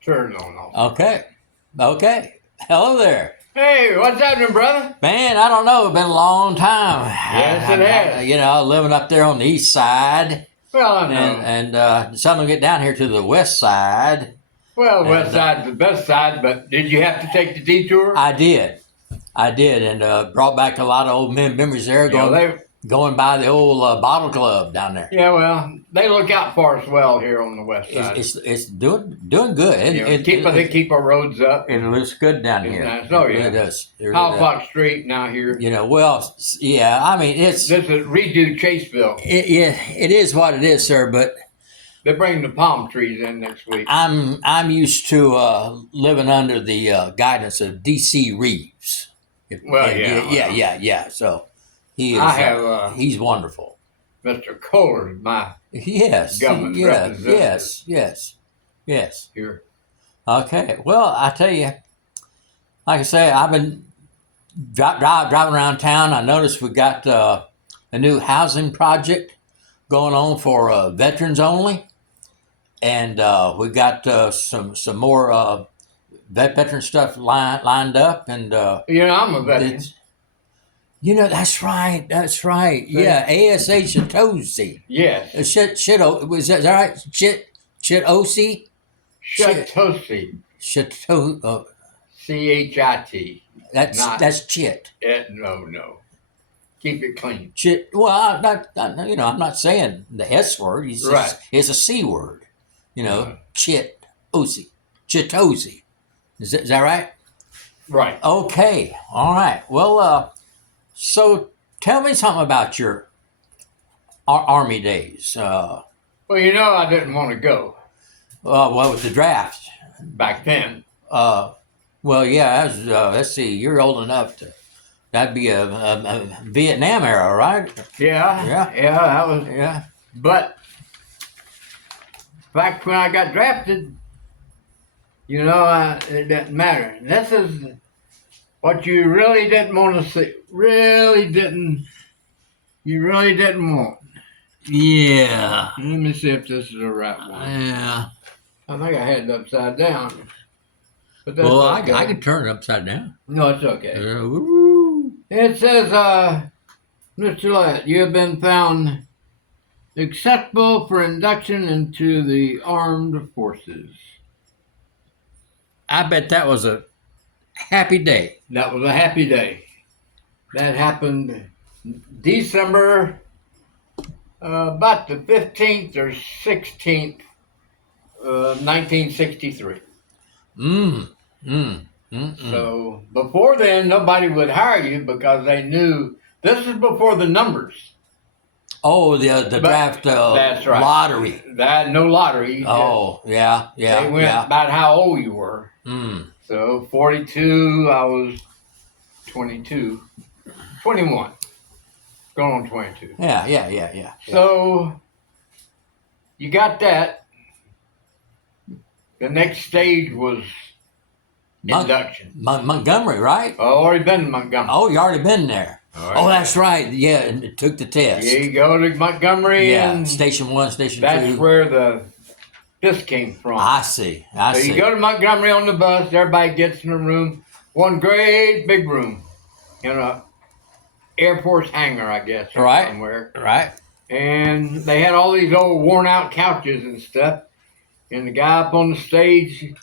Sure, no. Okay. Okay. Hello there. Hey, what's happening, brother? Man, I don't know. It's been a long time. Yes, it has. You know, living up there on the east side. Well, I know. And suddenly get down here to the west side. Well, west side's the best side, but did you have to take the detour? I did, and brought back a lot of old memories there. Going by the old bottle club down there. Yeah, well, they look out for us well here on the west side. It's doing good. They keep our roads up. It looks good down here. Nice. Oh, yeah. It does. Howclock Street now here. You know, well, yeah. I mean, this is redo Chaseville. It is what it is, sir. But they bring the palm trees in next week. I'm used to living under the guidance of D.C. Reeves. Yeah. So. He's wonderful. Mr. Kohler is my government representative. Yes. Here. Okay. Well, I tell you, like I say, I've been driving around town. I noticed we got a new housing project going on for veterans only, and we got some more veteran stuff lined up. And I'm a veteran. You know, that's right. Yeah, ASA Chitosi. Yes. Was that right? Chitosi? Chitosi. CHIT. That's chit. No. Keep it clean. Chit. Well, I'm not saying the S word. It's a C word. You know, Chitosi. Is that right? Right. Okay. All right. Well, so tell me something about your Army days. Well, I didn't want to go. Well, with the draft. Back then. Well, yeah, let's see, you're old enough that'd be a Vietnam era, right? Yeah, that was. Yeah. But back when I got drafted, it didn't matter. This is what you really didn't want to see. You really didn't want. Yeah. Let me see if this is the right one. Yeah. I think I had it upside down. But that's okay. I can turn it upside down. No, it's okay. Woo. It says, Mr. Lett, you have been found acceptable for induction into the armed forces. I bet that was a happy day. That was a happy day. That happened December about the 15th or 16th, 1963. So before then, nobody would hire you because they knew this is before the numbers. Oh, the draft that's right. Lottery. No lottery. Yeah. They went about how old you were. So 42, I was 22. 21. Going on 22. Yeah. So you got that. The next stage was induction. Montgomery, right? I already been in Montgomery. Oh, you already been there. That's right. Yeah, and it took the test. Yeah, you go to Montgomery. Yeah, and Station 1, Station 2. That's where this came from. I see. You go to Montgomery on the bus, everybody gets in a room, one great big room, Air Force hangar, I guess, right, somewhere. Right. And they had all these old worn out couches and stuff. And the guy up on the stage,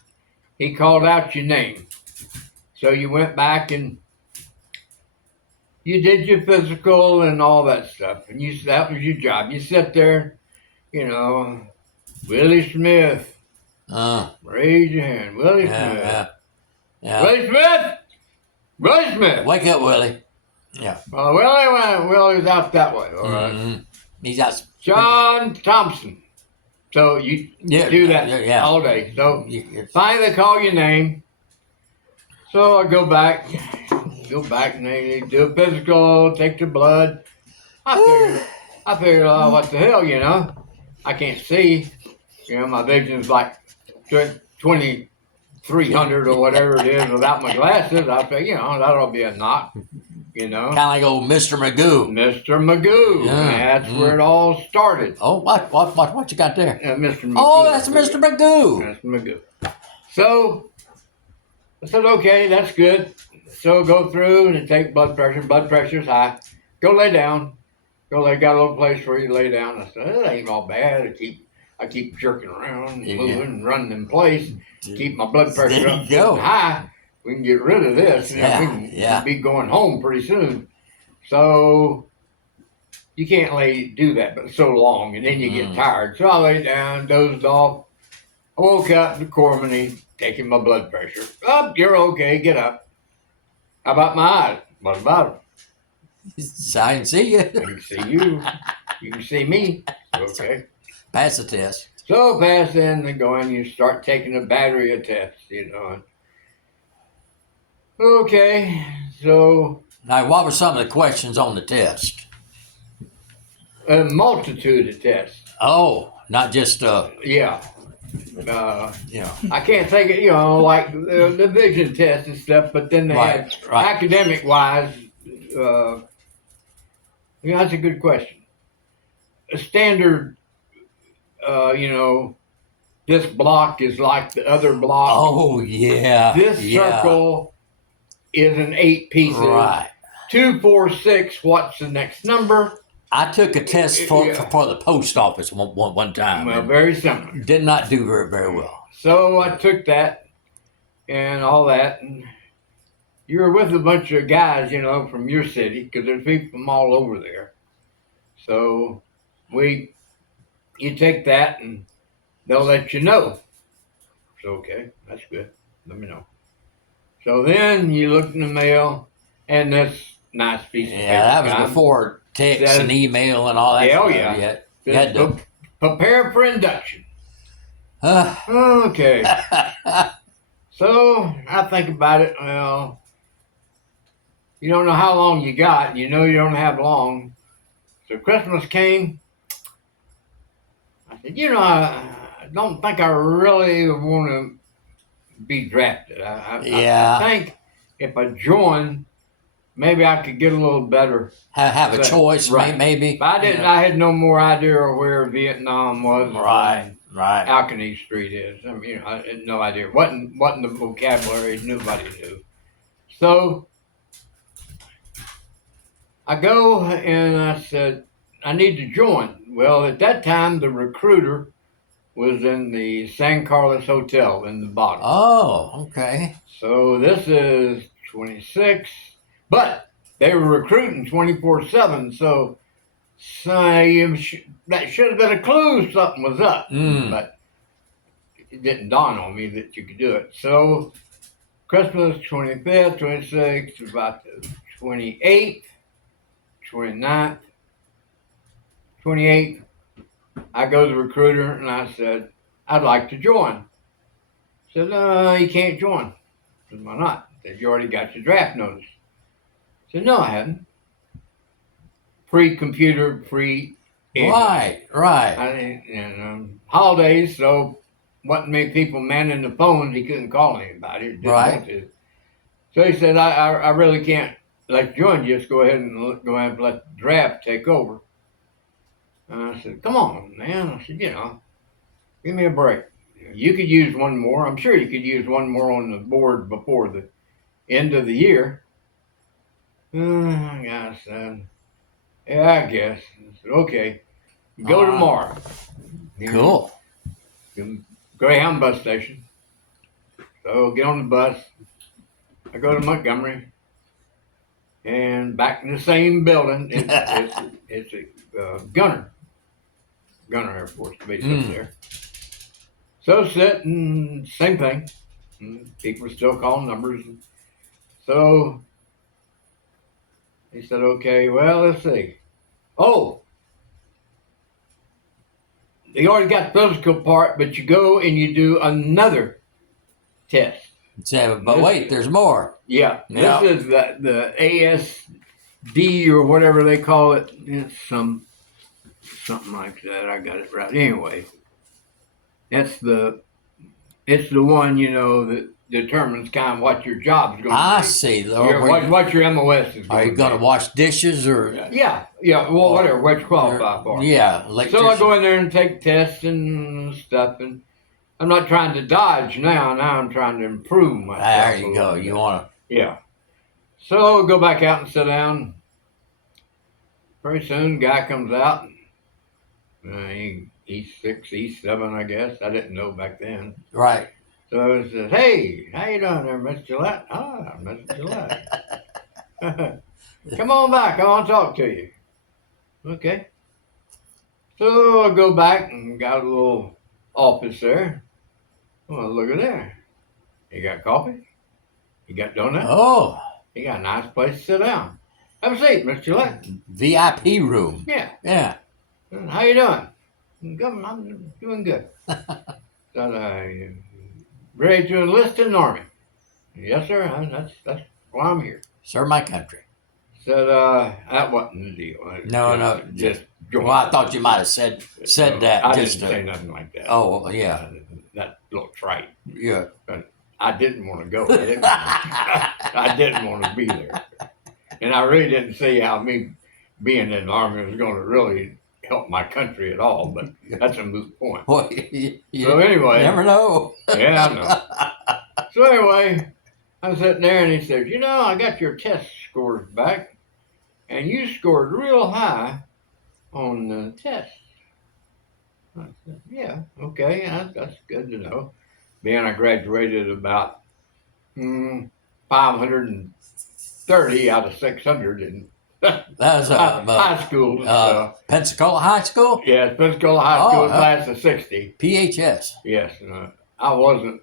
he called out your name. So you went back and you did your physical and all that stuff. And that was your job. You sit there, Willie Smith. Raise your hand. Willie Smith. Yeah. Willie Smith. Wake up, Willie. Yeah. Willie's out that way. All right. Mm-hmm. He's out. John Thompson. So you do that all day. So finally they call your name. So I go back and they do a physical, take your blood. I figured, what the hell, I can't see. My vision's like 2,300 or whatever it is without my glasses. I figured, that'll be a knock. Kind of like old Mr. Magoo. Mr. Magoo. Yeah. That's where it all started. Oh, what you got there? Mr. Magoo. Oh, that's Mr. Magoo. Mr. Magoo. So I said, okay, that's good. So go through and take blood pressure. Blood pressure's high. Go lay down. Got a little place where you lay down. I said, it ain't all bad. I keep jerking around, moving, and running in place, keep my blood pressure up high. We can get rid of this. We can be going home pretty soon. So you can't do that but so long, and then you get tired. So I lay down, dozed off. I woke up, the corpsman, taking my blood pressure. Oh, you're okay. Get up. How about my eyes? What about them? I can see you. I can see you. You can see me. Okay. Pass the test. So pass in and go in. You start taking a battery of tests, Okay. So. Now, what were some of the questions on the test? A multitude of tests. Oh, not just. Yeah. I can't take it, like the vision test and stuff, but then they had academic wise, that's a good question. A standard, this block is like the other block. Oh, yeah. This circle is an 8 pieces. Right. 2, 4, 6, what's the next number? I took a test for the post office one time. Well, very similar. Did not do very, very well. So I took that and all that. And you were with a bunch of guys, from your city, because there's people from all over there. So you take that and they'll let you know. So, okay, that's good. Let me know. So then you look in the mail and this nice piece of paper. Yeah, that was before text and email and all that. Oh, yeah. You had to prepare for induction. Okay. So I think about it. Well, you don't know how long you got. You know you don't have long. So Christmas came. I said, I don't think I really want to be drafted. I think if I join, maybe I could get a little better. Have a choice, maybe. But I didn't. I had no more idea of where Vietnam was. Right. Alkany Street is. I had no idea. Wasn't the vocabulary. Nobody knew. So I go and I said, I need to join. Well, at that time, the recruiter was in the San Carlos Hotel in the bottom. Oh, okay. So this is 26, but they were recruiting 24/7. So that should have been a clue something was up. But it didn't dawn on me that you could do it. So Christmas, 25th, 26th, about the 28th, 29th, 28th, I go to the recruiter and I said, I'd like to join. He said, no, you can't join. I said, why not? He said, you already got your draft notice. I said, no, I haven't. Pre-computer, Right. Holidays, so wasn't many people manning the phones. He couldn't call anybody. Didn't want to. So he said, I really can't let you join. Just go ahead and let the draft take over. And I said, come on, man. I said, give me a break. You could use one more. I'm sure you could use one more on the board before the end of the year. I said, yeah, I guess. I said, okay. Go tomorrow. Cool. Greyhound bus station. So get on the bus. I go to Montgomery. And back in the same building. It's a Gunner Air Force Base up there. So sit and same thing. People are still calling numbers. So he said, okay, well, let's see. Oh, they already got the physical part, but you go and you do another test. But wait, there's more. Yeah. This is the ASD or whatever they call it. It's something like that. I got it right. Anyway, it's the one, that determines kind of what your job's going to be. I see. What your MOS is going to be. Are you going to wash dishes or? Yeah. Well, what you qualify for. Yeah. So I go in there and take tests and stuff. And I'm not trying to dodge now. Now I'm trying to improve myself. There you go. You want to. Yeah. So go back out and sit down. Pretty soon, guy comes out. He's 6, he's 7, I guess. I didn't know back then. Right. So I said, "Hey, how you doing there, Mr. Gillette?" "Ah, Mr. Gillette." "Come on back. I want to talk to you." "Okay." So I go back and got a little office there. Well, look at there. He got coffee. He got donuts. Oh. He got a nice place to sit down. "Have a seat, Mr. Gillette." VIP room. "Yeah. Yeah. How you doing?" "Good. I'm doing good." "So, ready to enlist in the Army?" "Yes, sir. That's why I'm here." Serve my country. Said, that wasn't the deal. No. Just well, I thought you might have said that. I just didn't say nothing like that. Oh, yeah. That looked trite. Yeah. But I didn't want to go. I didn't want to be there. And I really didn't see how me being in the Army was going to really help my country at all. But that's a moot point. Well, So anyway. Never know. Yeah, I know. So anyway, I'm sitting there and he says, I got your test scores back. And you scored real high on the test. I said, "Yeah, okay, that's good to know." Then I graduated about 530 out of 600 in That's high school. Pensacola High School? Yes, Pensacola High School, class of 60. PHS. Yes, I wasn't.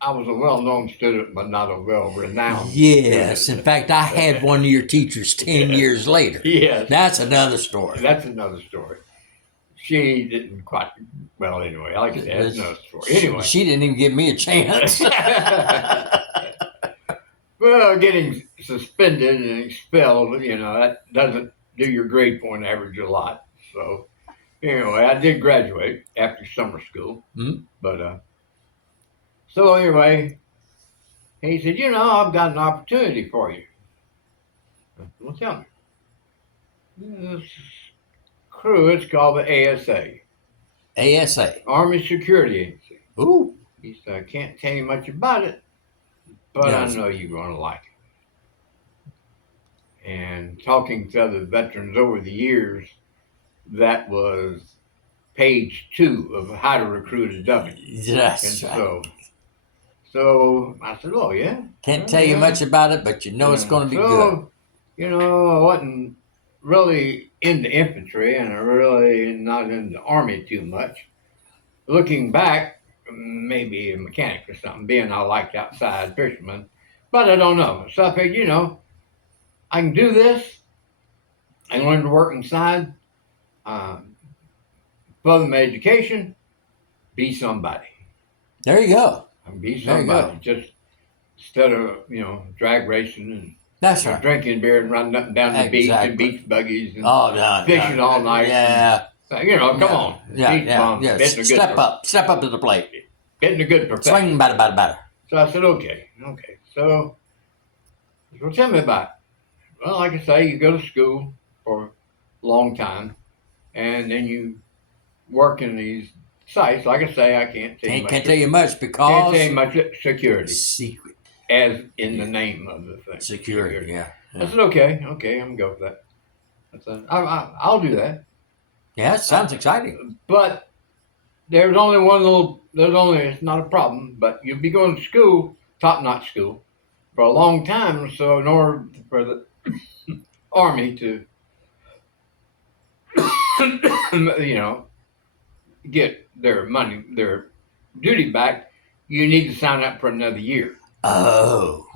I was a well-known student, but not a well-renowned. Yes, student. in fact, I had one of your teachers 10 years later. Yes, that's another story. That's another story. She didn't quite. Well, anyway, like I said, that's another story. Anyway, she didn't even give me a chance. Well, getting suspended and expelled, that doesn't do your grade point average a lot. So, anyway, I did graduate after summer school, but. So anyway, he said, "I've got an opportunity for you." Well, tell me. This crew, it's called the ASA. ASA. Army Security Agency. Ooh. He said, "I can't tell you much about it, but I know you're going to like it." And talking to other veterans over the years, that was page 2 of How to Recruit a Dummy. Yes. And so I said, "Oh, yeah." Can't tell you much about it, but it's going to be good. I wasn't really into infantry and I really not in the Army too much. Looking back, maybe a mechanic or something, being I liked outside fishermen, but I don't know. So I figured, I can do this. I can learn to work inside, further my education, be somebody. There you go. Be somebody, just instead of drag racing and that's right, drinking beer and running up and down the beach and beach buggies and fishing all night. Yeah, come on, yeah. Step up to the plate. Getting a good profession. Swing batter. So I said, okay. So tell me about it. Well, like I say, you go to school for a long time, and then you work in these sites. Like I say, I can't tell you much. Can't tell you much because can't tell you much security. Secret. As in the name of the thing. Security. Yeah. I said, okay, I'm going to go with that. I said, I'll do that. Yeah, it sounds exciting. But there's only it's not a problem, but you'll be going to school, top-notch school, for a long time. So in order for the Army to, get their money, their duty back, you need to sign up for another year. Oh.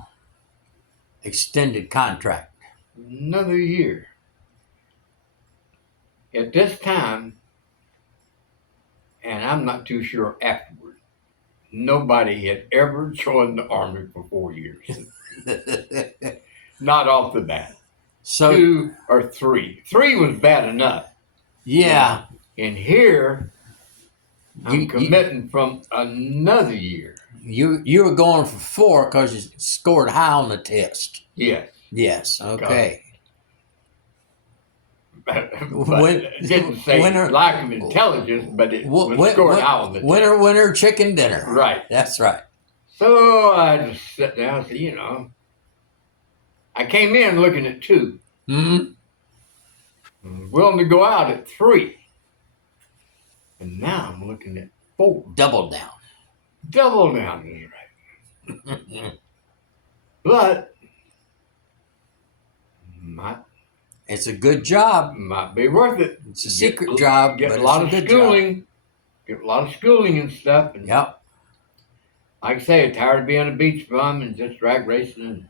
Extended contract. Another year. At this time, and I'm not too sure afterward, nobody had ever joined the Army for 4 years. Not off the bat. So 2 or 3. 3 was bad enough. Yeah. And here, I'm committing from another year. You were going for 4 because you scored high on the test. Yes. Yes. Okay. It didn't say lack of intelligence, but it was scored out of it. Winner, chicken dinner. Right. That's right. So I just sat down and said, I came in looking at 2. I'm willing to go out at 3. And now I'm looking at 4. Double down. Double down is right. But it's a good job. Might be worth it. It's a secret job. Get a lot of schooling. Job. Get a lot of schooling and stuff. And yep. Like I say, I'm tired of being a beach bum and just drag racing and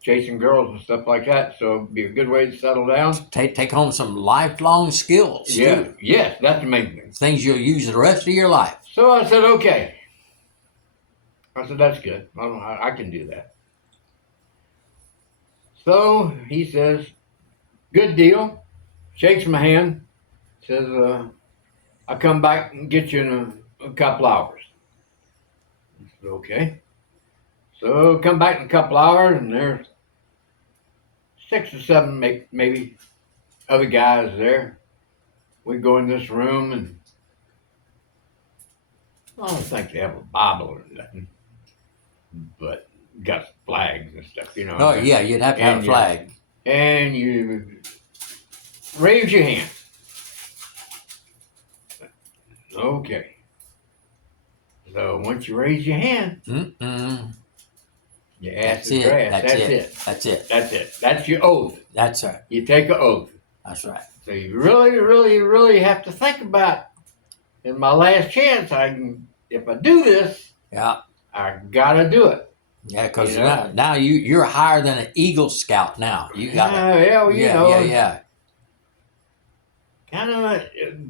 chasing girls and stuff like that. So it'd be a good way to settle down. Take home some lifelong skills. Yeah. Too. Yes, that's the main thing. Things you'll use the rest of your life. So I said, okay. I said, that's good. I can do that. So he says, good deal. Shakes my hand. Says, I'll come back and get you in a couple hours. I said, okay. So come back in a couple hours, and there's 6 or 7 maybe other guys there. We go in this room, and I don't think they have a Bible or nothing, but got flags and stuff, Oh, yeah, you'd have to have a flag. And you raise your hand. Okay. So once you raise your hand, you ask the grass. That's it. That's it. That's your oath. That's right. You take an oath. That's right. So you really, really, really have to think about, in my last chance, if I do this, yeah, I gotta do it. Yeah, because now you're higher than an Eagle Scout now. You got yeah. Kind of,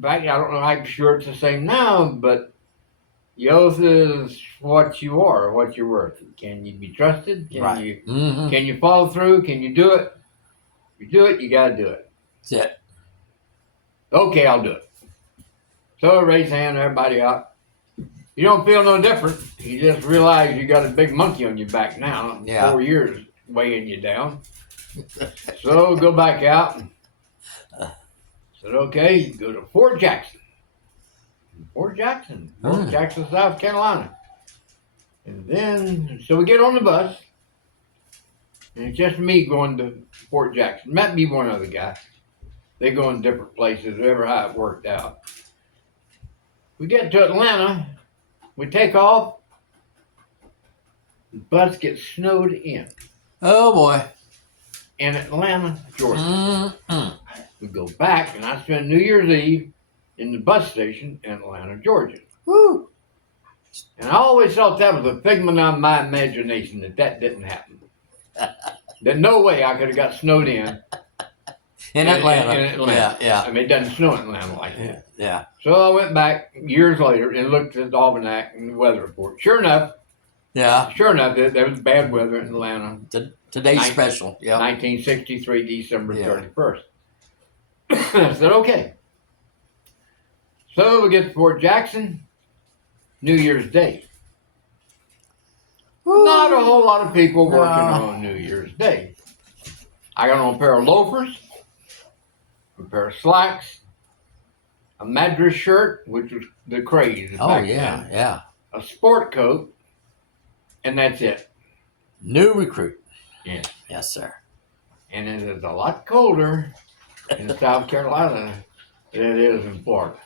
I don't know how sure it's the same now, but the oath is what you are, what you're worth. Can you be trusted? Can you follow through? Can you do it? If you do it, you got to do it. That's it. Okay, I'll do it. So I raise hand, everybody out. You don't feel no different. You just realize you got a big monkey on your back now. Yeah. 4 years weighing you down. So go back out. Said, okay, you go to Fort Jackson. Fort Jackson, South Carolina. And then, so we get on the bus. And it's just me going to Fort Jackson. Might be one other guy. They go in different places, whatever how it worked out. We get to Atlanta. We take off. The bus gets snowed in. Oh, boy. In Atlanta, Georgia. We go back, and I spend New Year's Eve in the bus station in Atlanta, Georgia. Woo! And I always thought that was a figment of my imagination that didn't happen. That no way I could have got snowed in. In Atlanta. In Atlanta. Yeah. I mean, it doesn't snow in Atlanta like that. Yeah. So I went back years later and looked at the almanac and the weather report. Sure enough, there was bad weather in Atlanta. Today's special. Yeah. 1963, December 31st. I said, okay. So we get to Fort Jackson, New Year's Day. Woo. Not a whole lot of people working on New Year's Day. I got on a pair of loafers, a pair of slacks, a Madras shirt, which was the craze. Oh, yeah, yeah. A sport coat, and that's it. New recruit. Yeah. Yes, sir. And it is a lot colder in South Carolina than it is in Florida.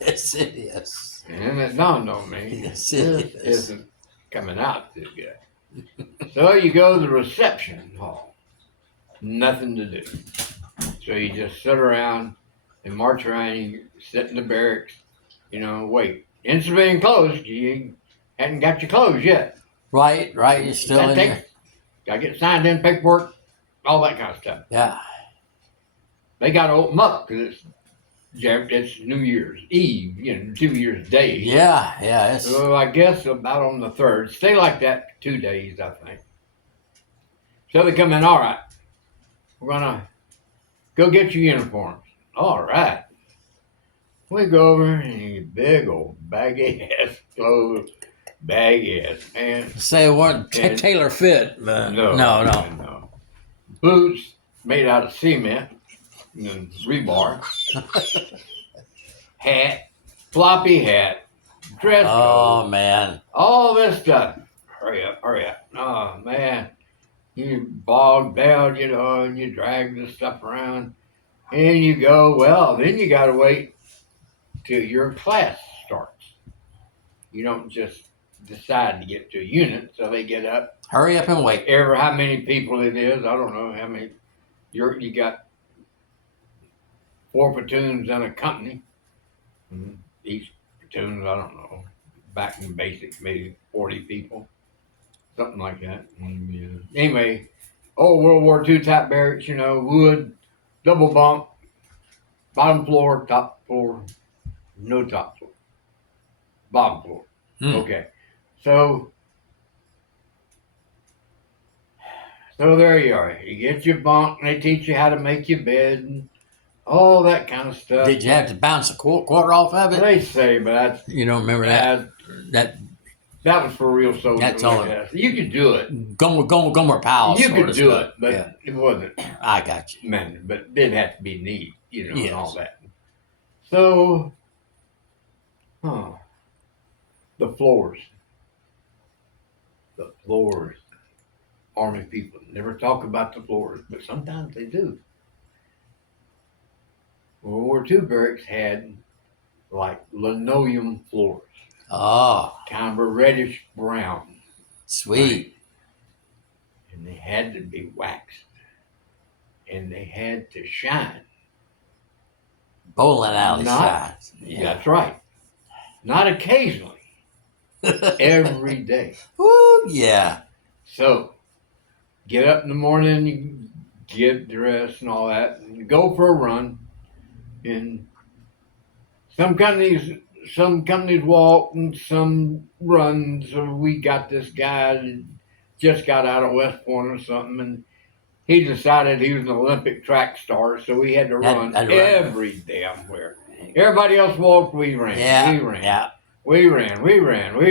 Yes, it is. And it dawned on me, yes, it isn't coming out too good. So you go to the reception hall. Nothing to do. So you just sit around and march around, you sit in the barracks, wait. In civilian clothes, you hadn't got your clothes yet. Right, you're still in there. Got to get signed in, paperwork, all that kind of stuff. Yeah. They got to open up because it's New Year's Eve, 2 Year's Day. Yeah. So I guess about on the 3rd. Stay like that 2 days, I think. So they come in, all right. We're going to go get your uniforms. All right. We go over and big old baggy ass clothes, baggy ass pants. Say it weren't tailor fit, but no. Boots made out of cement. and rebar, hat, floppy hat, dress code. Oh, man. All this stuff. Hurry up, hurry up. Oh, man. You bogged down, and you drag this stuff around. And you go, well, then you got to wait till your class starts. You don't just decide to get to a unit, so they get up. Hurry up and wait. Ever how many people it is, I don't know how many. You got 4 platoons in a company. Each platoon, I don't know, back in basic, maybe 40 people, something like that. Anyway, old World War II type barracks, wood, double bunk, bottom floor, top floor, no top floor, bottom floor. Okay, so there you are. You get your bunk, and they teach you how to make your bed and all that kind of stuff. Did you have to bounce a quarter off of it? They say, but you don't remember that? That was for real soldiers. That's all. You could do it. Gomer Powell. You could do it, but it wasn't. I got you. Man, but it did have to be neat, yes. And all that. So, the floors. Army people never talk about the floors, but sometimes they do. World War II barracks had like linoleum floors. Oh. Kind of a reddish brown. Sweet. Right? And they had to be waxed. And they had to shine. Bowling alley shines. Yeah. That's right. Not occasionally. Every day. Ooh, yeah. So, get up in the morning, you get dressed and all that, and you go for a run. And some companies walk and some run. So we got this guy that just got out of West Point or something, and he decided he was an Olympic track star, so we had to run every damn where. Everybody else walked, we ran. Yeah. We ran. Yeah. We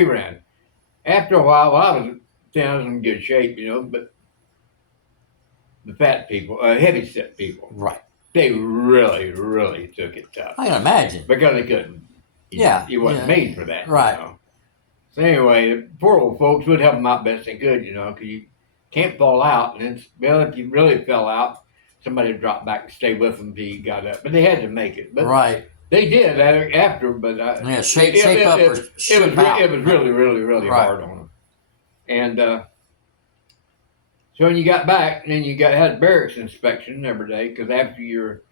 ran. After a while, I was in good shape, but the fat people, heavy set people, right? They really, really took it tough. I can imagine. Because they couldn't. He wasn't made for that. Right. So anyway, the poor old folks would help them out best they could, because you can't fall out. And if you really fell out, somebody would drop back and stay with them until you got up. But they had to make it. But right. They did after, but shape up or it was really, really, really hard on them. And so when you got back, then you had barracks inspection every day, because after your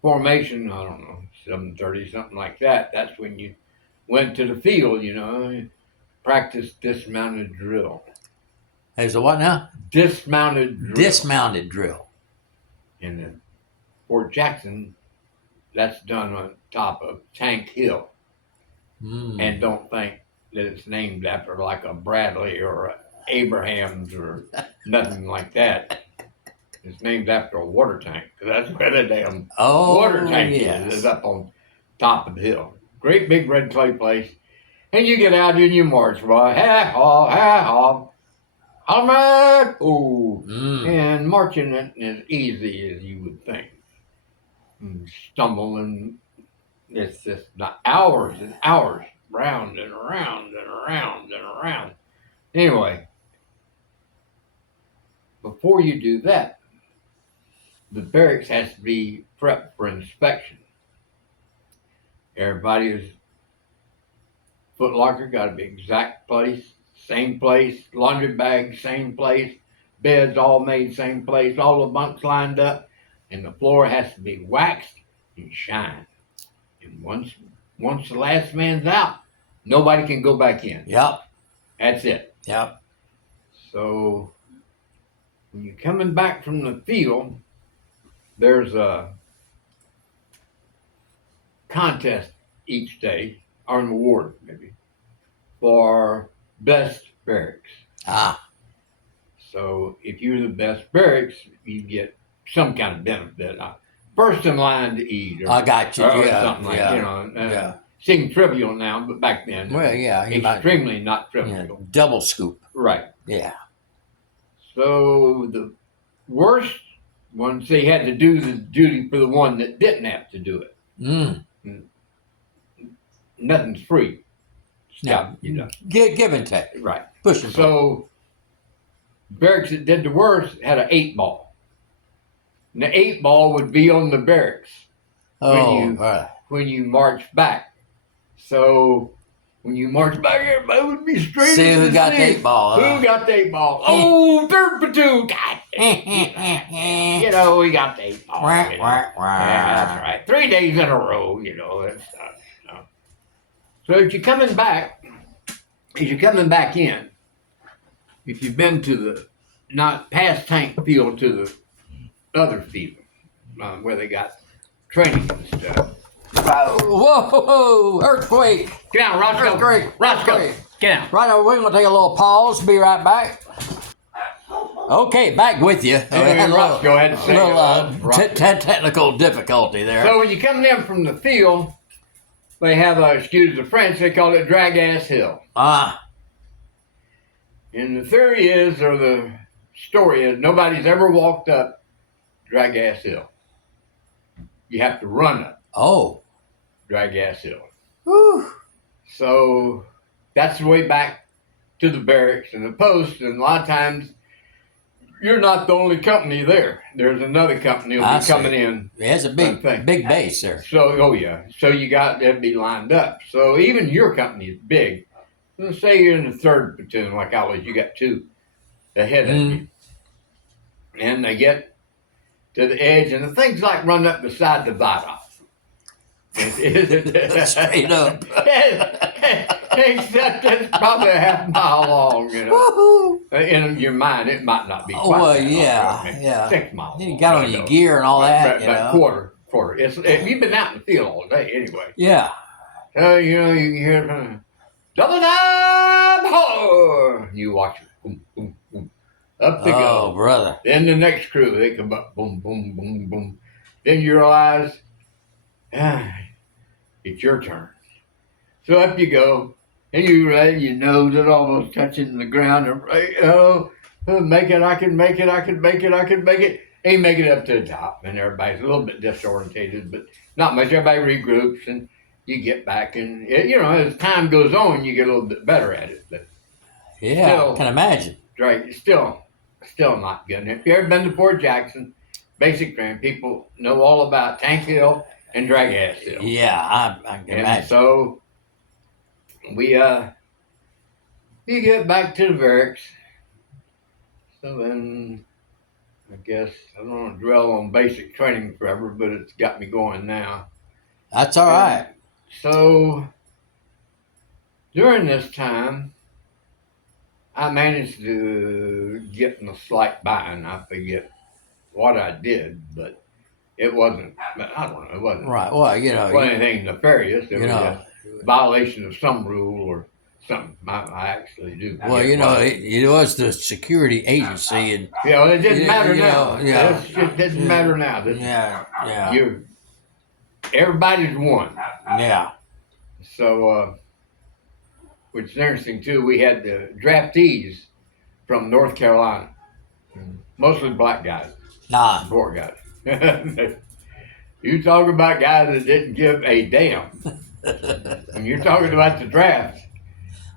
formation, I don't know, 7:30, something like that, that's when you went to the field, practice dismounted drill. There's a what now? Dismounted drill. Dismounted drill. In Fort Jackson, that's done on top of Tank Hill. And don't think that it's named after like a Bradley or a Abrahams or nothing like that. It's named after a water tank, because that's where the damn water tank is up on top of the hill. Great big red clay place. And you get out and you march, boy. Ha-ha, and marching isn't as easy as you would think. Stumbling, it's just not hours and hours, round and around and around and around. Anyway, before you do that, the barracks has to be prepped for inspection. Everybody's foot locker got to be exact place, laundry bag, same place, beds all made same place, all the bunks lined up, and the floor has to be waxed and shined. And once the last man's out, nobody can go back in. Yep. That's it. Yep. So when you're coming back from the field, there's a contest each day, or an award maybe, for best barracks. So if you're the best barracks, you get some kind of benefit. First in line to eat. Or, I got you. Or something like, seems trivial now, but back then, extremely not trivial. Double scoop. Right. Yeah. So the worst Once they had to do the duty for the one that didn't have to do it. Nothing's free. Now, give and take. Right. Push and pull. So barracks that did the worst had an 8 ball. And the 8 ball would be on the barracks when you march back. So when you march back, everybody would be straight. See who got the 8 ball. Who got the 8 ball? Oh, 3rd platoon. God. You know, we got the 8 ball. Yeah, that's right. 3 days in a row, you know. That's So if you're coming back in, if you've been to the, not past tank field to the other field, where they got training and stuff. Whoa, earthquake. Get down, Roscoe. Earthquake. Roscoe, get down. Right over, we're going to take a little pause. Be right back. Okay, back with you. Roscoe had to say technical difficulty there. So when you come in from the field, they have, excuse the French, they call it drag ass hill. And the theory is, or the story is, nobody's ever walked up drag ass hill. You have to run up. Drag ass hill. Whew. So that's the way back to the barracks and the post. And a lot of times, you're not the only company there. There's another company will be coming in. There's a big base there. So, So you got to be lined up. So even your company is big. Let's say you're in the 3rd platoon, like I was. You got 2 ahead of you. And they get to the edge, and the thing's like running up the side of the viaduct. Straight up. Except it's probably a half mile long, you know. Woo-hoo. In your mind, it might not be quite that long, yeah. 6 miles. You got on your gear and all that, you know. Quarter. You've been out in the field all day anyway. Yeah. So, you know, you can hear double time, ho! You watch it. Boom, boom, boom. Up they go. Oh, brother. Then the next crew, they come up. Boom, boom, boom, boom. Then you realize, it's your turn. So up you go. And you ready, your nose is almost touching the ground. And, make it, I can make it. And you make it up to the top. And everybody's a little bit disorientated, but not much. Everybody regroups and you get back. And, you know, as time goes on, you get a little bit better at it. But yeah, I can imagine. Right, still not good. And if you ever been to Fort Jackson, basic training, people know all about Tank Hill and Drag Ass Hill. Yeah, I can imagine. So you get back to the barracks. So then, I guess, I don't want to dwell on basic training forever, but it's got me going now. That's all right. So, during this time, I managed to get in a slight bind. I forget what I did, but it wasn't, I don't know, it wasn't. Right, well, you know. It wasn't anything nefarious. It was a violation of some rule or something. I actually do. Well, you know, it was the security agency. And it didn't matter now. It doesn't matter now. Everybody's one. Yeah. So, which is interesting too, we had the draftees from North Carolina, mostly black guys, poor guys. You talk about guys that didn't give a damn. When you're talking about the draft,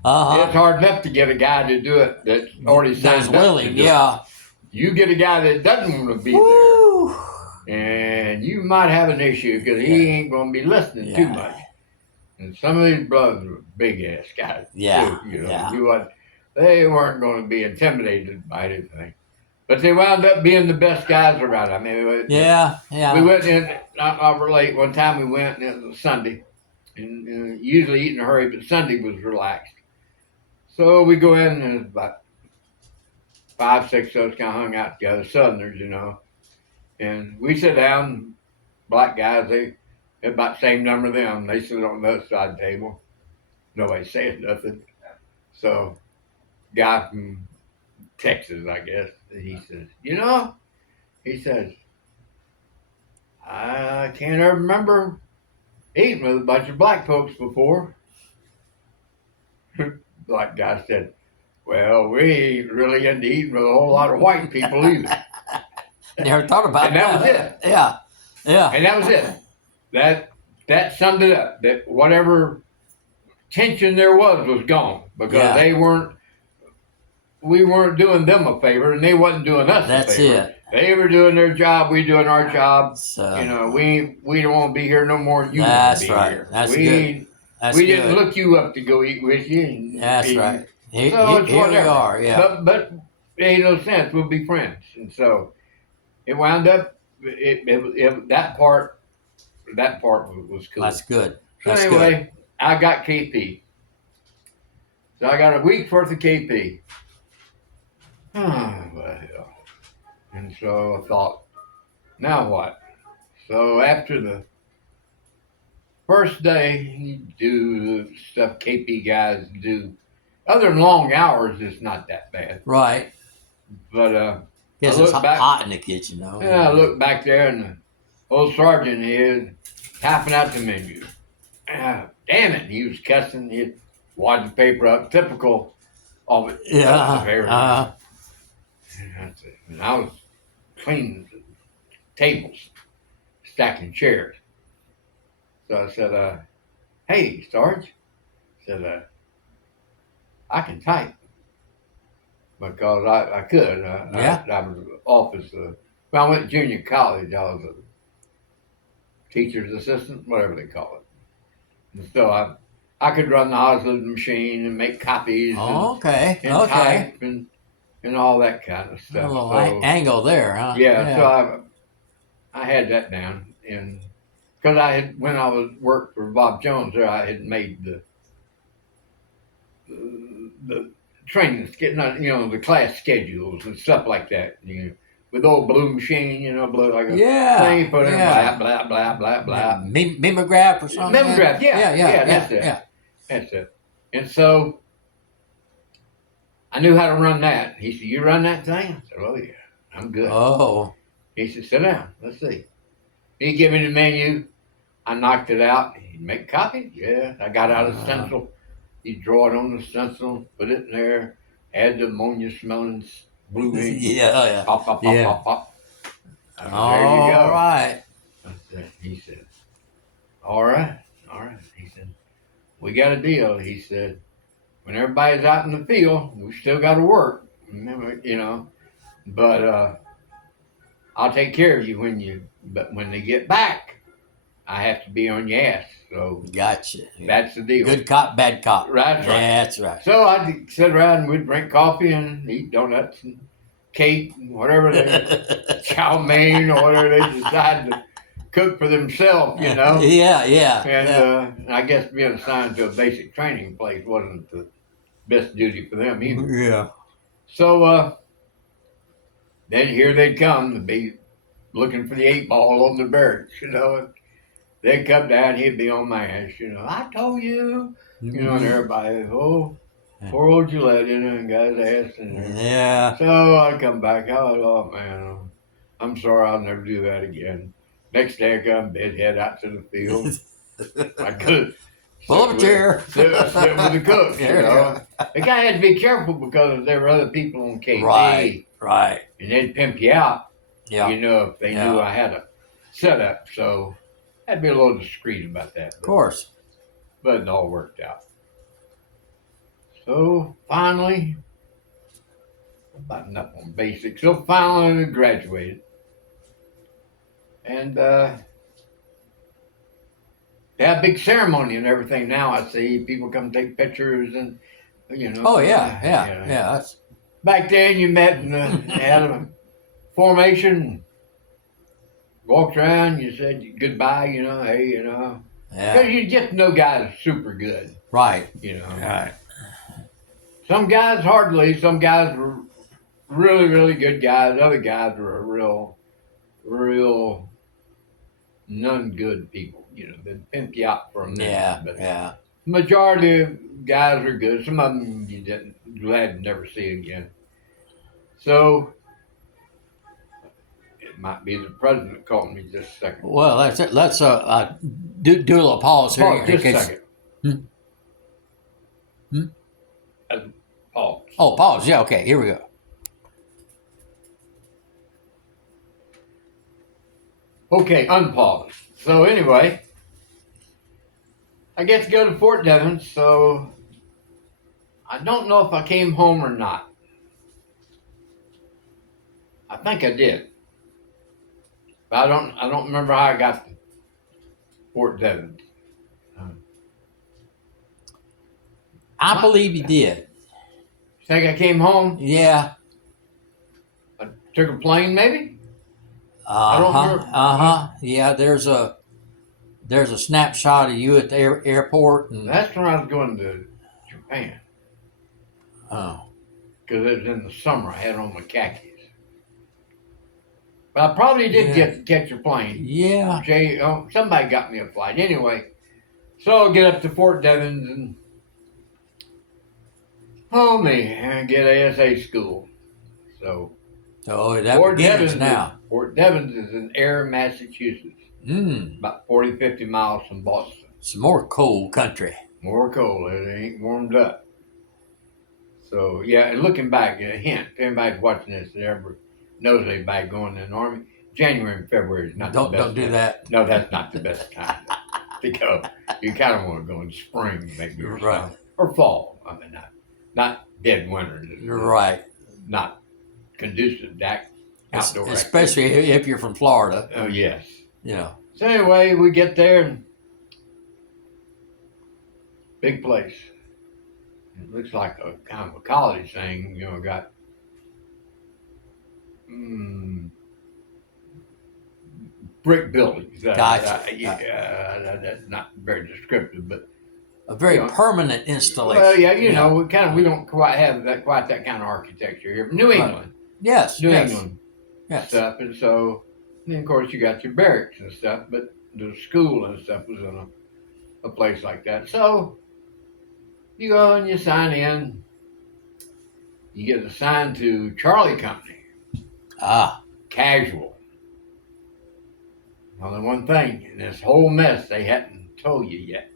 it's hard enough to get a guy to do it that's already signed up. Willing, yeah. You get a guy that doesn't want to be there, and you might have an issue because he ain't going to be listening too much. And some of these brothers were big ass guys. Yeah. Too, you know, they weren't going to be intimidated by anything. But they wound up being the best guys around. I mean, we went in, I'll relate, one time we went, and it was a Sunday, and usually eat in a hurry, but Sunday was relaxed. So we go in, and there's about 5, 6 of us kind of hung out together, Southerners, you know. And we sit down, black guys, they about the same number of them. They sit on the other side of the table. Nobody saying nothing. So, guy from Texas, I guess, he says, I can't ever remember eating with a bunch of black folks before. Black guy said, well, we ain't really into eating with a whole lot of white people either. Never thought about And that was it. Yeah. Yeah. And that was it. That summed it up. That whatever tension there was gone because we weren't doing them a favor, and they wasn't doing us a favor. It. They were doing their job, we doing our job. So, we don't want to be here no more. You that's want to be right. here. That's good. We didn't look you up to go eat with you. That's right. Here we are. Yeah. But it ain't no sense. We'll be friends, and so it wound up. That part was cool. That's good. So anyway, I got KP. So I got a week's worth of KP. Well, and so I thought, now what? So after the first day, you do the stuff KP guys do. Other than long hours, it's not that bad. Right. But yes, it's hot in the kitchen, though. Yeah, I look back there, and the old sergeant is typing out the menu. Damn it, he was cussing. He wad the paper up, typical of it. Yeah. And I was cleaning tables, stacking chairs. So I said, hey, Sarge. I said, I can type. Because I could. I was office. When I went to junior college, I was a teacher's assistant, whatever they call it. And so I could run the Osler machine and make copies and type and all that kind of stuff. A little angle there, huh? Yeah, so I had that down. And because when I was worked for Bob Jones there, I had made the training, the class schedules and stuff like that. With the old blue machine, blue like a thing you put in, blah, blah, blah, blah, blah. Mimeograph or something? Mimeograph, that's it. Yeah. That's it. And so I knew how to run that. He said, you run that thing? I said, oh, yeah, I'm good. Oh. He said, sit down. Let's see. He gave me the menu. I knocked it out. He'd make copies. Yeah. I got out a stencil. He'd draw it on the stencil, put it in there, add the ammonia smelling blue ink. Yeah. Pop, pop, pop, pop, pop. There you go. All right. He said, all right. He said, we got a deal. He said, when everybody's out in the field, we still got to work, but I'll take care of you but when they get back, I have to be on your ass. So gotcha. That's the deal. Good cop, bad cop. That's right. That's right. So I'd sit around and we'd drink coffee and eat donuts and cake and whatever chow mein or whatever they decide to cook for themselves, Yeah. And I guess being assigned to a basic training place wasn't the best duty for them either. Yeah. So then here they'd come to be looking for the 8-ball on the barracks, They'd come down, he'd be on my ass, I told you, and everybody, poor old Gillette, and got his ass in there. Yeah. So I'd come back, oh man, I'm sorry, I'll never do that again. Next day I come, head out to the field. I could pull up a chair. Sit with the cook, The guy had to be careful because there were other people on KP. Right. And they'd pimp you out, yeah. If they knew I had a setup. So I'd be a little discreet about that. Of course. But it all worked out. So finally, about enough on basics. So finally we graduated. And they have a big ceremony and everything now. I see people come take pictures and, Oh, yeah. That's... Back then you met and had a formation, walked around, you said goodbye, hey, Yeah. Because you get to know guys super good. Right. Right. Some guys hardly, some guys were really, really good guys. Other guys were real none good people, they'd pimp you out for a minute. Yeah, but majority of guys are good. Some of them you glad to never see again. So it might be the president calling me just a second. Well, that's it. Let's do a little pause here. Just a second. Pause. Oh, pause. Yeah, okay. Here we go. Okay, unpause. So anyway, I get to go to Fort Devens, so I don't know if I came home or not. I think I did. But I don't remember how I got to Fort Devens. I believe you did. Think I came home? Yeah. I took a plane maybe? I Uh don't huh. remember. Yeah. There's a snapshot of you at the airport, and That's when I was going to Japan. oh Because it was in the summer. I had on my khakis. But I probably did yeah, catch a plane. yeah. Somebody got me a flight. Anyway, so I get up to Fort Devens and and get ASA school. So So that begins now. Fort Devens is in Air, Massachusetts. Mm. About 40, 50 miles from Boston. Some more cold country. More cold. It ain't warmed up. So, yeah, and looking back, a hint, if anybody's watching this that ever knows anybody going in the Army, January and February is not the best Don't do time. that. No, that's not the best time to go. You kind of want to go in spring, maybe, or Right. something. Or fall. I mean, not dead winter. You're right. Not conducive to outdoor Especially activity. if you're from Florida. Oh, yes. You know. So anyway, we get there, and big place. It looks like a kind of a college thing. Got brick buildings. Gotcha. That's not very descriptive, but A very permanent installation. well, yeah, we don't quite have quite that kind of architecture here. New England, yes, New yes, England yes. stuff, and so, and of course, you got your barracks and stuff, but the school and stuff was in a place like that. So you go and you sign in. You get assigned to Charlie Company. Casual. Only one thing in this whole mess they hadn't told you yet.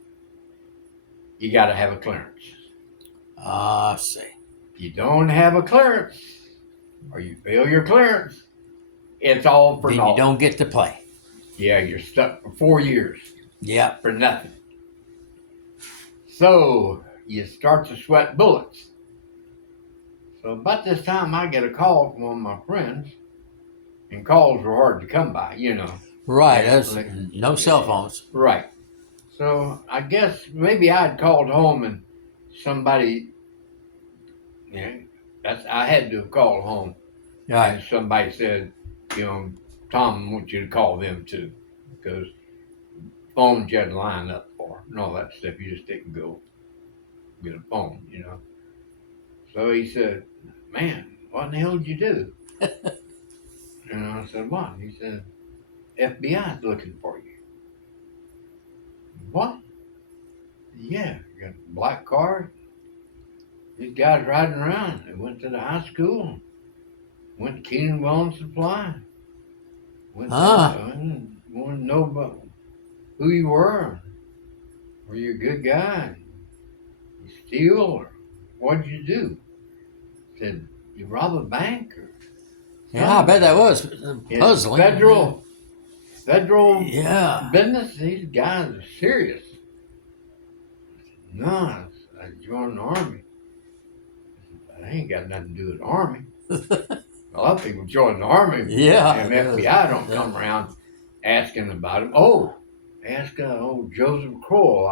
You got to have a clearance. I see. If you don't have a clearance, or you fail your clearance, it's all for then naught. You don't get to play. Yeah, you're stuck for 4 years. Yeah. For nothing. So you start to sweat bullets. So about this time, I get a call from one of my friends, and calls were hard to come by, Right. There's no cell phones. Right. So I guess maybe I'd called home and somebody, I had to have called home. Right. And somebody said, Tom wants you to call them too, because phones you had to line up for and all that stuff. You just didn't go get a phone, So he said, man, what in the hell did you do? And I said, what? He said, FBI's looking for you. What? Yeah, you got a black car. These guys riding around. They went to the high school. Went to Keenan Well Supply. Want to know about who you were. Were you a good guy? You steal or what'd you do? Said, you rob a bank or Yeah, I bet that was puzzling. Federal Yeah. business. These guys are serious. No, I joined the Army. I ain't got nothing to do with the Army. A lot of people join the Army. Yeah. And FBI don't come around asking about them. Oh, ask old Joseph Kroll.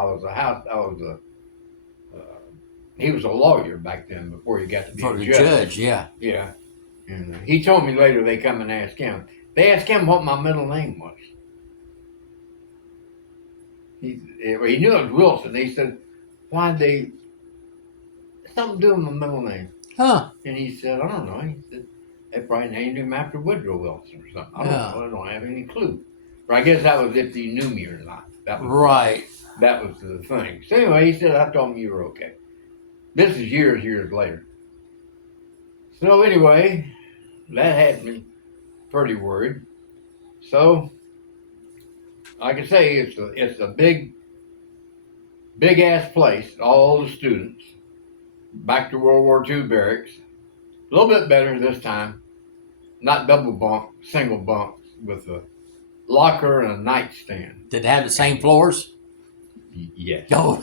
He was a lawyer back then before he got to be a judge. Yeah. Yeah. And he told me later they come and ask him. They asked him what my middle name was. He knew it was Wilson. He said, why'd they, something to do with my middle name. Huh. And he said, I don't know. He said, they probably named him after Woodrow Wilson or something. I don't know. I don't have any clue. But I guess that was if he knew me or not. That was, right. That was the thing. So anyway, he said, I told him you were okay. This is years later. So anyway, that had me pretty worried. So, like I say, it's a big ass place. All the students, back to World War II barracks. A little bit better this time. Not double bunk, single bunks with a locker and a nightstand. Did it have the same floors? Yes. Oh.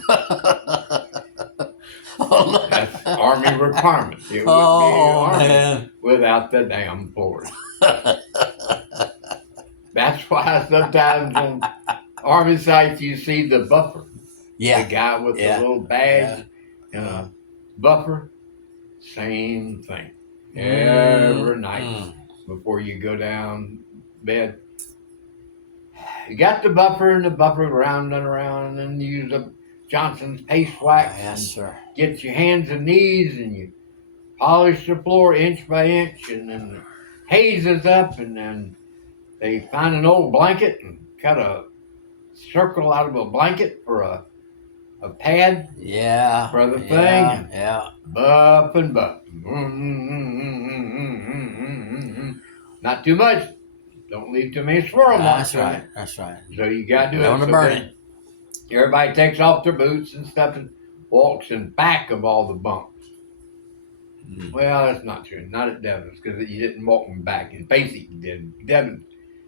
That's Army requirement. It would be Army man. without the damn floors. That's why sometimes on Army sites you see the buffer. Yeah. The guy with the little badge and a buffer. Same thing. Every night before you go down bed. You got the buffer and the buffer round and around, and then you use the Johnson's paste wax. Yes, sir. Get your hands and knees, and you polish the floor inch by inch, and then the haze is up, and then they find an old blanket and cut a circle out of a blanket for a pad. Yeah. For the thing. Yeah. Buff and buff. Not too much. Don't leave too many swirl marks. That's right. So you got to do it. Don't burn it. Everybody takes off their boots and stuff and walks in back of all the bunks. Well, that's not true. Not at Devon's, because you didn't walk in back. In Basic, you did. Devon,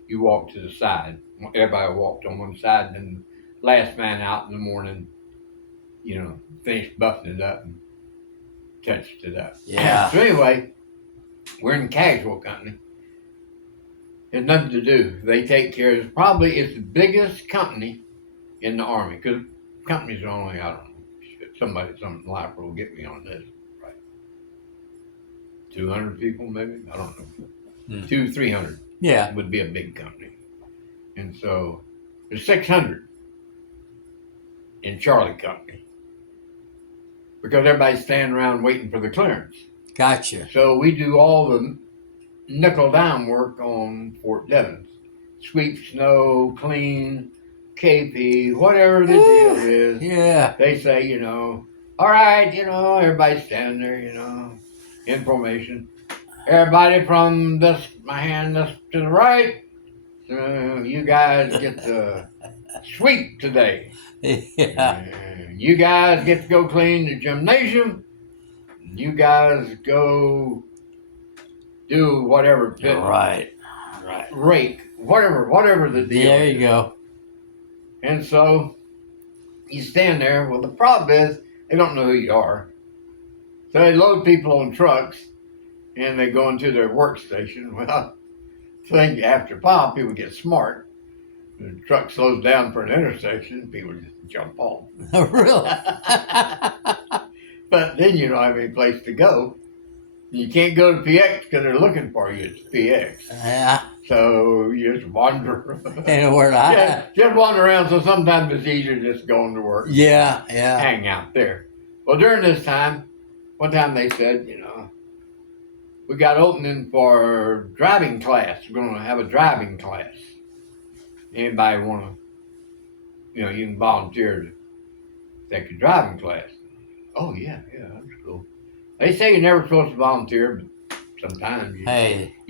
you walked to the side. Everybody walked on one side, and then the last man out in the morning, finished buffing it up and touched it up. Yeah. So anyway, we're in casual company. There's nothing to do. They take care of it. Probably it's the biggest company in the Army, because companies are only, I don't know, some lifer will get me on this, right? 200 people maybe? I don't know. 200-300 would be a big company. And so there's 600 in Charlie Company, because everybody's standing around waiting for the clearance. Gotcha. So we do all the nickel dime work on Fort Devens. Sweep snow, clean, KP, whatever the deal is. Yeah. They say, all right, everybody's standing there, in formation. Everybody from my hand this to the right, you guys get to sweep today. Yeah. You guys get to go clean the gymnasium. You guys go do whatever. Right. Rake, whatever the deal. There you go. And so you stand there. Well, the problem is they don't know who you are. So they load people on trucks and they go into their workstation. Well, I think after a while, people get smart. The truck slows down for an intersection, people just jump off. Really? But then you don't have any place to go. You can't go to PX because they're looking for you. It's PX. Yeah. So you just wander. Anywhere to hide. Just wander around. So sometimes it's easier just going to work. Yeah. Hang out there. Well, during this time, one time they said, we got opening for driving class. We're going to have a driving class. Anybody want to, you can volunteer to take a driving class. Oh, yeah, that's cool. They say you're never supposed to volunteer, but sometimes you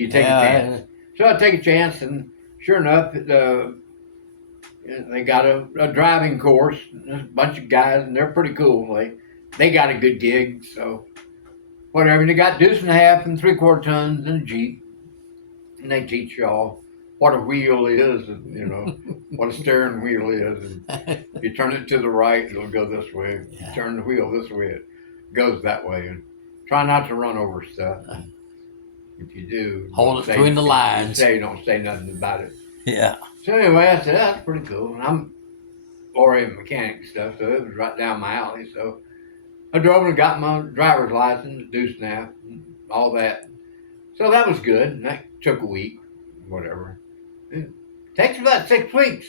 take a chance. So I take a chance, and sure enough, they got a driving course. There's a bunch of guys, and they're pretty cool. They got a good gig, so whatever. And they got deuce and a half and 3/4 tons and a Jeep, and they teach y'all what a wheel is, and what a steering wheel is. And you turn it to the right, it'll go this way. You turn the wheel this way, it goes that way. And try not to run over stuff. If you do, hold it between the lines. Don't say nothing about it. Yeah. So anyway, I said, that's pretty cool. And I'm already mechanic stuff, so it was right down my alley. So I drove and got my driver's license, deuce and a half, and all that. So that was good. And that took a week, whatever. It takes about 6 weeks,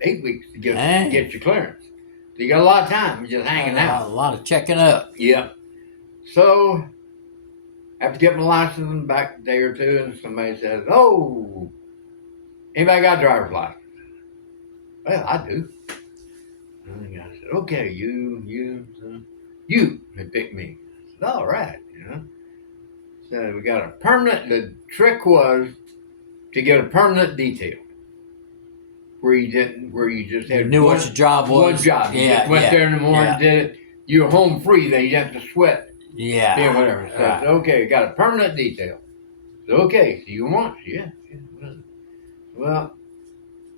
8 weeks to get your clearance. So you got a lot of time just hanging out. A lot of checking up. Yeah. So after getting my license back a day or two, and somebody says, "Oh, anybody got a driver's license?" Well, I do. And the guy said, "Okay, you." They picked me. I said, "All right, So we got a permanent. The trick was to get a permanent detail, where you just had knew what your job was. One job. You just went there in the morning, did it. You were home free. Then you didn't have to sweat. Yeah, whatever. So I said, okay, got a permanent detail. So okay, so you want? Yeah. Well,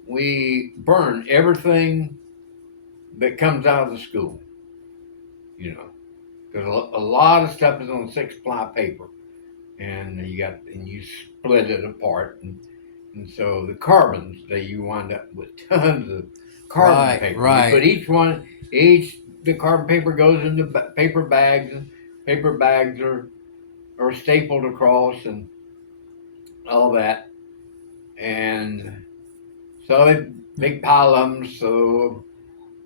we burn everything that comes out of the school. You know, because a lot of stuff is on 6-ply paper, and you split it apart, and so the carbons that you wind up with tons of carbon paper. Right. You put the carbon paper goes into paper bags, and paper bags are stapled across and all that, and so big pile of them. So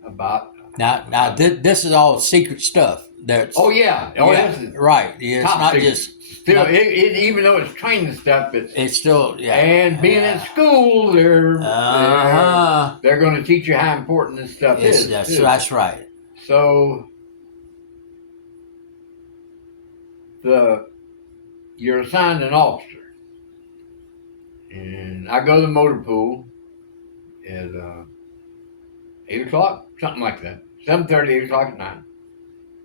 about now this is all secret stuff. That's yeah, this is right. Yeah, it's not secret. just Still, even though it's training stuff, it's still And being at school, they're going to teach you how important this stuff is. That's right. So you're assigned an officer, and I go to the motor pool at 8 o'clock, something like that, 7:30, 8 o'clock at night,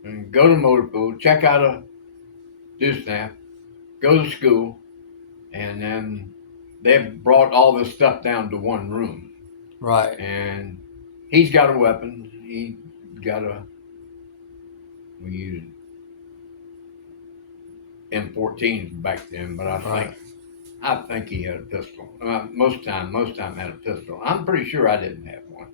and go to the motor pool, check out a due snap, go to school, and then they've brought all this stuff down to one room. Right. And he's got a weapon. He got we used M14s back then, but I think he had a pistol. Most time had a pistol. I'm pretty sure I didn't have one,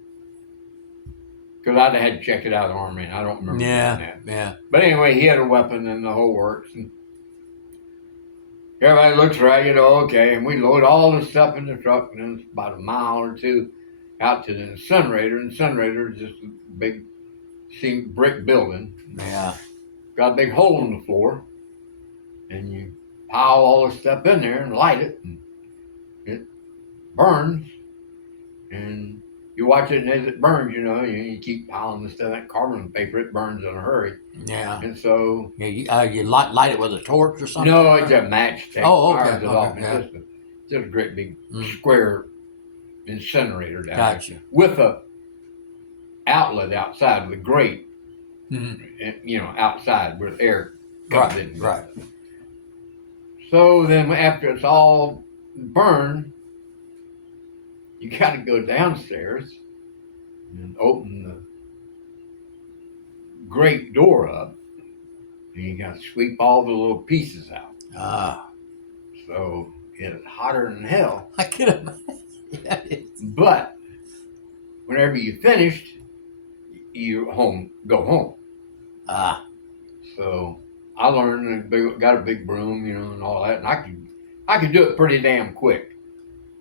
because I'd had to check it out of the Army, and I don't remember doing that. Yeah. But anyway, he had a weapon and the whole works. And everybody looks right, okay, and we load all the stuff in the truck, and then it's about a mile or two out to the incinerator. Incinerator is just a big brick building. Yeah. Got a big hole in the floor, and you pile all the stuff in there and light it, and it burns. And you watch it, and as it burns, you keep piling the stuff, that carbon paper, it burns in a hurry. Yeah. And so you light it with a torch or something? No, it's a matchstick. Oh, okay. It's just a great big square incinerator down Gotcha. there with a outlet outside with a grate, outside where the air comes in. Right. So then after it's all burned, you got to go downstairs and open the grate door up, and you got to sweep all the little pieces out. So it's hotter than hell. I can imagine. But whenever you finished, you go home. So I learned and got a big broom, and all that, and I could do it pretty damn quick.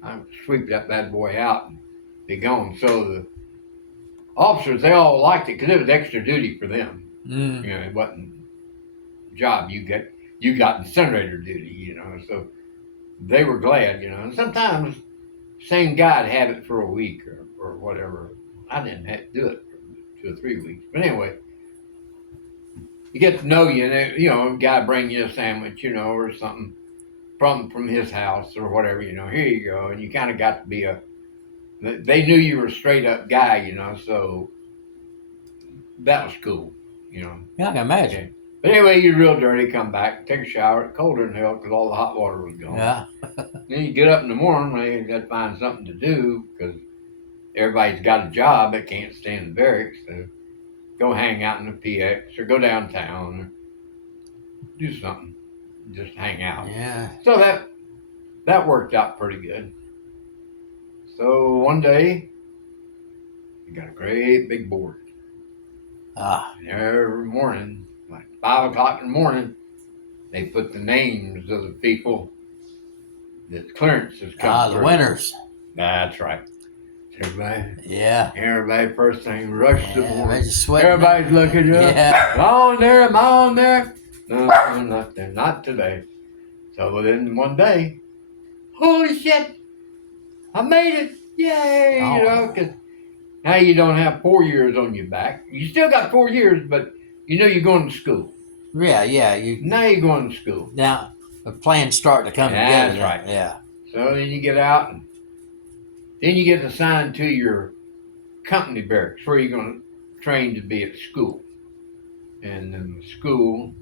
I sweep that bad boy out and be gone. So the officers, they all liked it because it was extra duty for them. It wasn't a job you got incinerator duty, so they were glad, and sometimes same guy'd have it for a week or whatever. I didn't have to do it for 2 or 3 weeks. But anyway, you get to know you, and a guy bring you a sandwich, or something from his house or whatever, here you go. And you kind of got to be they knew you were a straight up guy, so that was cool, Yeah, I can imagine. Okay. But anyway, you're real dirty, come back, take a shower, it's colder than hell because all the hot water was gone. Yeah. Then you get up in the morning, you got to find something to do because everybody's got a job that can't stay in the barracks. So go hang out in the PX or go downtown or do something. Just hang out. Yeah. So that worked out pretty good. So one day, you got a great big board. And every morning, like 5 o'clock in the morning, they put the names of the people that clearances come through. The winners. That's right. Everybody. Yeah. Everybody first thing rush to the board. Sweating. Everybody's looking up. Yeah. Am I on there? No, not there. Not today. So within one day, holy shit, I made it. Yay. Because now you don't have 4 years on your back. You still got 4 years, but you're going to school. Yeah. Now you're going to school. Now the plan's starting to come together. That's right. Yeah. So then you get out, and then you get assigned to your company barracks where you're going to train to be at school. And then the school,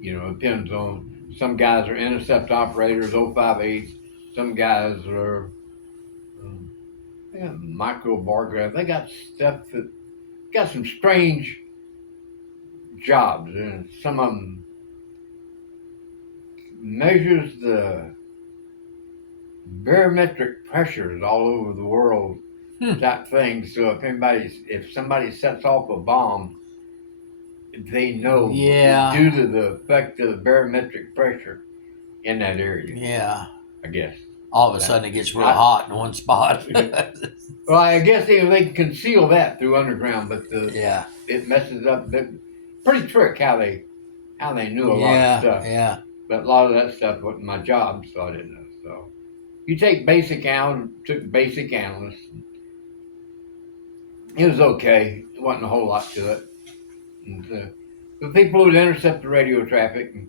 depends on, some guys are intercept operators, 058s. Some guys are They got microbarograph. They got stuff that got some strange jobs, and some of them measures the barometric pressures all over the world. Type thing. So if somebody sets off a bomb, they know due to the effect of the barometric pressure in that area. Yeah. I guess. All of a sudden it gets real hot in one spot. Well, I guess they can conceal that through underground, but it messes up. Pretty trick how they knew a lot of stuff. Yeah. But a lot of that stuff wasn't my job, so I didn't know. So you took basic analyst. It was okay. It wasn't a whole lot to it. And, the people would intercept the radio traffic, and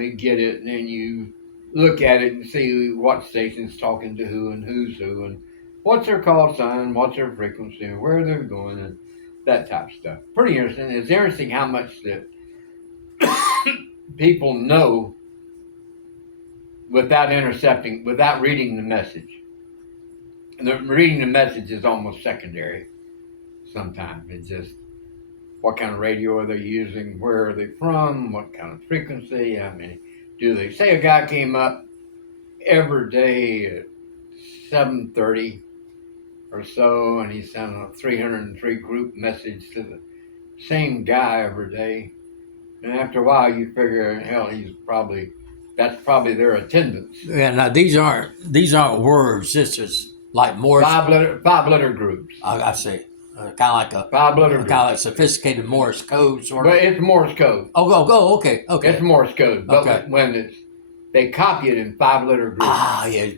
they get it, and then you look at it and see what station's talking to who and who's who, and what's their call sign, what's their frequency, and where they're going, and that type of stuff. Pretty interesting. It's interesting how much that people know without intercepting, without reading the message. And reading the message is almost secondary sometimes. It's just what kind of radio are they using, where are they from, what kind of frequency, how many do they say. A guy came up every day at 7:30 or so, and he sent a 303 group message to the same guy every day. And after a while, you figure, hell, that's probably their attendance. Yeah. Now these aren't words. This is like Morse. Five letter groups. I see. Kind of like a 5 letter kind of like sophisticated Morse code sort of. But it's Morse code. Oh, okay. It's Morse code. But when they copy it in 5 letter groups. Yeah.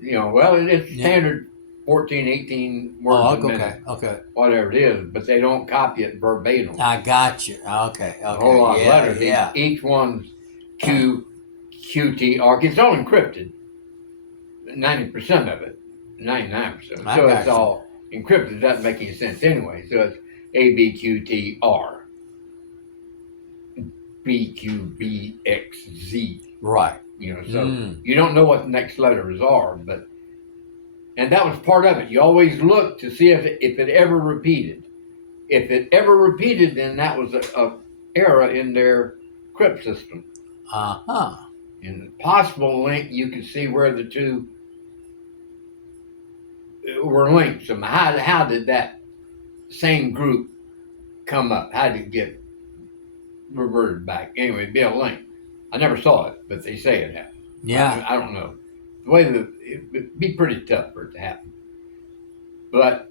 It's standard 14, 18 words a minute. Okay. Whatever it is, but they don't copy it verbatim. I got you. Okay. A whole lot of letters. Yeah. Each one's QTR. It's all encrypted. 90% of it. 99%. So it's all encrypted. It doesn't make any sense anyway. So it's ABQTR. BQBXZ. Right. So you don't know what the next letters are, and that was part of it. You always look to see if it ever repeated. If it ever repeated, then that was a error in their crypt system. In the possible link, you could see where the two were linked. So how did that same group come up? How did it get reverted back? Anyway, it'd be a link. I never saw it, but they say it happened. Yeah. I don't know. The way it'd be pretty tough for it to happen. But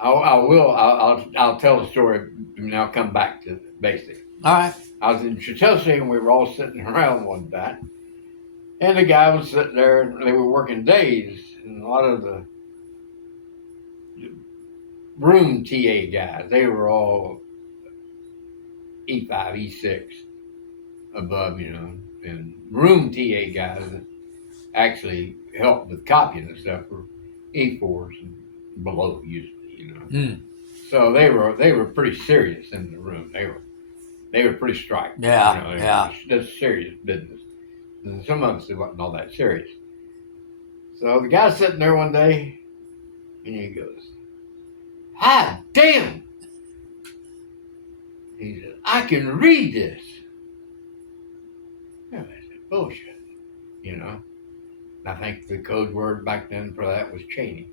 I'll tell the story and I'll come back to basic. All right. I was in Chitose and we were all sitting around one night. And the guy was sitting there and they were working days, and a lot of the room TA guys, they were all E5, E6 above, and room TA guys that actually helped with copying and stuff were E4s and below usually, So they were pretty serious in the room. They were pretty strict. Yeah. That's serious business. And some of us, it wasn't all that serious. So the guy's sitting there one day, and he goes, "Ah, damn!" He said, "I can read this." Yeah, I said, "Bullshit." I think the code word back then for that was Cheney.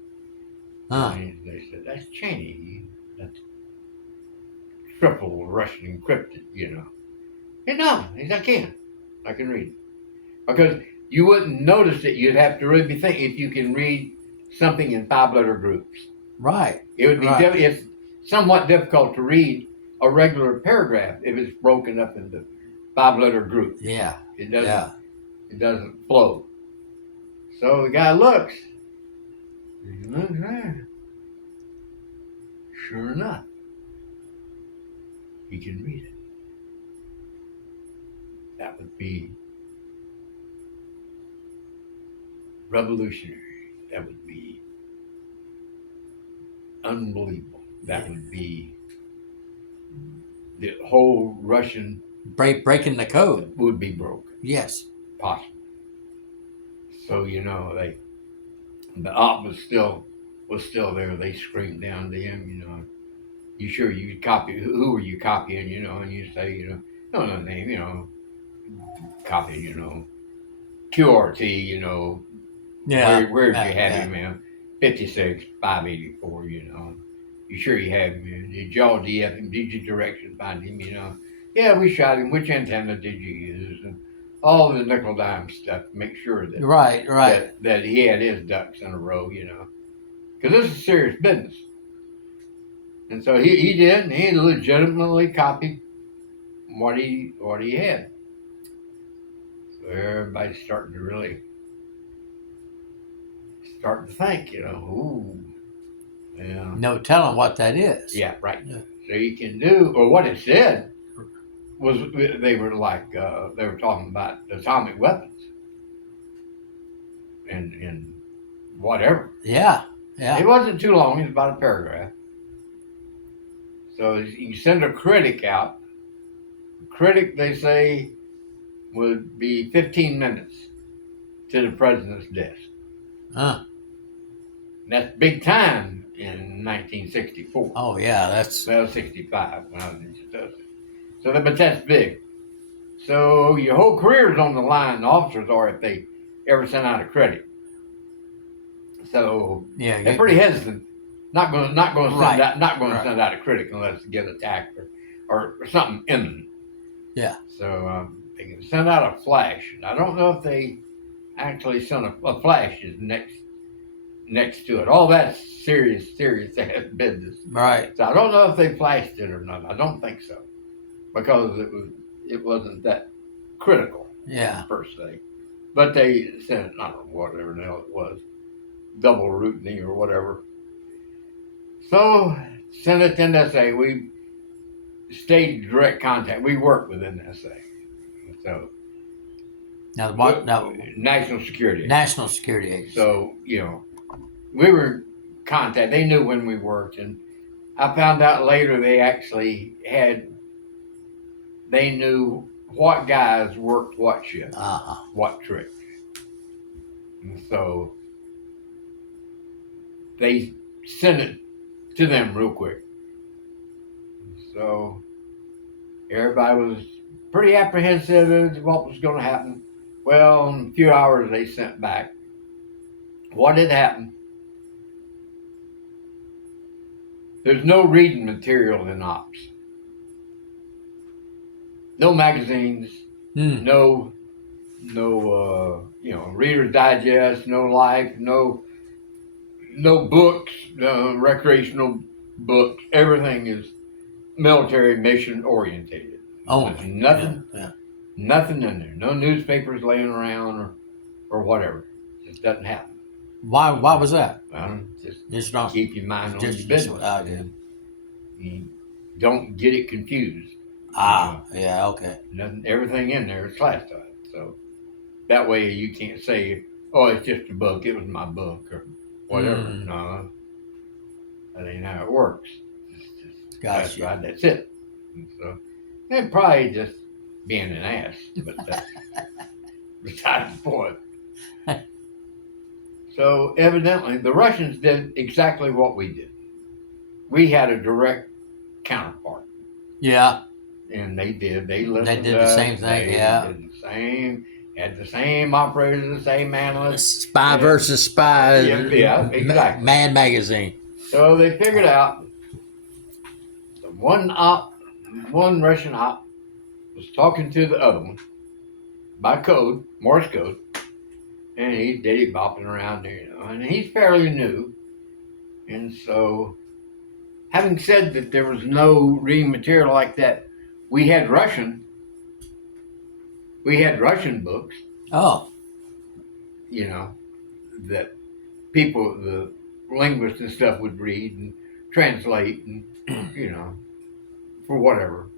And they said, "That's Cheney. That's triple Russian encrypted, And no, he said, I can read it. Because you wouldn't notice it. You'd have to really be thinking if you can read something in 5 letter groups. Right. It would be it's somewhat difficult to read a regular paragraph if it's broken up into 5 letter groups. Yeah. It doesn't flow. So the guy looks. And he looks there. Sure enough, he can read it. That would be revolutionary. That would be unbelievable. That would be the whole Russian breaking the code would be broken. Yes, possible. So The op was still there. They screamed down to him, you sure you could copy? Who were you copying? And you say, no name, copy, QRT, Yeah. where did you have him, man? 56, 584, You sure you have him? Did y'all DF him? Did you direction find him? Yeah, we shot him. Which antenna did you use? And all the nickel dime stuff. Make sure that Right. that he had his ducks in a row, because this is serious business. And so he did, and he legitimately copied what he had. So everybody's starting to really think, ooh, yeah. No telling what that is. Yeah, right. Yeah. So you can do, or what it said was they were they were talking about atomic weapons and whatever. Yeah. It wasn't too long. It was about a paragraph. So you send a critic out. A critic, they say, would be 15 minutes to the president's desk. Huh. And that's big time in 1964. Oh yeah, that's. Well, 65 when I was in Chittagong. But that's big. So your whole career is on the line. The officers are if they ever send out a credit. So Yeah, they're pretty hesitant. Not going to send out a critic unless they get attacked or something imminent. Yeah. So they can send out a flash. I don't know if they actually sent a flash is next to it. All that's serious business. Right. So I don't know if they flashed it or not. I don't think so, because it wasn't that critical. Yeah. Per se, but they sent, I don't know, whatever the hell it was, double rootney or whatever. So sent it to NSA. We stayed in direct contact. We worked with NSA. So now what? Now National Security. National Security Agency. So we were in contact. They knew when we worked, and I found out later they actually they knew what guys worked what shift, what tricks. And so they sent it to them real quick. So everybody was pretty apprehensive of what was going to happen. Well, in a few hours they sent back what had happened. There's no reading material in ops. No magazines, no Reader's Digest, no Life, no books, recreational books. Everything is military mission orientated. Oh, there's nothing, nothing in there. No newspapers laying around or whatever. It just doesn't happen. Why was that? Just not keep your mind on your business. You don't get it confused. Yeah, okay. Nothing, everything in there is classified. So that way you can't say, oh, it's just a book. It was my book or whatever. No, that ain't how it works. It's Gotcha. classified. That's it. And so and probably just being an ass, but that's besides the point. So evidently the Russians did exactly what we did. We had a direct counterpart. Yeah. And they did. They listened. They did the same thing. Yeah. Did the same. Had the same operators, the same analysts. Spy versus Spy. Yeah, exactly. Mad Magazine. So they figured out the one Russian op was talking to the other one by code, Morse code, and he's diddy bopping around there, and he's fairly new. And so, having said that there was no reading material like that, we had Russian books. Oh. That people, the linguists and stuff would read and translate and, for whatever,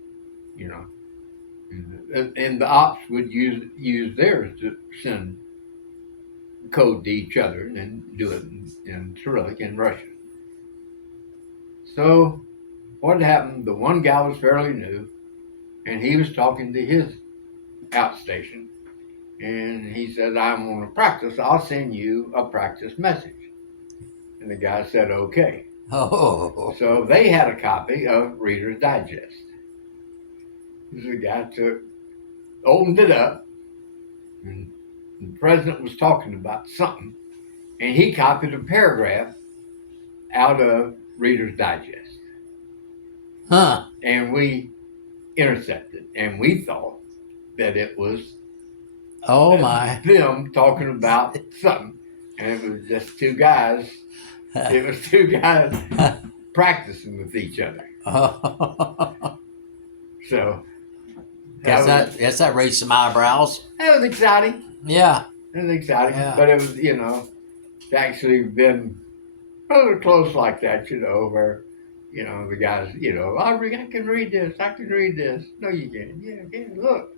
And the ops would use theirs to send code to each other and then do it in Cyrillic and Russian. So what happened, the one guy was fairly new, and he was talking to his outstation, and he said, I'm going to practice. I'll send you a practice message. And the guy said, okay. Oh. So they had a copy of Reader's Digest. The guy opened it up, and the president was talking about something, and he copied a paragraph out of Reader's Digest. Huh. And we intercepted, and we thought that it was them talking about something, and it was just two guys. It was two guys practicing with each other. So that raised some eyebrows. That was exciting. Yeah. It was exciting, but it was it's actually been rather close like that, where the guys, I can read this. I can read this. No, you can't. Yeah, look.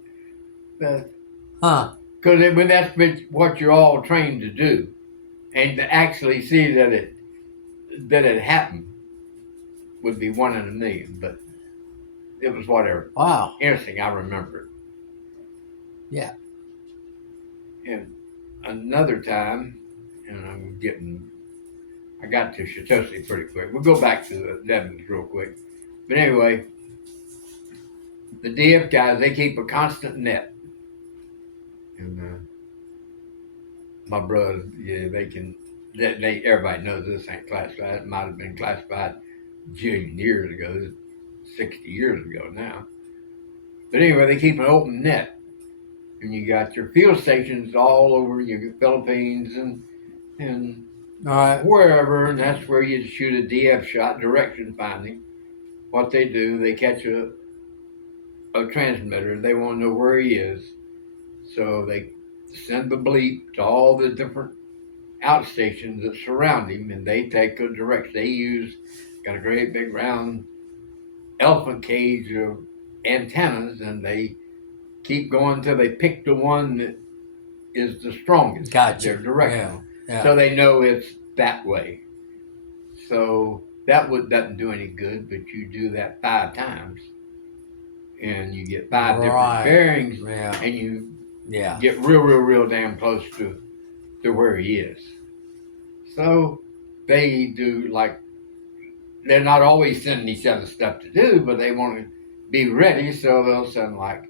Because when that's what you're all trained to do, and to actually see that it happened would be one in a million. But it was whatever. Wow. Interesting. I remember it. Yeah. And another time, and I got to Chitosi pretty quick. We'll go back to the Devons real quick. But anyway, the DF guys, they keep a constant net. And my brothers, everybody knows this ain't classified. It might have been classified a jillion years ago, 60 years ago now. But anyway, they keep an open net. And you got your field stations all over the Philippines and wherever, and that's where you shoot a DF shot, direction finding. What they do, they catch a transmitter. They want to know where he is. So they send the bleep to all the different outstations that surround him, and they take a direction. They got a great big round elephant cage of antennas, and they keep going until they pick the one that is the strongest. Gotcha. Their direction. Yeah. So they know it's that way. So that doesn't do any good, but you do that 5 times, and you get 5 different bearings, and you get real damn close to where he is. So they do, like, they're not always sending each other stuff to do, but they want to be ready, so they'll send, like,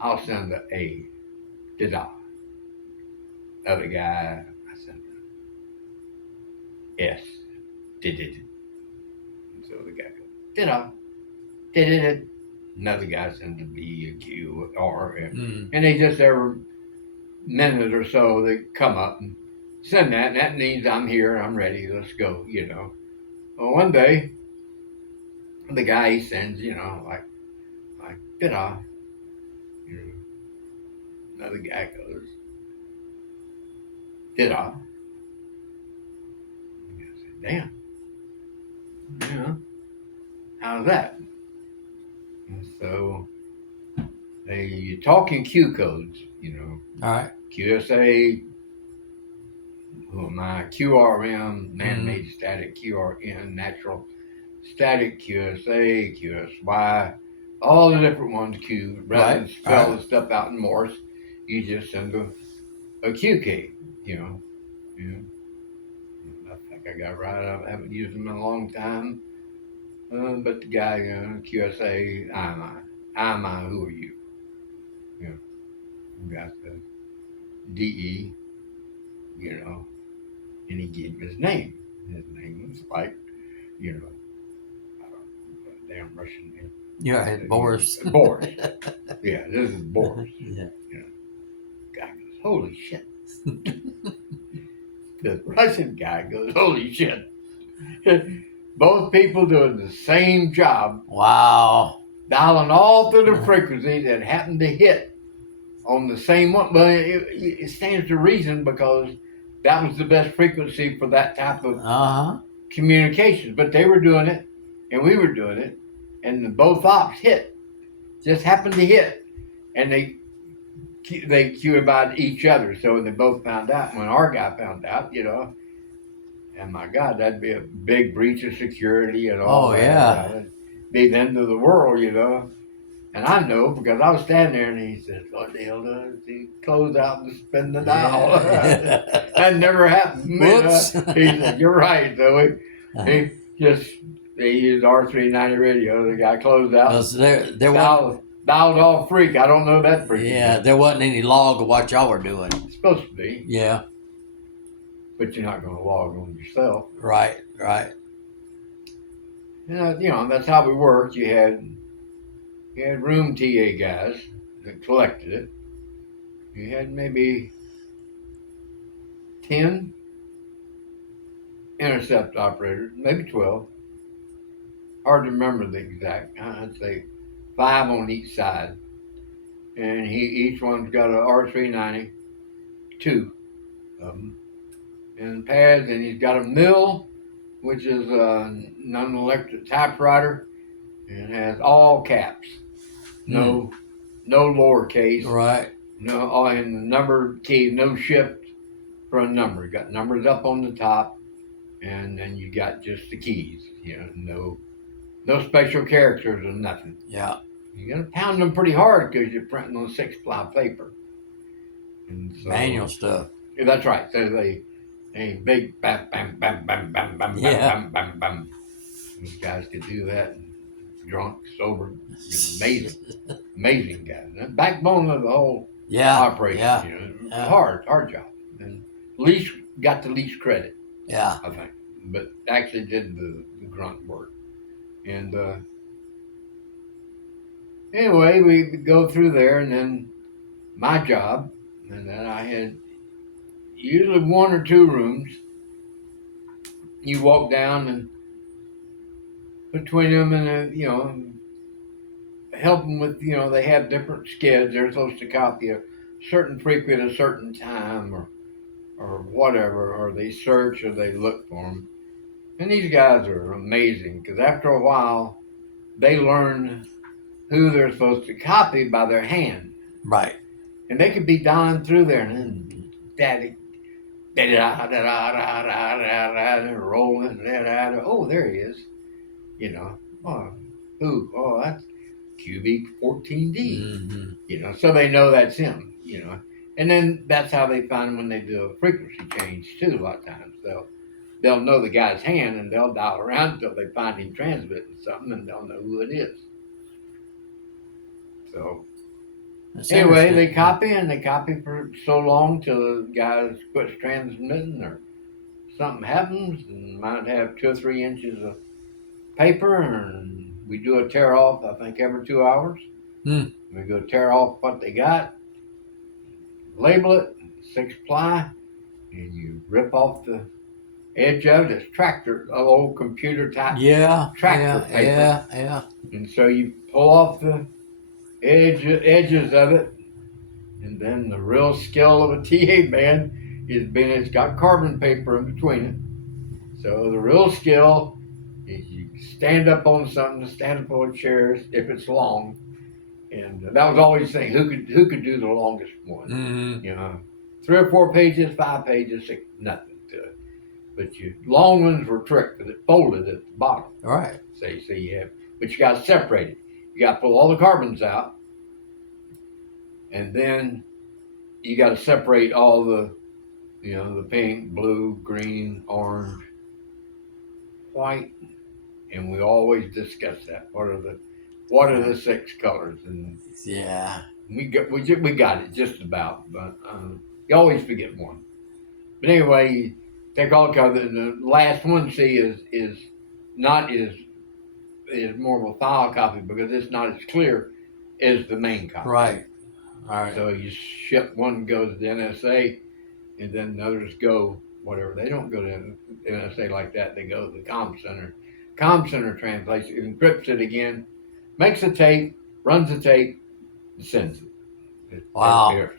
I'll send the A, da-da. Other guy, I send the S, did. So the guy goes, da-da, did. Another guy sends a B, a Q, R, and they just every minute or so they come up and send that, and that means I'm here, I'm ready, let's go, Well, one day, the guy he sends, like, da-da. Another guy goes, da-da. I said, damn. How's that? And so you talk in Q codes, All right. QSA, QRM, man-made static, QRN, natural static, QSA, QSY, all the different ones, Q. Rather than spell the stuff out in Morse, you just send a QK, I think I got right. I haven't used them in a long time. But the guy, QSA, IMI, who are you? The guy says, DE, and he gave him his name. His name was like, I don't know, a damn Russian name. Yeah, Boris. Boris. Yeah, this is Boris. Yeah. Guy goes, holy shit. The Russian guy goes, holy shit. Both people doing the same job. Wow. Dialing all through the frequencies and happen to hit on the same one. But it stands to reason because that was the best frequency for that type of communication. But they were doing it, and we were doing it, and both ops hit. Just happened to hit, and they queued about each other. So they both found out. When our guy found out, and my God, that'd be a big breach of security and all that. Yeah. Be the end of the world, And I know because I was standing there and he says, "What the hell does he close out and spin the dial?" Yeah. That never happened. Whoops. He said, "You're right, though." He just they used R390 radio. The guy closed out. Because there wasn't. Dialed all freak. I don't know that freak. Yeah, there wasn't any log of what y'all were doing. It's supposed to be. Yeah. But you're not going to log on yourself. Right. That's how we worked. You had room TA guys that collected it. You had maybe 10 intercept operators, maybe 12. Hard to remember the exact. I'd say 5 on each side. And each one's got an R390, 2 of them, and pads, and he's got a mill, which is a non-electric typewriter, and has all caps, no lowercase, Right. no, and the number key, no shift for a number. You got numbers up on the top, and then you got just the keys. No special characters or nothing. Yeah. You're gonna pound them pretty hard because you're printing on 6-ply paper. And so, Manual stuff. Yeah, that's right. So they big bam bam bam bam bam bam bam bam bam. These guys could do that, drunk, sober, amazing guys. The backbone of the whole operation. Hard job, and got the least credit. Yeah, I think, but actually did the grunt work. And anyway, we go through there, and then my job, and then I had usually 1 or 2 rooms. You walk down and between them and help them with they have different skids. They're supposed to copy a certain frequency at a certain time or whatever, or they search or they look for them. And these guys are amazing because after a while they learn who they're supposed to copy by their hand. Right. And they could be dialing through there and then daddy and rolling. Oh, there he is. Oh, that's QB 14D. Mm-hmm. So they know that's him. And then that's how they find when they do a frequency change too. A lot of times they'll know the guy's hand and they'll dial around until they find him transmitting something and they'll know who it is. So anyway, they copy for so long till the guy quits transmitting or something happens and might have 2 or 3 inches of paper, and we do a tear off, I think, every 2 hours. We go tear off what they got, label it, 6-ply, and you rip off the edge of it. It's tractor, old computer type tractor paper. Yeah. And so you pull off the edges of it, and then the real skill of a TA man it's got carbon paper in between it. So the real skill is you stand up on something, stand up on chairs if it's long, and that was always the thing. Who could do the longest one? Mm-hmm. 3 or 4 pages, 5 pages, 6, nothing to it. But your long ones were tricked because it folded at the bottom. Right. So but you got to separate it. You got to pull all the carbons out, and then you got to separate all the pink, blue, green, orange, white, and we always discuss that. What are the 6 colors? And we got it just about, but you always forget one. But anyway, you take all the colors. The last one, see, is more of a file copy because it's not as clear as the main copy. Right. All right. So you ship one goes to the NSA, and then the others go whatever. They don't go to the NSA like that. They go to the comm center. Comm center translates it, encrypts it again, makes a tape, runs the tape, and sends it. Wow.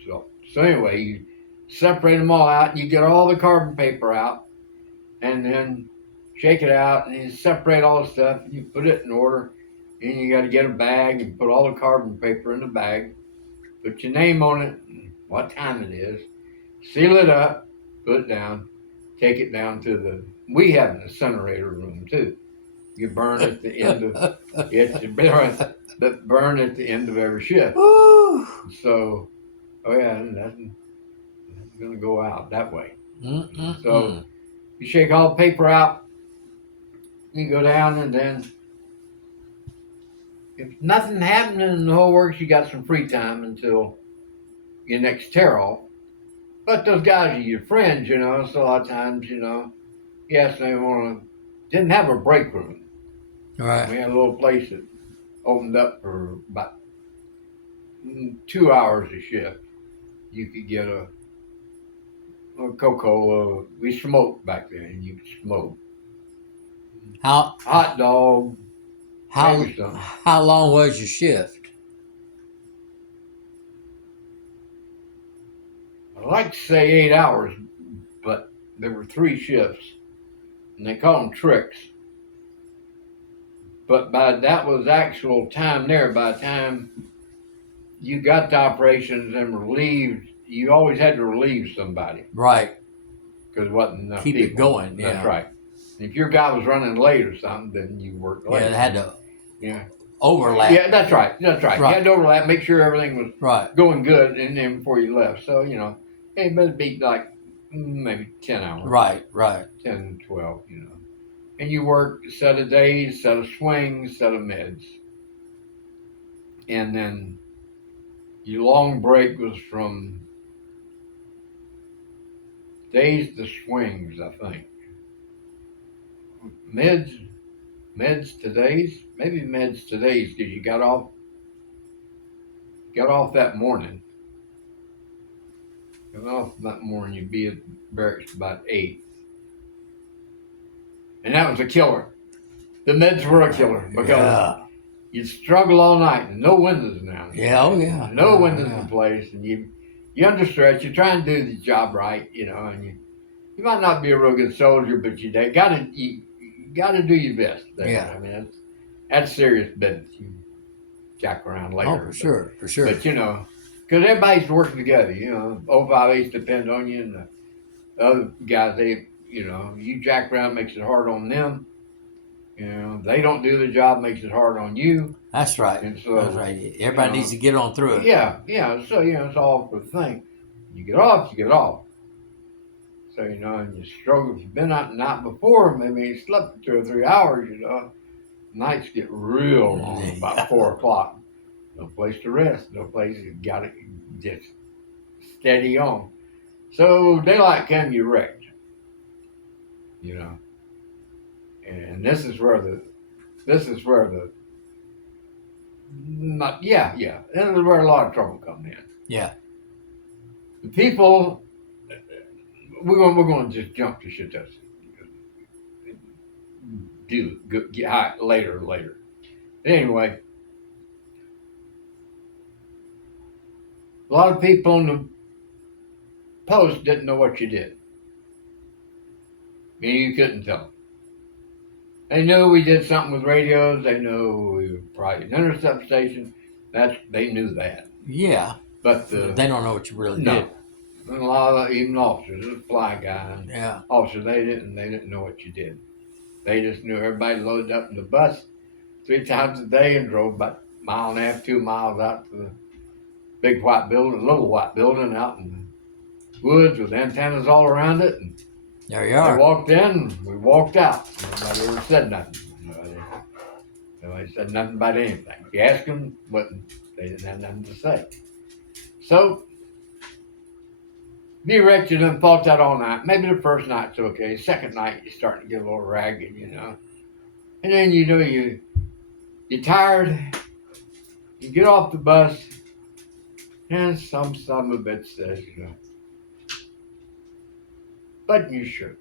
So anyway, you separate them all out. You get all the carbon paper out, and then shake it out, and you separate all the stuff. And you put it in order, and you got to get a bag and put all the carbon paper in the bag. Put your name on it, and what time it is. Seal it up, put it down, take it down to we have an incinerator room too. You burn at the end of it's burn at the end of every shift. Woo. So, oh yeah, that's going to go out that way. So you shake all the paper out, you go down, and then if nothing happening in the whole works, you got some free time until your next tear off. But those guys are your friends, you know. So a lot of times, you know, yes, they didn't have a break room. Right. We had a little place that opened up for about 2 hours a shift. You could get a Coca-Cola. We smoked back then. You could smoke. Hot dog. How long was your shift? I like to say 8 hours, but there were 3 shifts, and they call them tricks. But that was actual time there. By the time you got to operations and relieved, you always had to relieve somebody. Right. Because it wasn't enough Keep people. It going, yeah. That's right. If your guy was running late or something, then you worked late. Yeah, it had to overlap. Yeah, that's right. You had to overlap, make sure everything was going good, and then before you left. So, you know, it better be like maybe 10 hours. Right. 10, 12, you know. And you work a set of days, set of swings, set of mids. And then your long break was from days to swings, I think. Mids to days, maybe mids to days, because you got off that morning. Got off that morning, you'd be at barracks about 8. And that was a killer. The mids were a killer because you'd struggle all night and no windows now. Yeah, oh yeah. No windows in place, and you under stress. You're trying to do the job right, you know, and you might not be a real good soldier, but you gotta do your best. Yeah. I mean, that's serious business. You jack around later. Oh, for sure. But you know, because everybody's working together. You know, 058s depend on you, and the other guys, you jack around makes it hard on them. You know, they don't do the job, makes it hard on you. That's right. And so, that's right. Everybody needs to get on through it. Yeah. So, you know, it's all for the thing. You get off, you get off. So, you know, and you struggle. If you've been out the night before, maybe you slept for 2 or 3 hours, you know. Nights get real long, about 4 o'clock. No place to rest, no place. You got to just steady on. So, daylight come, you wrecked. You know. And this is where the This is where a lot of trouble comes in. Yeah. The people, we're going to just jump to shit that's get high later. Anyway, a lot of people on the post didn't know what you did. And you couldn't tell them. They knew we did something with radios. They knew we were probably an intercept station. They knew that. Yeah. But they don't know what you really did. And a lot of even officers, a fly guy, and officers, they didn't know what you did. They just knew everybody loaded up in the bus 3 times a day and drove about 1.5 miles, 2 miles out to the big white building, little white building out in the woods with antennas all around it. And there you are. We walked in, we walked out. Nobody ever said nothing. Nobody said nothing about anything. You asked them, but they didn't have nothing to say. So, be wretched and fought that all night. Maybe the first night's okay. Second night, you're starting to get a little ragged, you know. And then, you know, you're tired. You get off the bus, and some of it says, you know, button your shirt.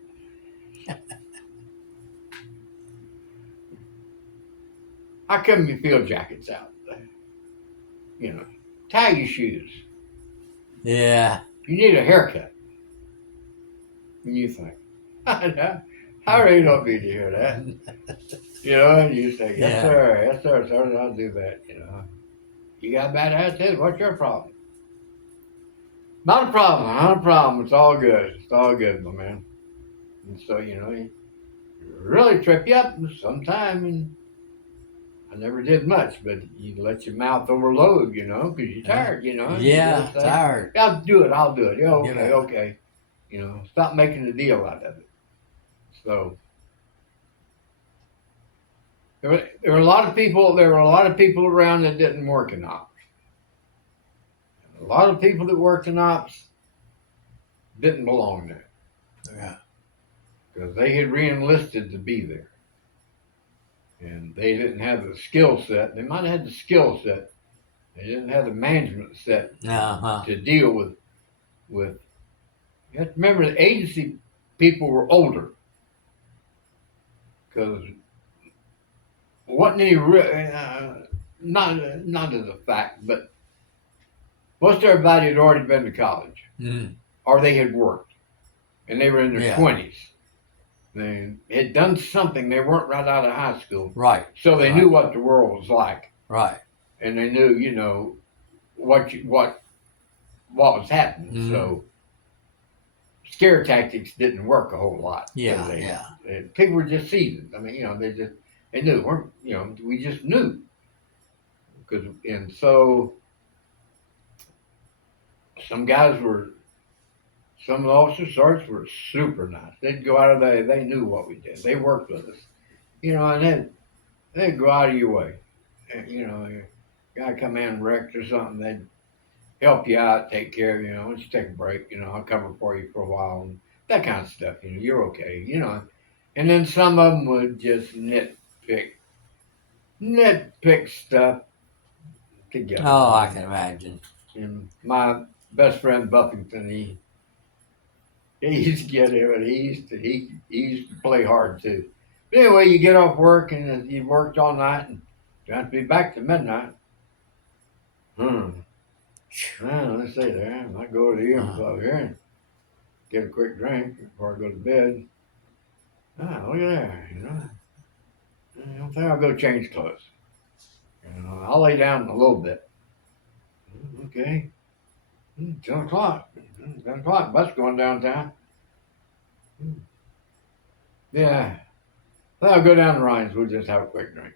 How come your field jacket's out? You know, tie your shoes. Yeah. You need a haircut. And you think, I really don't need to hear that. You know, and you say, yes, sir, I'll do that, you know. You got a bad attitude, what's your problem? Not a problem. It's all good. It's all good, my man. And so, you know, really trip you up sometime. And I never did much, but you let your mouth overload, because you're tired, and you Yeah, just say, tired. "Yeah, I'll do it. I'll do it. Yeah, Get okay, up. okay." Stop making a deal out of it. So there were a lot of people. There were a lot of people around that didn't work in ops. A lot of people that worked in ops didn't belong there Yeah. because they had reenlisted to be there, and they didn't have the skill set. They might have had the skill set. They didn't have the management set Uh-huh. to deal with. You have to remember the agency people were older because wasn't any not as a fact, but most everybody had already been to college Mm. or they had worked and they were in their Yeah. 20s. They had done something. They weren't right out of high school, Right. so they knew what the world was like, Right. and they knew what was happening. Mm. So scare tactics didn't work a whole lot. Yeah. People were just seasoned. I mean, they knew. We just knew. And so some guys were, some of the officer sergeants were super nice. They'd go out of there. They knew what we did. They worked with us, and they'd go out of your way. And, you guy come in wrecked or something, they'd help you out, take care of you. Why don't you take a break? I'll cover for you for a while, and that kind of stuff. You're okay. And then some of them would just nitpick stuff together. Oh, I can imagine. And my best friend Buffington, he used to get him, and he used to play hard too. But anyway, you get off work and you worked all night and you have to be back to midnight. Well, let's see there. I go to the EM Club here and get a quick drink before I go to bed. Look at there. I don't think I'll go change clothes. I'll lay down a little bit. Okay. 10 o'clock. 10 o'clock. Bus going downtown. Yeah. Then I'll go down to Ryan's. We'll just have a quick drink.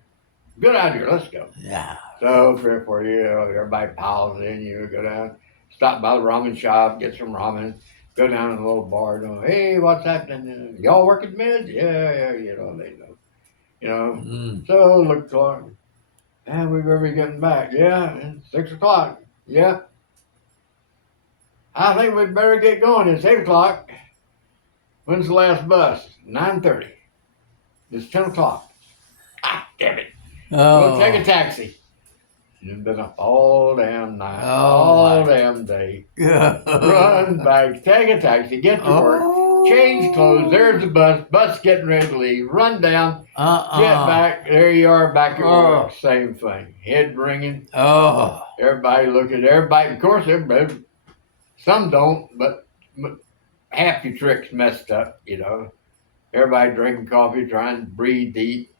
Good idea. Let's go. Yeah. So 3 or 4 everybody piles in. You go down, stop by the ramen shop, get some ramen, go down to the little bar. Hey, what's happening? Y'all work at mids? Yeah. They know. So look clock. And we better be getting back. Yeah, it's 6 o'clock. Yeah. I think we better get going. It's 8 o'clock. When's the last bus? 9:30. It's 10 o'clock. Damn it. Oh. Go take a taxi. You've been up all damn night, damn day. Run back, take a taxi, get to work, change clothes. There's the bus getting ready to leave. Run down, get back. There you are, back at work. Same thing. Head ringing. Everybody looking. Everybody, of course, everybody. Some don't, but half your tricks messed up. Everybody drinking coffee, trying to breathe deep.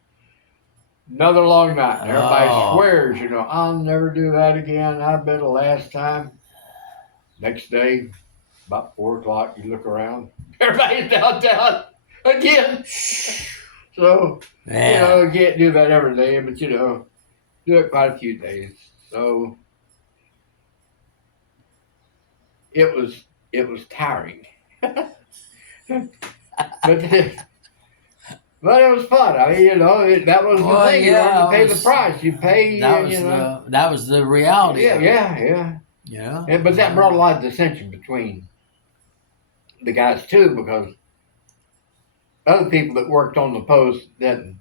Another long night. And everybody swears, I'll never do that again. I bet the last time. Next day, about 4 o'clock, you look around. Everybody's downtown again. So, you can't do that every day, but, do it quite a few days. So, it was tiring. But it was fun. I mean, that was the thing. You had to pay the price. You pay, that was the reality. Yeah. But that brought a lot of dissension between the guys too, because other people that worked on the post they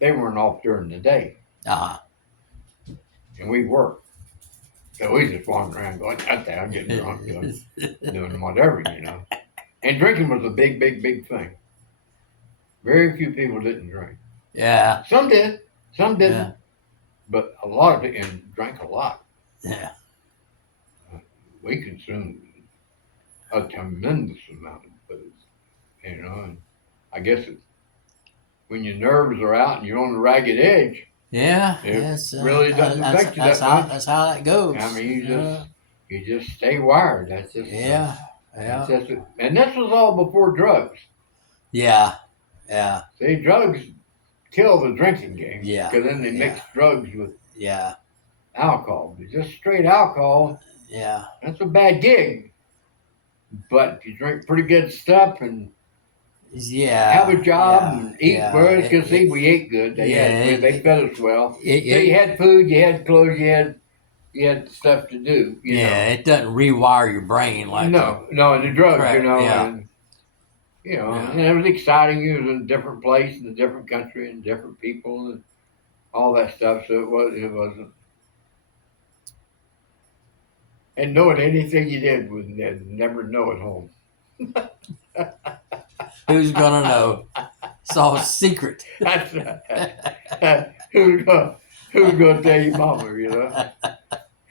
weren't off during the day. And we worked. So we just wandered around going out there, getting drunk, doing whatever, And drinking was a big, big, big thing. Very few people didn't drink. Yeah. Some did. Some didn't. Yeah. But a lot of it, and drank a lot. Yeah. We consumed a tremendous amount of booze. And I guess it's when your nerves are out and you're on the ragged edge. Yeah. It really doesn't affect you that much. That's how that goes. I mean, you just stay wired. That's just yeah. That's just it. And this was all before drugs. Yeah. Yeah. See, drugs kill the drinking game. Yeah. Because then they mix drugs with Yeah. alcohol. Just straight alcohol, Yeah. that's a bad gig. But if you drink pretty good stuff and have a job and eat well, because see, we ate good. They fed us well. So you had food, you had clothes, you had stuff to do. You know. It doesn't rewire your brain like no, and the drugs, crap, and and it was exciting. You was in a different place, in a different country, and different people, and all that stuff. So it wasn't. And knowing anything you did was never know at home. Who's gonna know? It's all a secret. That's right. Who's gonna tell your mama? You know,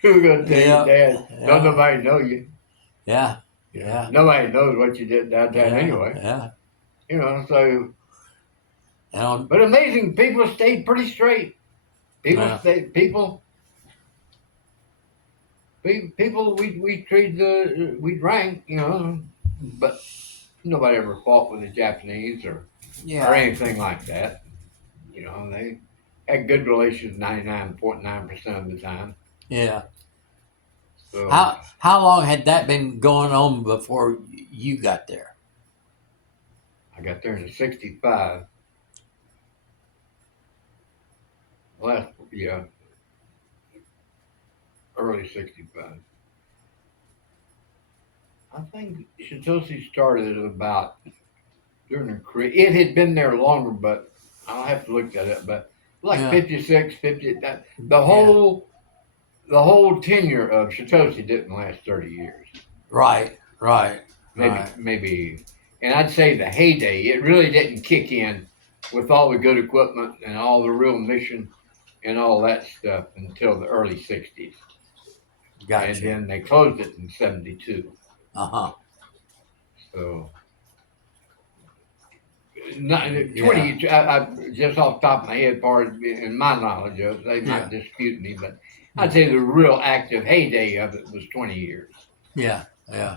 who's gonna tell your dad? Don't nobody know you. Yeah. Nobody knows what you did downtown anyway. Yeah. You know, so. But amazing, people stayed pretty straight. People stayed. People. We treated we drank, but nobody ever fought with the Japanese or anything like that. You know, they had good relations 99.9% of the time. Yeah. So how long had that been going on before you got there? I got there in '65. Early '65. I think Shitoshi started at about during the it had been there longer, but I'll have to look that up. But like 56, 50, the whole tenure of Shitoshi didn't last 30 years. Right. Maybe, and I'd say the heyday, it really didn't kick in with all the good equipment and all the real mission and all that stuff until the early 60s. Gotcha. And then they closed it in '72. So, 20, I just off the top of my head, part in my knowledge of, they might dispute me, but I'd say the real active heyday of it was 20 years. Yeah.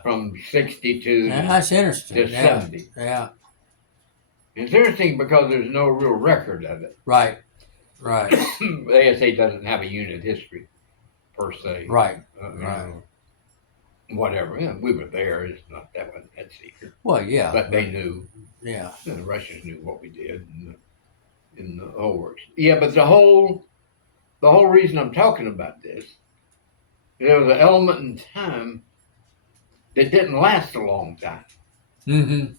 From 62 that's interesting. to 70. Yeah. It's interesting because there's no real record of it. Right. The ASA doesn't have a unit history per se. Right. Whatever. We were there. It's not that secret. Well, yeah. But they knew. Yeah. The Russians knew what we did in the whole works. Yeah, but the whole reason I'm talking about this, there was an element in time that didn't last a long time. Mm-hmm.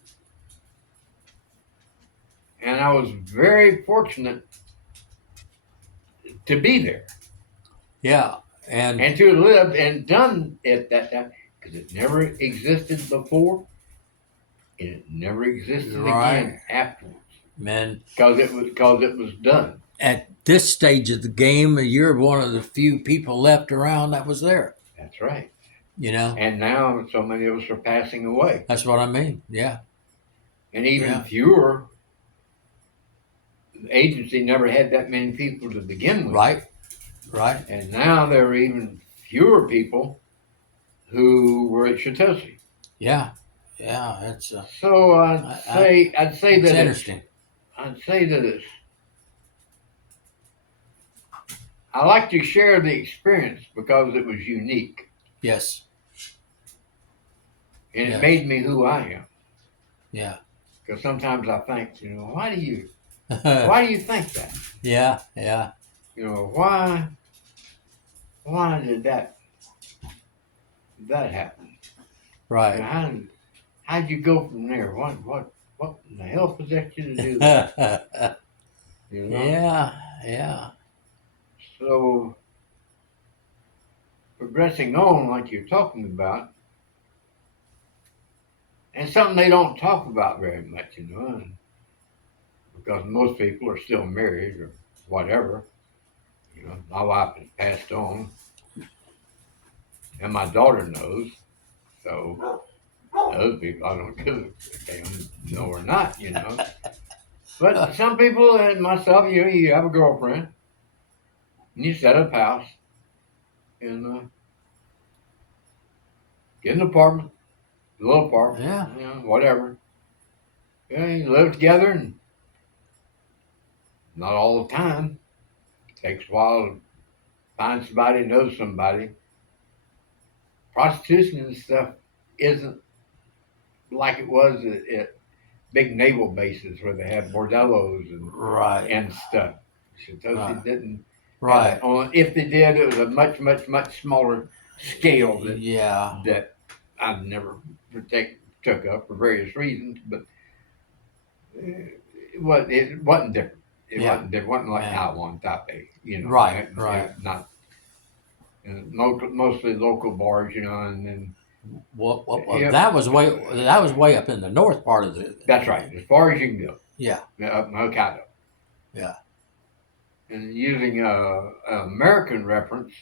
And I was very fortunate to be there. Yeah. And to have lived and done it that time, because it never existed before, and it never existed again afterwards. Man, because it was done. At this stage of the game, you're one of the few people left around that was there. That's right. And now so many of us are passing away. That's what I mean. Yeah. And even fewer. The agency never had that many people to begin with. Right. And now there are even fewer people who were at Shitoshi. Yeah. It's so I'd say it's that interesting. I'd say that it's. I like to share the experience because it was unique. Yes. And it made me who I am. Yeah. Because sometimes I think, why do you think that? Yeah. Why did that happen? Right. How'd you go from there? What in the hell possessed you to do that? Yeah. So progressing on like you're talking about, and something they don't talk about very much, because most people are still married or whatever. My wife has passed on, and my daughter knows. So those people, I don't give a damn know or not, But some people, and myself, you have a girlfriend, and you set up house, and get an apartment, a little apartment, whatever. You live together, and Not all the time. It takes a while to find somebody, know somebody. Prostitution and stuff isn't like it was at big naval bases where they had bordellos and stuff. So Right. it didn't. Right. If they did, it was a much, much, much smaller scale Yeah. that I never took up for various reasons. But it wasn't different. It wasn't like Taiwan, Taipei. Right. Right. Not mostly local bars, and then. Well, that was way up in the north part of the. That's right, as far as you can go. Yeah. Up in Hokkaido. Yeah. And using an American reference,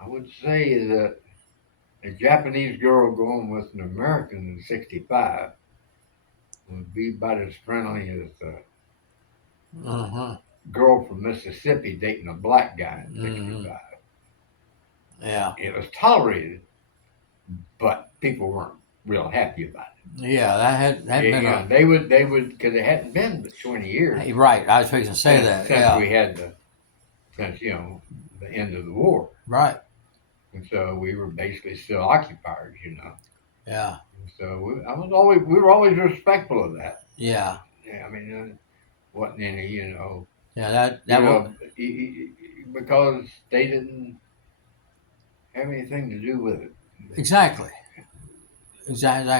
I would say that a Japanese girl going with an American in '65 would be about as friendly as a girl from Mississippi dating a black guy in '65. Yeah. It was tolerated, but people weren't real happy about it. Yeah, that had been they would because it hadn't been but 20 years. Right, I was fixing to say that. Since we had the end of the war. Right. And so we were basically still occupiers, Yeah. And so we were always respectful of that. Yeah. Yeah, I mean, wasn't any, Yeah, that because they didn't have anything to do with it. Exactly. That's, and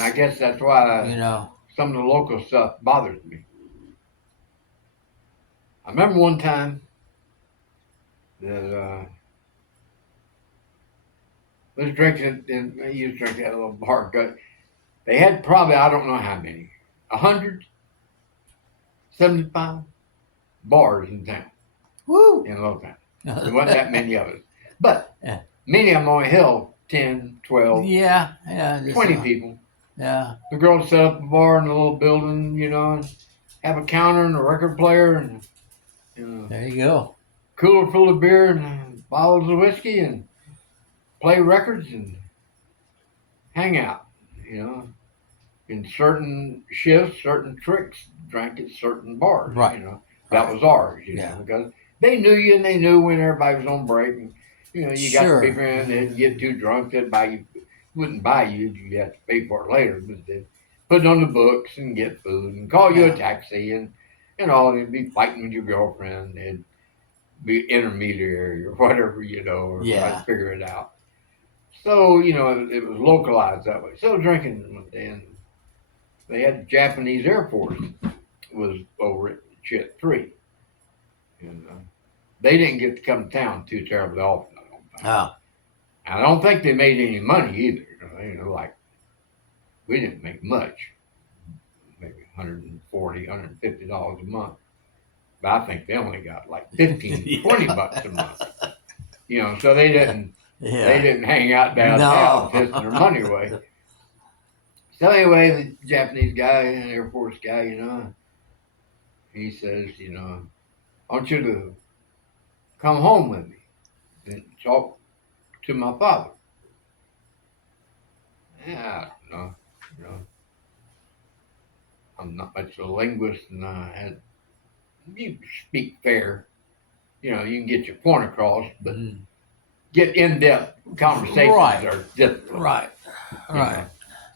I guess that's why some of the local stuff bothers me. I remember one time that was drinking, and I used to drink at a little bar. They had probably, I don't know how many, 175 bars in town. Woo! In Low Town. There wasn't that many of us. But many of them only held 10, 12, 20 people. Yeah. The girls set up a bar in a little building, and have a counter and a record player and there you go. Cooler full of beer and bottles of whiskey and play records and hang out, in certain shifts, certain tricks, drank at certain bars. Right. That was ours, because they knew you and they knew when everybody was on break. And, you got people in, they'd get too drunk, they'd buy you, wouldn't buy you, you'd have to pay for it later, but they'd put it on the books and get food and call you a taxi and they'd be fighting with your girlfriend, they'd be intermediary or whatever, or try to figure it out. So, it was localized that way. So drinking one day, and they had the Japanese Air Force was over at Chet 3. And they didn't get to come to town too terribly often, I don't think. Oh. I don't think they made any money either. Like, we didn't make much. Maybe $140, $150 a month. But I think they only got like 15, 20 bucks a month. So they didn't hang out downtown pissing their money away. So anyway, the Japanese guy, Air Force guy, he says, I want you to come home with me and talk to my father. Yeah, I don't know. I'm not much of a linguist, and you speak fair. You can get your point across, but get in-depth conversations are difficult. Right.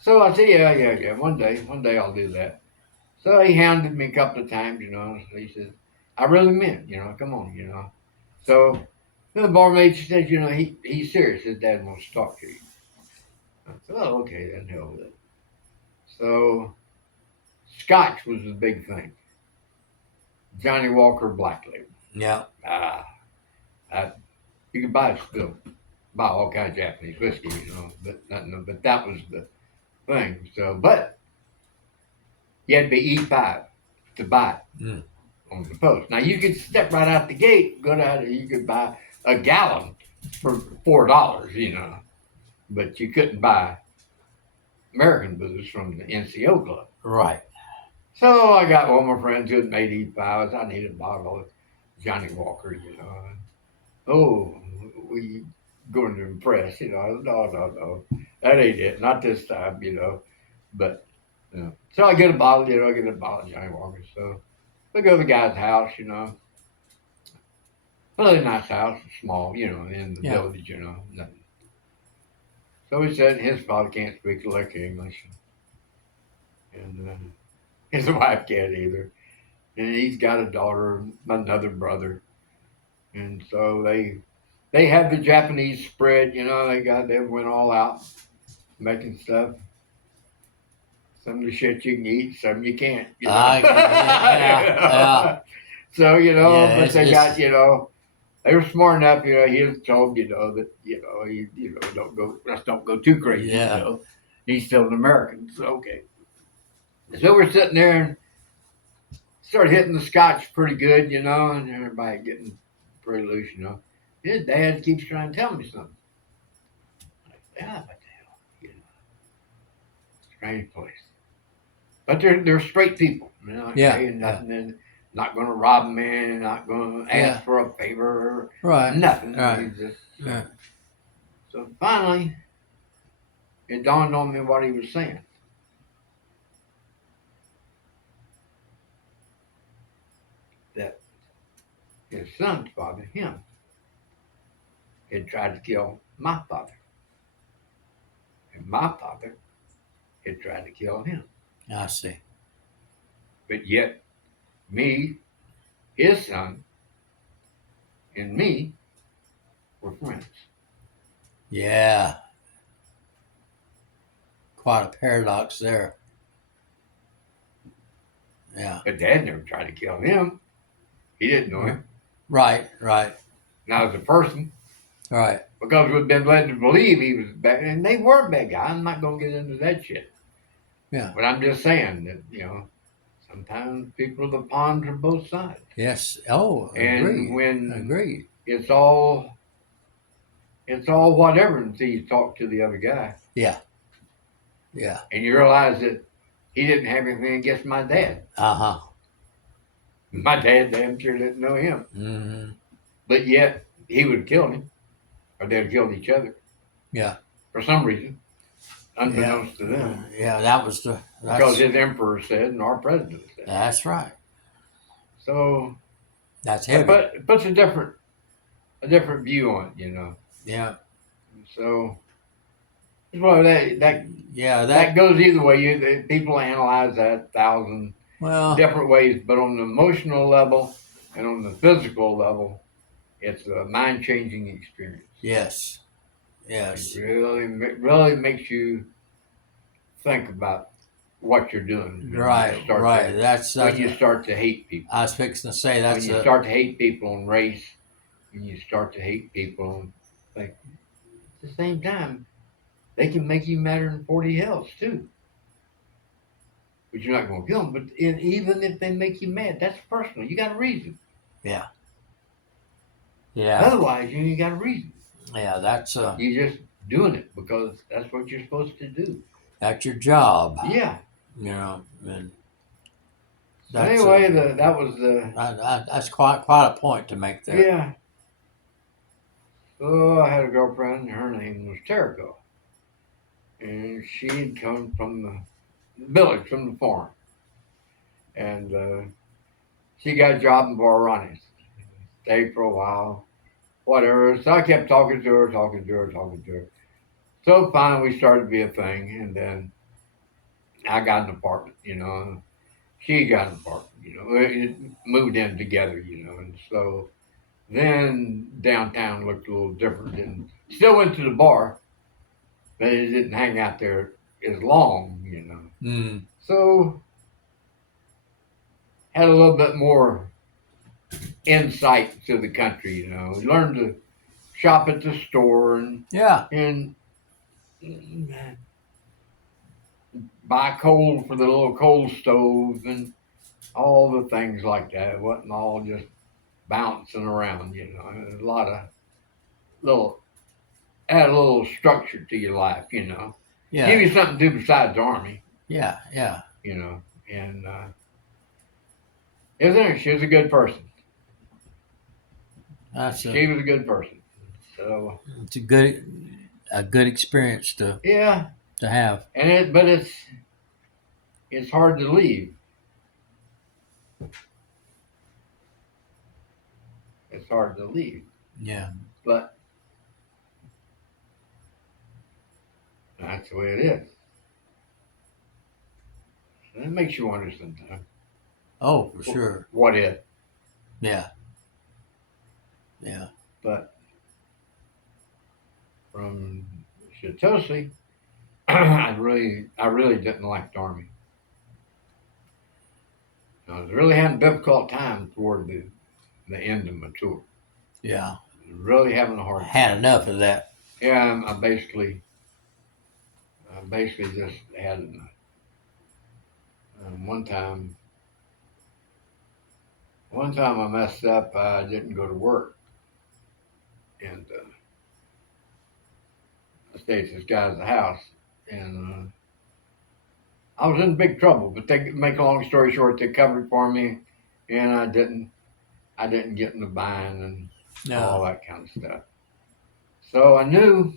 So I said, yeah. One day I'll do that. So he hounded me a couple of times, He says, I really meant, come on, So the barmaid says, he's serious. His dad wants to talk to you. I said, oh, okay, then hell with it. So Scotch was the big thing. Johnny Walker Black Label. Yeah. You could buy all kinds of Japanese whiskey, but that was the thing. So, but you had to be E5 to buy it on the post. Now you could step right out the gate, go down there, you could buy a gallon for $4, but you couldn't buy American booze from the NCO club. Right. So I got one of my friends who had made E5s. I needed a bottle of Johnny Walker, Oh, we going to impress, No. That ain't it. Not this time, But, so I get a bottle, of Johnny Walker. So So I go to the guy's house, you know. Really nice house, small, you know, in the village, you know. Nothing. So he said his father can't speak a lick of English, and his wife can't either. And he's got a daughter, another brother, and so they had the Japanese spread, you know. They went all out making stuff. Some of the shit you can eat, some you can't. You know? Yeah. So you know, Yeah, but they got you know. They were smart enough, you know. He was told, you know, that you know, don't go too crazy. Yeah. You know, he's still an American, so okay. So we're sitting there and started hitting the scotch pretty good, you know, and everybody getting pretty loose, you know. His dad keeps trying to tell me something. Like, yeah, what the hell, you know, strange place. But they're straight people, you know. Okay, and nothing, and not going to rob a man, and not going to ask for a favor, or nothing. Right. Just, so finally, it dawned on me what he was saying. That his son's father, him, had tried to kill my father, and my father had tried to kill him. I see. But yet, me, his son, and me were friends. Yeah. Quite a paradox there. Yeah. But Dad never tried to kill him. He didn't know him. Right. Now, as a person, right. Because we've been led to believe he was bad, and they were bad guys. I'm not going to get into that shit. Yeah. But I'm just saying that, you know, sometimes people are the pawns on both sides. Yes. Oh, agreed. And when agreed. It's all whatever until you talk to the other guy. Yeah. And you realize that he didn't have anything against my dad. My dad damn sure didn't know him. Mm-hmm. But yet, he would have killed him. Or they'd have killed each other. Yeah. For some reason. Unbeknownst to them. Yeah, that was because his emperor said and our president said. That's right. So that's heavy. But it puts a different view on it, you know. Yeah. So well, that goes either way. People analyze that 1,000 different ways, but on the emotional level and on the physical level, it's a mind-changing experience. Yes. It really makes you think about what you're doing. Right. That's when you start to hate people. I was fixing to say that's when you start to hate people on race, when you start to hate people on like at the same time, they can make you madder than 40 hells too. But you're not going to kill them. But even if they make you mad, that's personal. You got a reason. Yeah. Otherwise, you ain't got a reason. Yeah, that's you're just doing it because that's what you're supposed to do. That's your job. Yeah. You know. And anyway, that was the. That's quite a point to make there. Yeah. So I had a girlfriend. And her name was Terrico, and she'd come from the village, from the farm, and she got a job in Bar Ronnie's. Stayed for a while, whatever. So I kept talking to her. So finally, we started to be a thing, and then I got an apartment. You know, she got an apartment. You know, it moved in together. You know, and so then downtown looked a little different, and still went to the bar, but it didn't hang out there as long. You know, so had a little bit more insight to the country. You know, learned to shop at the store and buy coal for the little coal stove and all the things like that. It wasn't all just bouncing around, you know. A lot of add a little structure to your life, you know. Yeah. Give you something to do besides the Army. Yeah. You know, and isn't it? She was a good person. She was a good person. So it's a good experience to have. And it's hard to leave. it's hard to leave. Yeah. But that's the way it is. And it makes you wonder sometimes. Oh, for sure. What if? Yeah. Yeah. But from Chitosi, I really didn't like the Army. I was really having a difficult time toward the end of my tour. Yeah. Really having a hard time. Had enough of that. Yeah, I basically just had enough. One time I messed up. I didn't go to work, and I stayed at this guy's house, and I was in big trouble. But they make a long story short, they covered for me, and I didn't get in the bind and all that kind of stuff. So I knew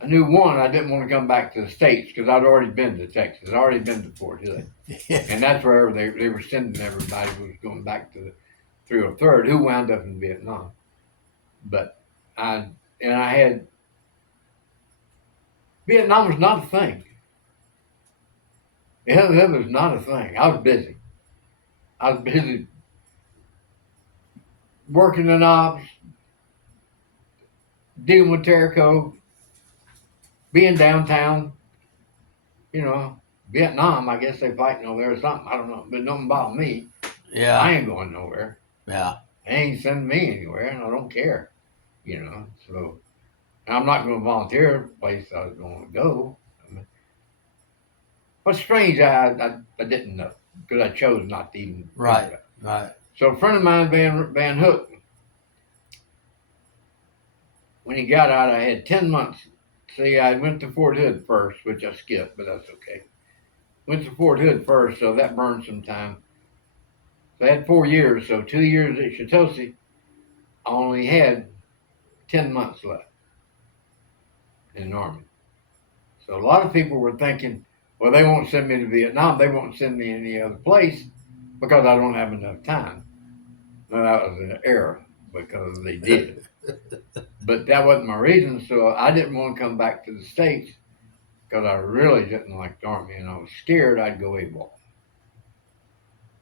one, I didn't want to come back to the States because I'd already been to Texas. I'd already been to Fort Hood. And that's where they were sending everybody who was going back to the 303rd, who wound up in Vietnam. But Vietnam was not a thing. It was not a thing. I was busy. Working in ops, dealing with Terrico, being downtown. Vietnam, I guess they fighting over there or something. I don't know. But nothing about me. Yeah. I ain't going nowhere. Yeah. They ain't sending me anywhere, and I don't care. So I'm not going to volunteer a place I was going to go. What's strange, I didn't know because I chose not to even. Right. So a friend of mine, Van Hook, when he got out, I had 10 months. See, I went to Fort Hood first, which I skipped, but that's okay. Went to Fort Hood first, so that burned some time. So I had 4 years, so 2 years at Chitosi. I only had 10 months left in the Army. So a lot of people were thinking, well, they won't send me to Vietnam. They won't send me any other place because I don't have enough time. Now, that was an error because they did. But that wasn't my reason, so I didn't want to come back to the States because I really didn't like the Army, and I was scared I'd go AWOL.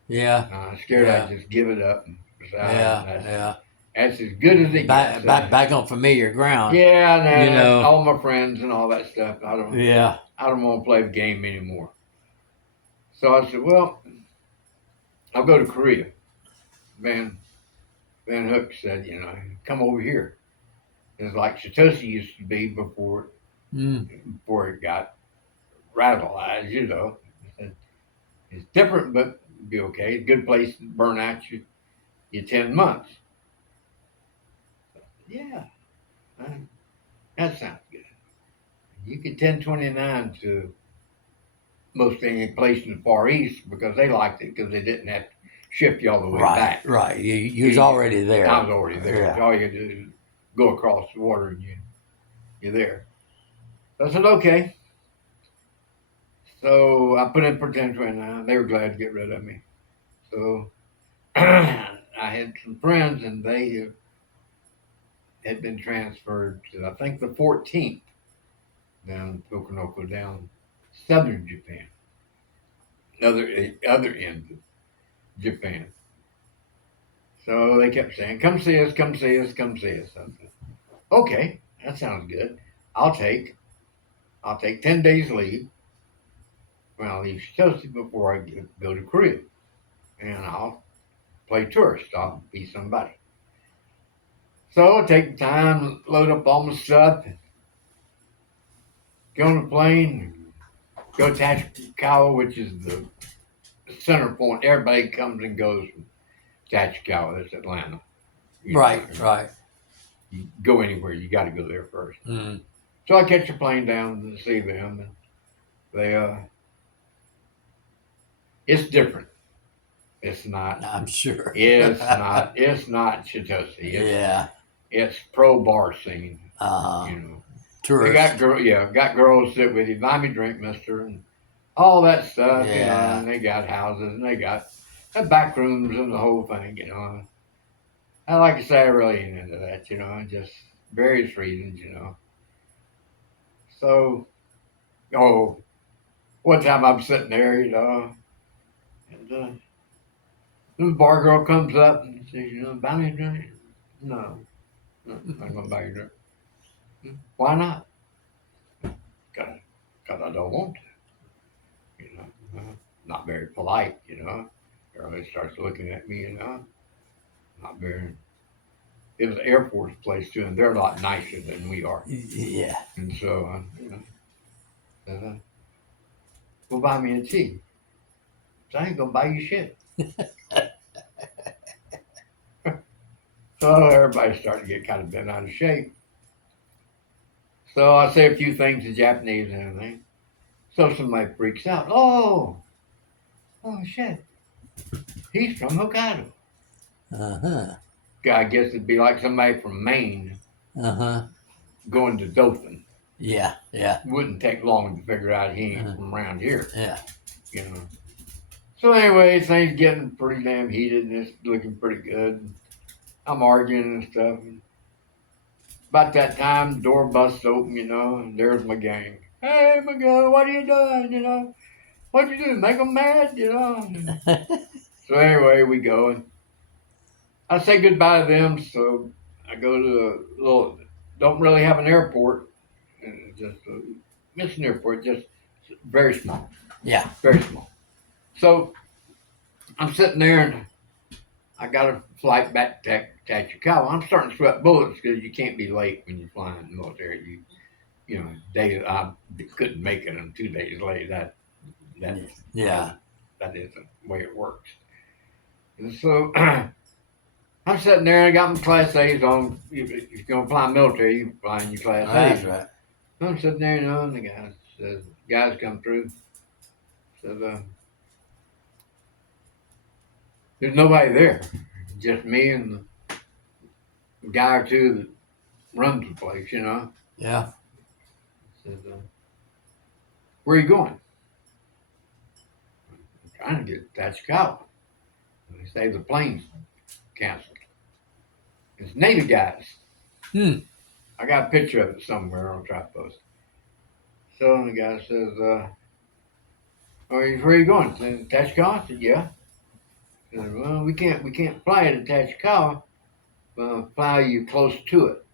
Yeah. I was scared I'd just give it up. That's as good as it gets. Back on familiar ground. Yeah, and all my friends and all that stuff. I don't want to play the game anymore. So I said, well, I'll go to Korea. Van Hook said, come over here. It's like Chitosi used to be before it got radicalized, It's different, but it'd be okay. A good place to burn out you 10 months. Yeah, that sounds good. You could 1029 to most any place in the Far East because they liked it because they didn't have to ship you all the way back. Right, you was already there. I was already there. Yeah. All you had to do is go across the water and you're there. So I said, okay. So I put in for 1029. They were glad to get rid of me. So I had some friends and they had been transferred to, I think, the 14th down Tokonoko, down southern Japan, other end of Japan. So they kept saying, come see us, come see us, come see us. I said, okay, that sounds good. I'll take 10 days leave. Well, I'll leave Chelsea before I go to Korea. And I'll play tourist. I'll be somebody. So I take the time, load up all my stuff, get on the plane, go to Tachikawa, which is the center point. Everybody comes and goes from Tachikawa. That's Atlanta. Right. You go anywhere, you got to go there first. So I catch a plane down to see them, and they it's different. It's not. I'm sure. It's not. It's not Chitosi. It's pro bar scene. Tourists. They got girls sit with you, buy me drink, mister, and all that stuff. And they got houses and they got back rooms and the whole thing. like I say, I really ain't into that, just various reasons, So, oh, one time I'm sitting there, and the bar girl comes up and says, buy me a drink. No, no, I'm not gonna buy you a drink. Why not? Cause I don't want to, Not very polite. Everybody starts looking at me. Not very. It was an Air Force place too, and they're a lot nicer than we are. Yeah. And so, well, buy me a tea. So I ain't gonna buy you shit. So everybody started to get kind of bent out of shape. So I say a few things in Japanese and everything. So somebody freaks out. Oh shit. He's from Hokkaido. Uh-huh. I guess it'd be like somebody from Maine Uh-huh. going to Dothan. Yeah. Yeah. Wouldn't take long to figure out he ain't from around here. Yeah. So anyway, things getting pretty damn heated and it's looking pretty good. I'm arguing and stuff. About that time, the door busts open, and there's my gang. Hey, my God, what are you doing, What'd you do, make them mad, So anyway, we go, and I say goodbye to them, so I go to a little, don't really have an airport, just it's an airport, just very small. Yeah. Very small. So I'm sitting there, and I got a flight back to Tachikawa. I'm starting to sweat bullets because you can't be late when you're flying in the military. Days I couldn't make it, and 2 days late. That Yeah. That isn't the way it works. And so I'm sitting there, and I got my Class A's on. If you're gonna fly military, you fly in your Class A's. That's right. So I'm sitting there, and the guy says, guys come through. Says, there's nobody there, just me and the guy or two that runs the place, Yeah. Says, where are you going? I'm trying to get to Tachikawa. They say the plane's canceled. It's Navy guys. I got a picture of it somewhere. I'll try to post it. So the guy says, where are you going? To Tachikawa? I said, yeah. He said, well, we can't fly it to Tachikawa. Fly you close to it.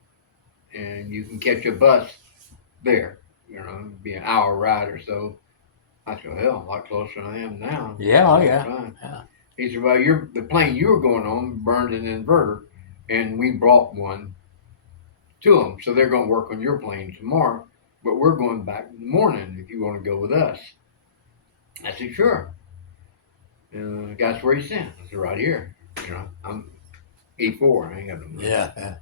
And you can catch a bus there. It'd be an hour ride or so. I said, hell, a lot closer than I am now. Yeah, oh yeah. Yeah. He said, well, the plane you were going on burned an inverter, and we brought one to them. So they're going to work on your plane tomorrow, but we're going back in the morning if you want to go with us. I said, sure. Guys, where you sent? I said, right here. I'm E4. I ain't got no money. Yeah.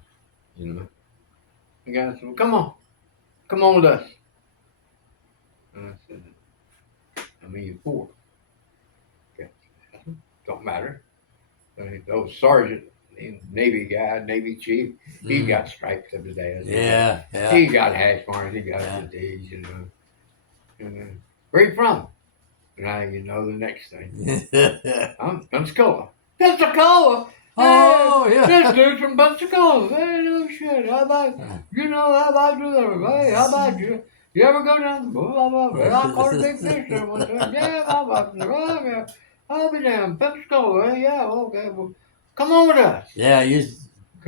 The guy said, well, come on with us. And I said, I'm E4. Okay. Don't matter. Those sergeant, Navy guy, Navy chief, he got stripes every day. Yeah. He got hash marks, he got D's, And where you from? Now you know the next thing. I'm Pensacola. Pensacola? Oh, yeah. This dude's from Pensacola. Hey, no shit. How about you? How about you there? Hey, how about you? You ever go down? Blah, blah, blah. I caught a big fish there one time. Yeah, how about you? Oh, yeah. I'll be down. Pensacola. Hey, yeah, okay. Well, come on with us. Yeah, you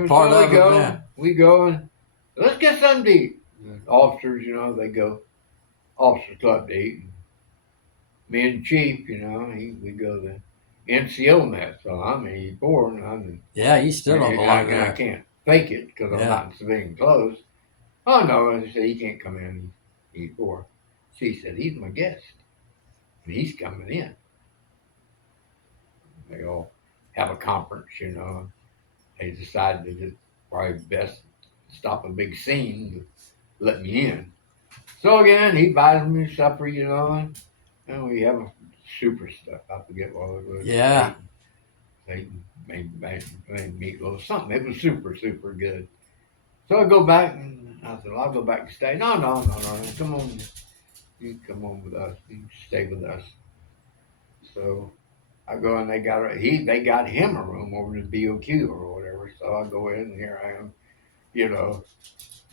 part of it. We go and let's get something to eat. Officers, they go officers club to eat. Me and the chief, we go to the NCO mess. So I'm E4. Yeah, you still don't belong there. I can't fake it because I'm not in civilian clothes. Oh, no. I said, he can't come in. He's E4. She said, he's my guest. And he's coming in. They all have a conference, They decided that it's probably best to stop a big scene to let me in. So again, he buys me supper, and we have a super stuff. I forget what it was. Yeah. They made meatloaf, something. It was super, super good. So I go back, and I said, well, I'll go back and stay. No. Come on. You come on with us. You stay with us. So I go and they got him a room over in the BOQ or whatever. So I go in and here I am, you know,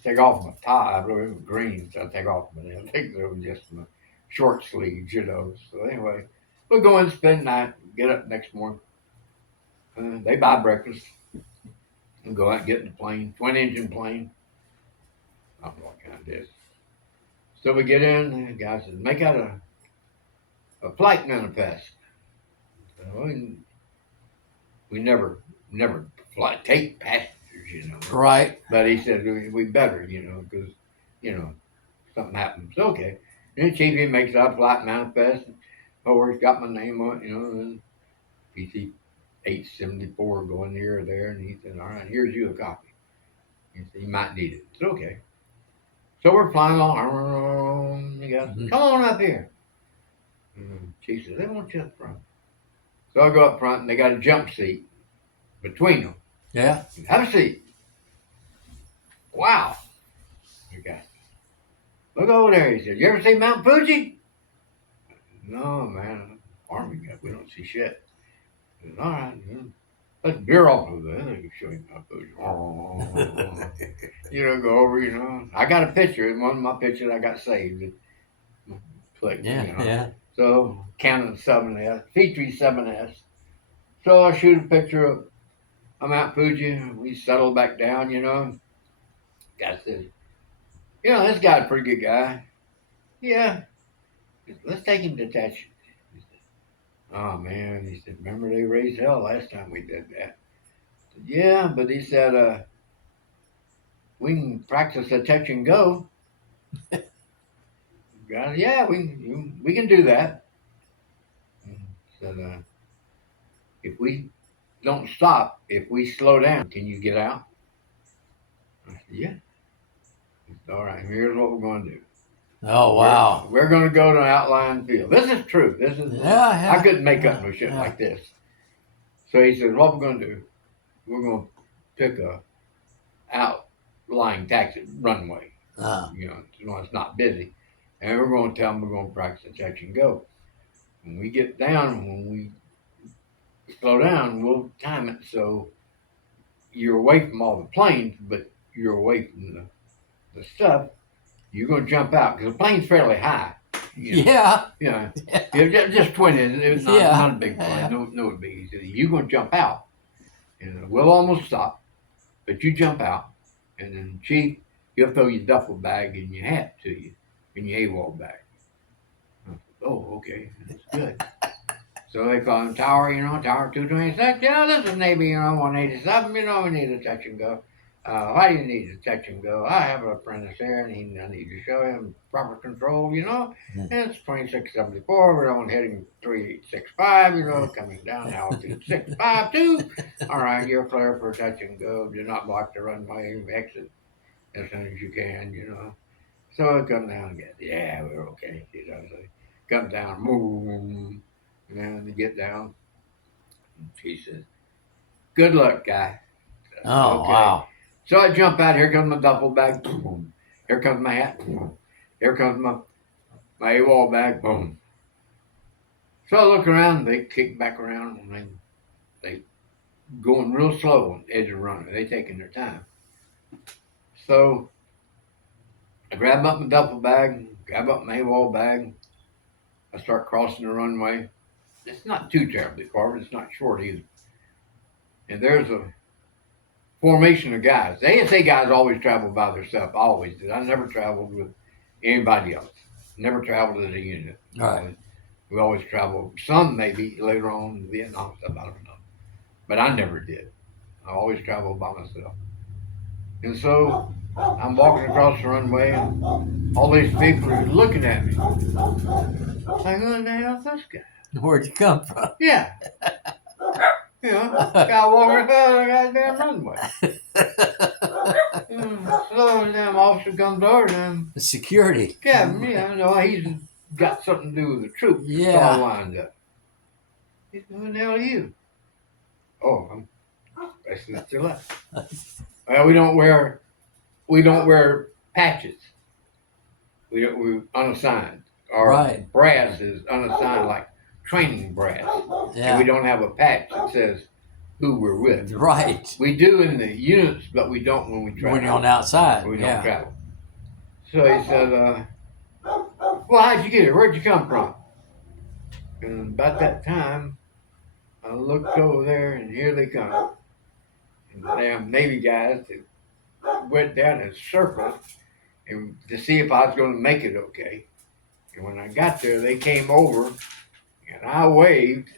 take off my tie. I really was green, so I take off my. I think they were just my short sleeves, you know. So anyway, we go in, spend the night, get up next morning. They buy breakfast and go out and get in the plane, twin engine plane. I don't know what kind it is. So we get in, and the guy says, make out a flight manifest. So we never take passengers, you know. Right. But he said we better, you know, because something happens. Okay. And the chief he makes out flight manifest. Oh, he's got my name on it, you know, and PC 874 going here or there, and he said, all right, here's you a copy. He said, you might need it. It's okay. So we're flying along. He goes, come on up here. And chief says, they want you up front. So I go up front, and they got a jump seat between them. Yeah. Have a seat. Wow. Okay. Look over there. He said, you ever see Mount Fuji? No, man. Army guy. We don't see shit. He said, all right. Let's veer off of there. They can show you Mount Fuji. Go over, I got a picture. One of my pictures I got saved. Click, Yeah. So, Canon 7S, Petrie 7S. So I shoot a picture of Mount Fuji. We settle back down, Guy says, this guy's a pretty good guy. Yeah. Let's take him to detention. He said, oh, man. He said, remember they raised hell last time we did that? I said, yeah, but he said, we can practice a touch and go. Yeah, we can do that. He said, if we don't stop, if we slow down, can you get out? I said, yeah. He said, all right, here's what we're going to do. Oh, wow. We're going to go to an outlying field. This is true. This is I couldn't make up no shit like this. So he said, what we're going to do, we're going to pick a outlying taxi runway. It's not busy. And we're going to tell them we're going to practice a touch and go. When we get down, when we slow down, we'll time it so you're away from all the planes, but you're away from the stuff. You're going to jump out because the plane's fairly high. Yeah. Just twin engine. It was not a big plane. Yeah. No big. He said, you're going to jump out. And we'll almost stop, but you jump out. And then Chief, he'll throw your duffel bag and your hat to you, and your AWOL bag. Oh, okay. That's good. So they call him Tower, Tower 226. This is Navy, 187. We need a touch and go. Why do you need a touch and go? I have an apprentice here, and I need to show him proper control, And it's 2674. We're on heading 3865, coming down altitude 652. All right, you're clear for a touch and go. Do not block the runway. Exit as soon as you can, So it comes down again. Yeah, we're okay. So comes down, move, and they get down. And she says, good luck, guy. Oh, okay. Wow. So I jump out. Here comes my duffel bag. Boom. Here comes my hat. Boom. Here comes my AWOL bag. Boom. So I look around. They kick back around. And they going real slow on the edge of the runway. They taking their time. So I grab up my duffel bag. Grab up my AWOL bag. I start crossing the runway. It's not too terribly far, but it's not short either. And there's a formation of guys. The ASA guys always travel by themselves. Always did. I never traveled with anybody else. Never traveled as a unit. All right. We always traveled. Some maybe later on in Vietnam stuff. I don't know. But I never did. I always traveled by myself. And so I'm walking across the runway, and all these people are looking at me. Like, who the hell's this guy? Where'd you come from? Yeah. Guy walking across the goddamn runway. So the damn officer comes over and the security. Yeah, he's got something to do with the troop. Yeah. All lined up. He said, who the hell are you? Oh, I'm specialist to left. Well, we don't wear patches. We're unassigned. Our brass is unassigned like training brass. Yeah. And we don't have a patch that says who we're with. Right. We do in the units, but we don't when we travel. When you're on the outside. We don't travel. So he said, well, how'd you get here? Where'd you come from? And about that time, I looked over there, and here they come. And the damn Navy guys that went down in circles and to see if I was going to make it okay. And when I got there, they came over, and I waved.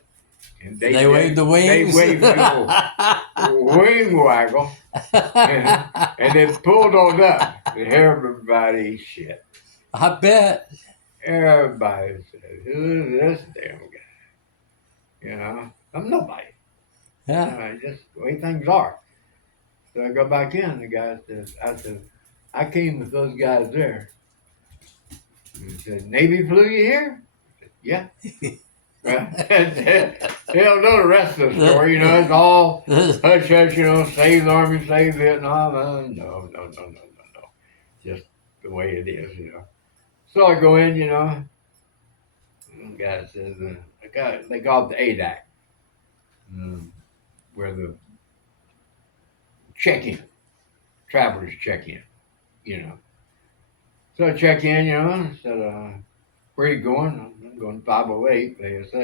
And they waved the wings? They waved the wing waggle. And they pulled on up. And everybody shit. I bet. Everybody said, who is this damn guy? You know, I'm nobody. Yeah. Just the way things are. So I go back in, the guy said, I came with those guys there. And he said, Navy flew you here? I said, yeah. They don't know the rest of the story, you know, it's all hush hush, you know, save the Army, save Vietnam. No. Just the way it is, you know. So I go in, you know, and the guy says, they call it the ADAC, where the check-in, travelers check in, you know. So I check in, you know, and said, where are you going? I'm going 508, ASA,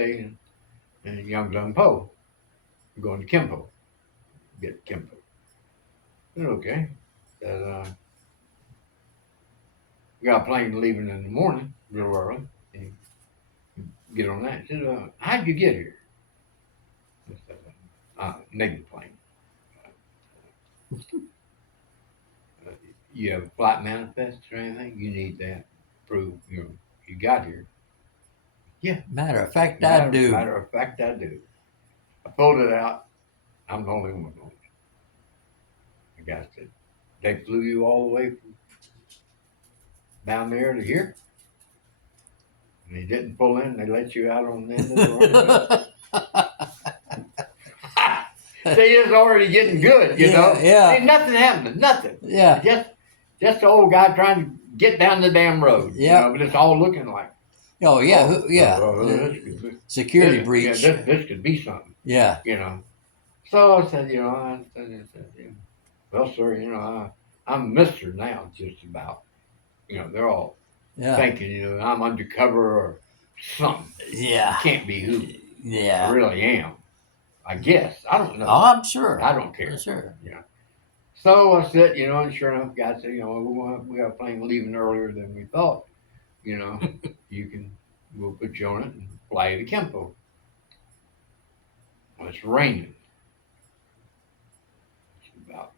and Yongdong Po. I'm going to Kimpo. Get Kimpo. I said, okay. Said, we got a plane leaving in the morning, real early. And get on that. I said, how'd you get here? I said, Navy plane. You have a flight manifest or anything? You need that to prove you got here. Yeah. Matter of fact, I do. Matter of fact, I do. I pulled it out. I'm the only one on it. The guy said, they flew you all the way from down there to here? And they didn't pull in. They let you out on the end of the runway. They just already getting good, you know? Yeah. Ain't nothing happening. Nothing. Yeah. Just the old guy trying to get down the damn road. Yeah. You know, but it's all looking like. Oh, yeah. Security breach. Yeah, this could be something. Yeah. You know. So I said, you know, well, sir, you know, I'm Mr. now, just about. You know, they're all thinking, you know, I'm undercover or something. Yeah. Can't be who. Yeah. I really am. I guess. I don't know. Oh, I'm sure. I don't care. I'm sure. Yeah. So I said, you know, and sure enough, guy said, you know, we got a plane leaving earlier than we thought. You know, we'll put you on it and fly you to Kimpo. Well, it's raining. It's about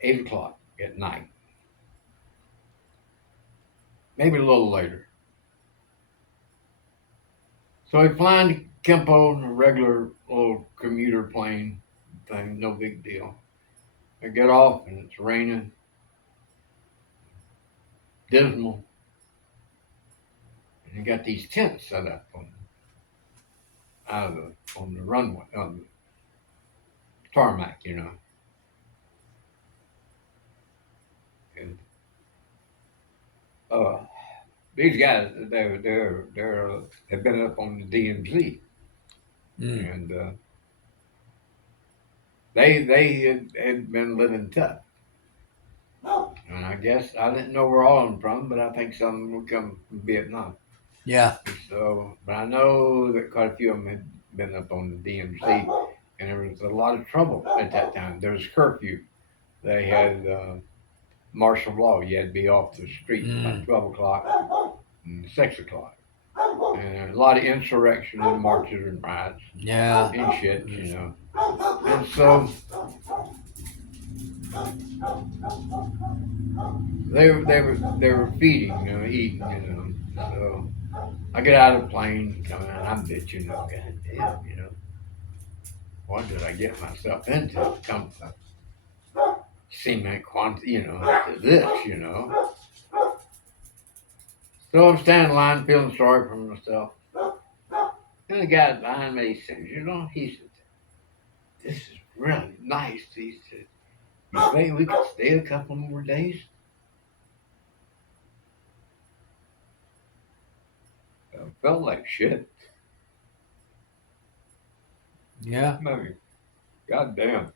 8 o'clock at night. Maybe a little later. So we fly to Kimpo in a regular little commuter plane thing, no big deal. I get off and it's raining, dismal. And you got these tents set up on the runway, on the tarmac, you know. And these guys, they've been up on the DMZ, and they had been living tough. And I guess I didn't know where all of them from, but I think some of them would come from Vietnam. Yeah. So, but I know that quite a few of them had been up on the DMZ, and there was a lot of trouble at that time. There was curfew. They had martial law. You had to be off the street by 12 o'clock and 6 o'clock. And a lot of insurrection and marches and riots. Yeah. And shit, you know. And so they were feeding, you know, eating, you know. So I get out of the plane, come in, I'm bitching, oh, God damn, you know. What did I get myself into to come from cement quantity, you know, to this, you know. So I'm standing in line feeling sorry for myself. And the guy behind me says, you know, he said, this is really nice. He said, you think we could stay a couple more days? Felt like shit. Yeah. I mean, goddamn.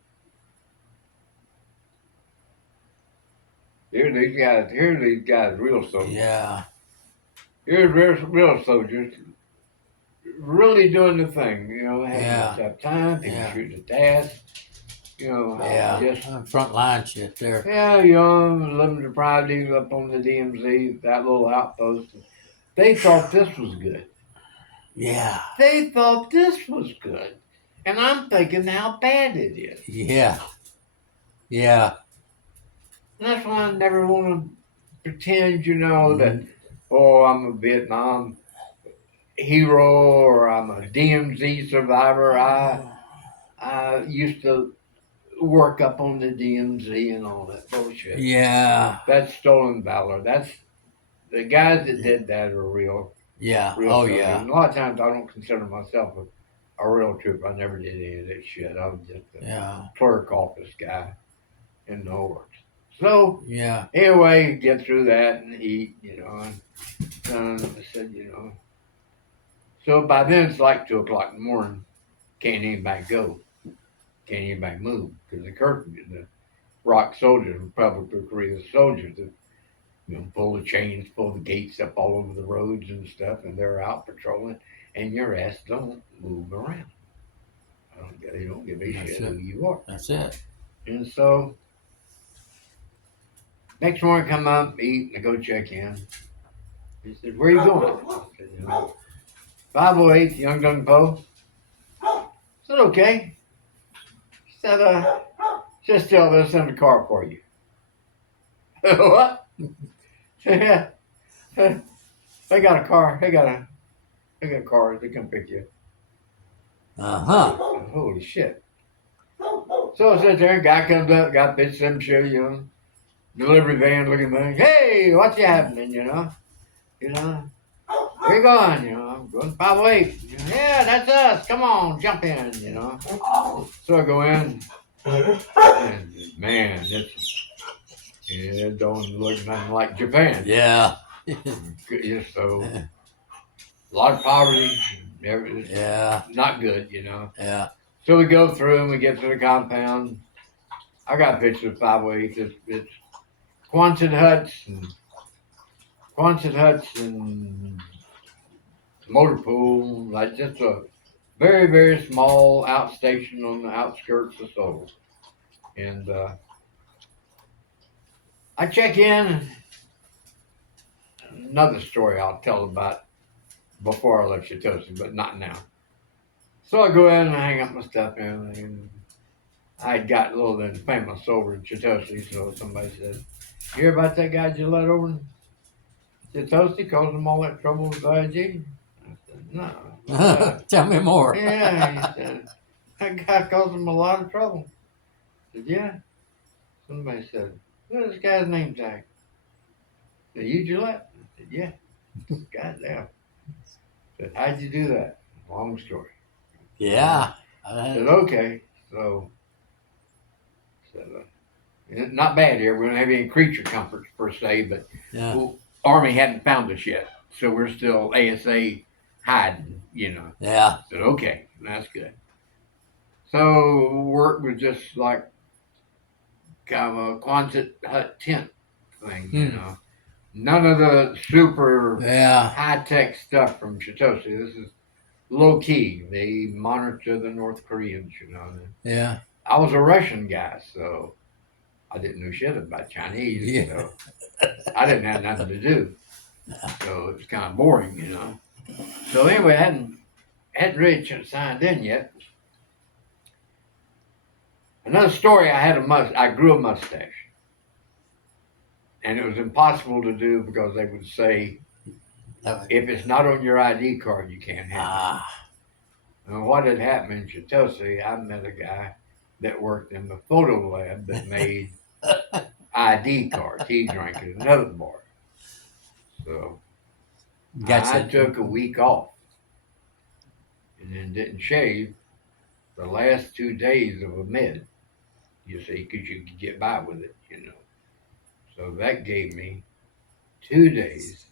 Here these guys, real soldiers. Yeah. Here's real soldiers really doing the thing, having Yeah. enough time, people Yeah. shooting the task, Yeah. just Front line shit there. yeah, limited priorities up on the DMZ, that little outpost. They thought this was good. Yeah. They thought this was good. And I'm thinking how bad it is. Yeah. Yeah. And that's why I never want to pretend, that, Mm. oh, I'm a Vietnam hero or I'm a DMZ survivor. I used to work up on the DMZ and all that bullshit. Yeah. That's stolen valor. That's the guys that did that are real Yeah. real Oh soldiers. yeah. And a lot of times I don't consider myself a real trooper. I never did any of that shit. I was just a Yeah. clerk office guy in the works. So Yeah. anyway, get through that and eat, and I said, So by then it's like 2 o'clock in the morning. Can't anybody go. Can't anybody move because the curfew, the rock soldiers, Republic of Korea soldiers, that pull the chains, pull the gates up all over the roads and stuff, and they're out patrolling, and your ass don't move around. They don't give a shit who you are. That's it. And so next morning, come up, eat, and I go check in. He said, "Where you going?" I said, 508 Young Dung Po. I said, "Okay." He said, "Just tell they'll send a car for you." What? Yeah. They got a car. They got cars. They come pick you Uh-huh. up. Holy shit. So I sit there, guy comes up, got bitch some show, delivery van looking at me. Hey, what's happening, Where you going, I'm going 508. Yeah, that's us. Come on, jump in, So I go in, and man, it don't look nothing like Japan. Yeah. So a lot of poverty, Yeah. not good, Yeah. So we go through and we get to the compound. I got pictures of 508. It's Quonset huts and motor pool, like just a very, very small outstation on the outskirts of Seoul. And I check in. Another story I'll tell about before I left Chitosi, but not now. So I go in and I hang up my stuff in. And I got a little bit famous over in Chitosi, so somebody said, "You hear about that guy you let over in Chitosi, caused him all that trouble with IG?" I said, "No." Tell me more. Yeah, he said, "That guy caused him a lot of trouble." I said, "Yeah." Somebody said, "What is this guy's name tag?" I said, "You Gillette?" I said, "Yeah." Goddamn. I said, "How'd you do that?" Long story. Yeah. I said, "Okay." So, not bad here. We don't have any creature comforts per se, but Yeah. Army hadn't found us yet. So we're still ASA hiding, Yeah. I said, "Okay, that's good." So work was just like kind of a Quonset hut tent thing, None of the super high tech stuff from Chitosi. This is low key. They monitor the North Koreans, Yeah. I was a Russian guy, so I didn't know shit about Chinese, Yeah. so I didn't have nothing to do. So it was kind of boring, So anyway, I hadn't really signed in yet. Another story, I grew a mustache. And it was impossible to do because they would say, if it's not on your ID card, you can't have it. And what had happened in Chitosi, I met a guy that worked in the photo lab that made ID cards. He drank at another bar. So I took a week off and then didn't shave the last 2 days of a med, you see, because you could get by with it, So that gave me 2 days,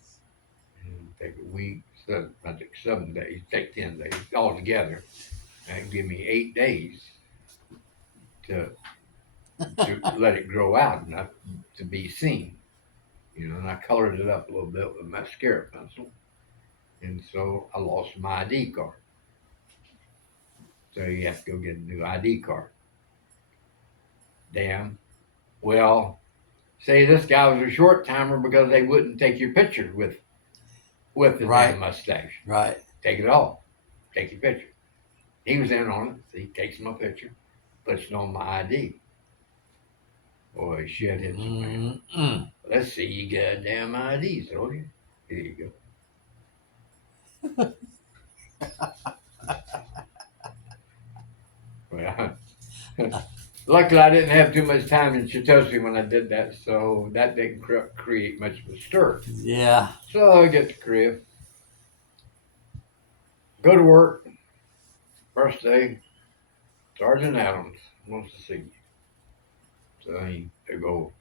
and take a week, I took 7 days, take 10 days altogether, and give me 8 days to let it grow out, not to be seen. And I colored it up a little bit with mascara pencil, and so I lost my ID card. So you have to go get a new ID card. Damn. Well, say this guy was a short timer because they wouldn't take your picture with the damn mustache. Right. Take it off. Take your picture. He was in on it, so he takes my picture, puts it on my ID. Boy, shit hits the fan. Let's see you goddamn ID, soldier. Here you go. Well, luckily I didn't have too much time in Chitose when I did that, so that didn't create much of a stir. Yeah. So I get to crib, go to work. First day, Sergeant Adams wants to see you. So he big old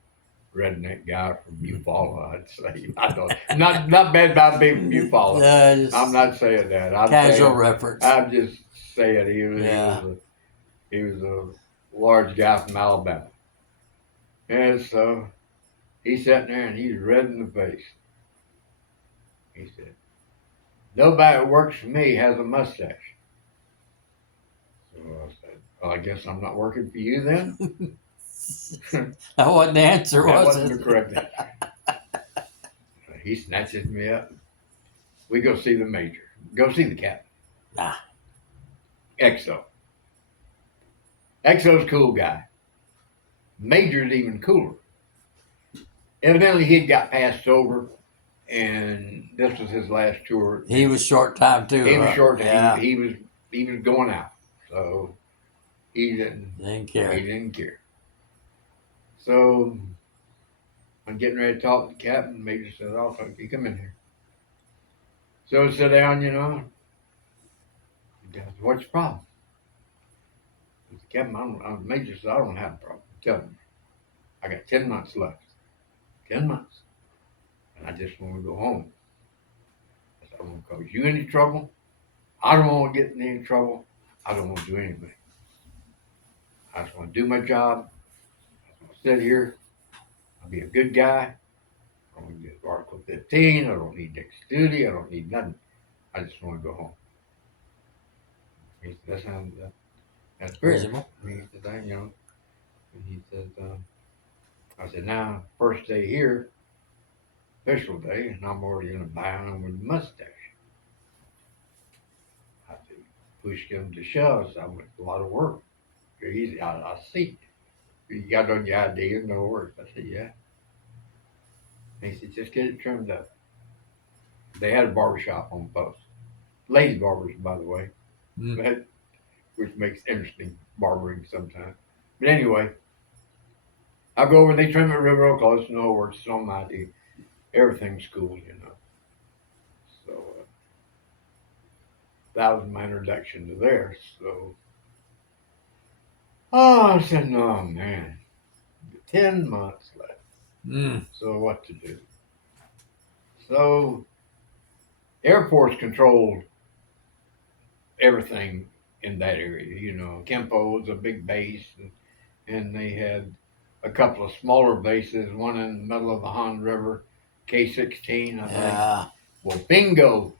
redneck guy from Eufaula, I'd say. I don't not bad about being from Eufaula. I'm not saying that. Casual reference. I'm just saying he was a large guy from Alabama. And so he's sitting there and he's red in the face. He said, "Nobody that works for me has a mustache." So I said, "Well, I guess I'm not working for you then." That wasn't the answer, was it? That wasn't the correct answer. He snatches me up. We go see the major. Go see the captain. XO. XO's a cool guy. Major's even cooler. Evidently, he'd got passed over, and this was his last tour. He was short time too. He was short time. Yeah. He was going out, so he didn't care. He didn't care. So I'm getting ready to talk to the captain. The major said, "I'll talk to you. Come in here." So I sit down, He goes, "What's your problem?" I said, "Captain, I'm major said I don't have a problem. Tell me. I got 10 months left. 10 months. And I just want to go home. I said, I don't want to cause you any trouble. I don't want to get in any trouble. I don't want to do anything. I just want to do my job. I just want to sit here. I'll be a good guy. I don't need Article 15. I don't need next duty. I don't need nothing. I just want to go home." He said, that's fair. Reasonable. He said, and he said, I said, "Now, first day here, official day, and I'm already in a bind with a mustache." I said, "Push him to shove. I went a lot of work. You're easy. I see. You got on your ID, no work." I said, "Yeah." And he said, "Just get it trimmed up." They had a barbershop on post. Ladies barbers, by the way. Which makes interesting barbering sometimes. But anyway, I go over and they trim it real close. No works. It's on my ID. Everything's cool, So that was my introduction to theirs. So, I said, "No, man, 10 months left. So what to do?" So Air Force controlled everything in that area. Kempo was a big base, and they had a couple of smaller bases, one in the middle of the Han River, K-16, I think. Well, bingo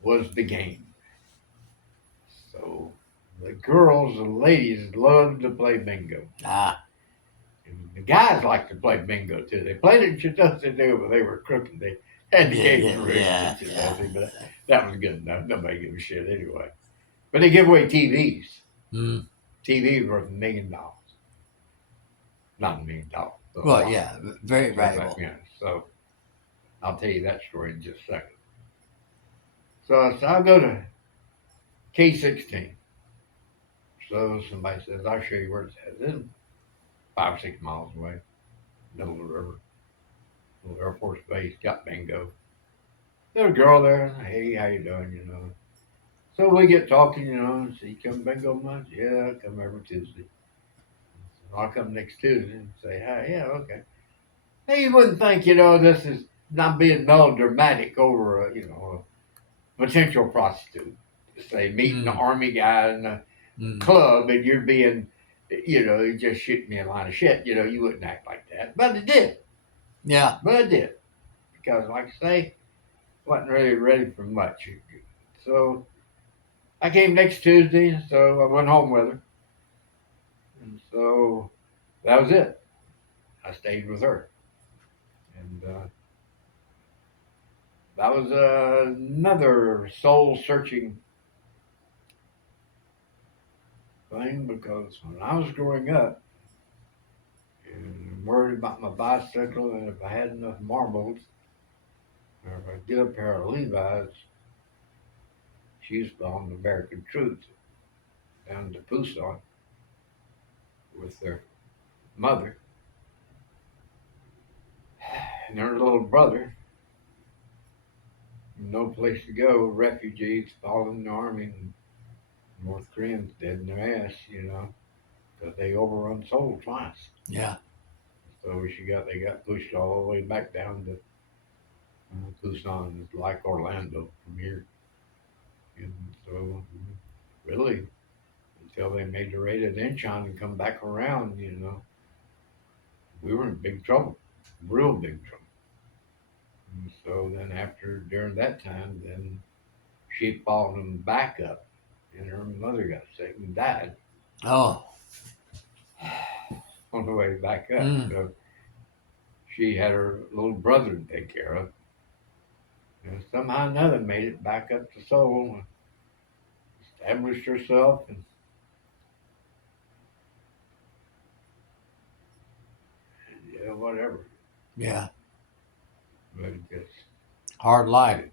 was the game. So the girls, the ladies, loved to play bingo. And the guys liked to play bingo too. They played it in Chitose too, but they were crooked. They had the game rigged in Chitose, but that was good enough. Nobody gave a shit anyway. But they give away TVs. TVs worth $1 million. Not $1 million. Well, yeah, very valuable. Yeah, so I'll tell you that story in just a second. So I'll go to K-16. So somebody says, "I'll show you where it's at." It's 5 or 6 miles away, middle of the river. Little Air Force base, got bingo. There's a girl there. "Hey, how you doing?" So we get talking, So "You come bingo much?" "Yeah, I come every Tuesday." So I'll come next Tuesday and say, "Hi, yeah, okay." Hey, you wouldn't think, this is not being melodramatic over, potential prostitute. Say meeting the Mm. army guy in the Mm. club, and you're being, you just shooting me a line of shit. You wouldn't act like that, but it did. Yeah. But it did because, like I say, wasn't really ready for much. So I came next Tuesday, so I went home with her, and so that was it. I stayed with her, and that was another soul searching thing because when I was growing up and worried about my bicycle and if I had enough marbles or if I get a pair of Levi's, she was on the American troops down to Tucson with their mother and her little brother. No place to go, refugees, fallen in the army, and North Koreans dead in their ass, because they overrun Seoul twice. Yeah. So they got pushed all the way back down to Tucson, is like Orlando from here. And so, really, until they made the raid at Incheon and come back around, we were in big trouble, real big trouble. And so then during that time, then she followed them back up, and her mother got sick and died Oh. on the way back up. Mm. So she had her little brother to take care of. And somehow or another made it back up to Seoul and established herself and yeah, whatever. Yeah. But it just Hard life.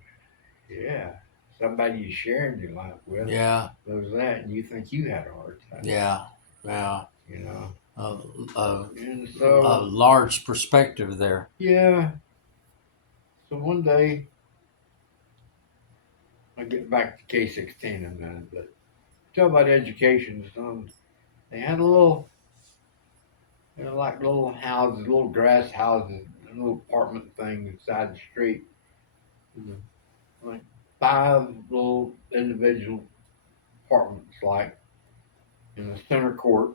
yeah. Somebody you sharing your life with Yeah. knows that and you think you had a hard time. Yeah. Yeah. You know. And so a large perspective there. Yeah. So one day I get back to K-16 in a minute, but tell about education. They had like little houses, little grass houses, a little apartment thing inside the street. Like 5 little individual apartments, like in the center court,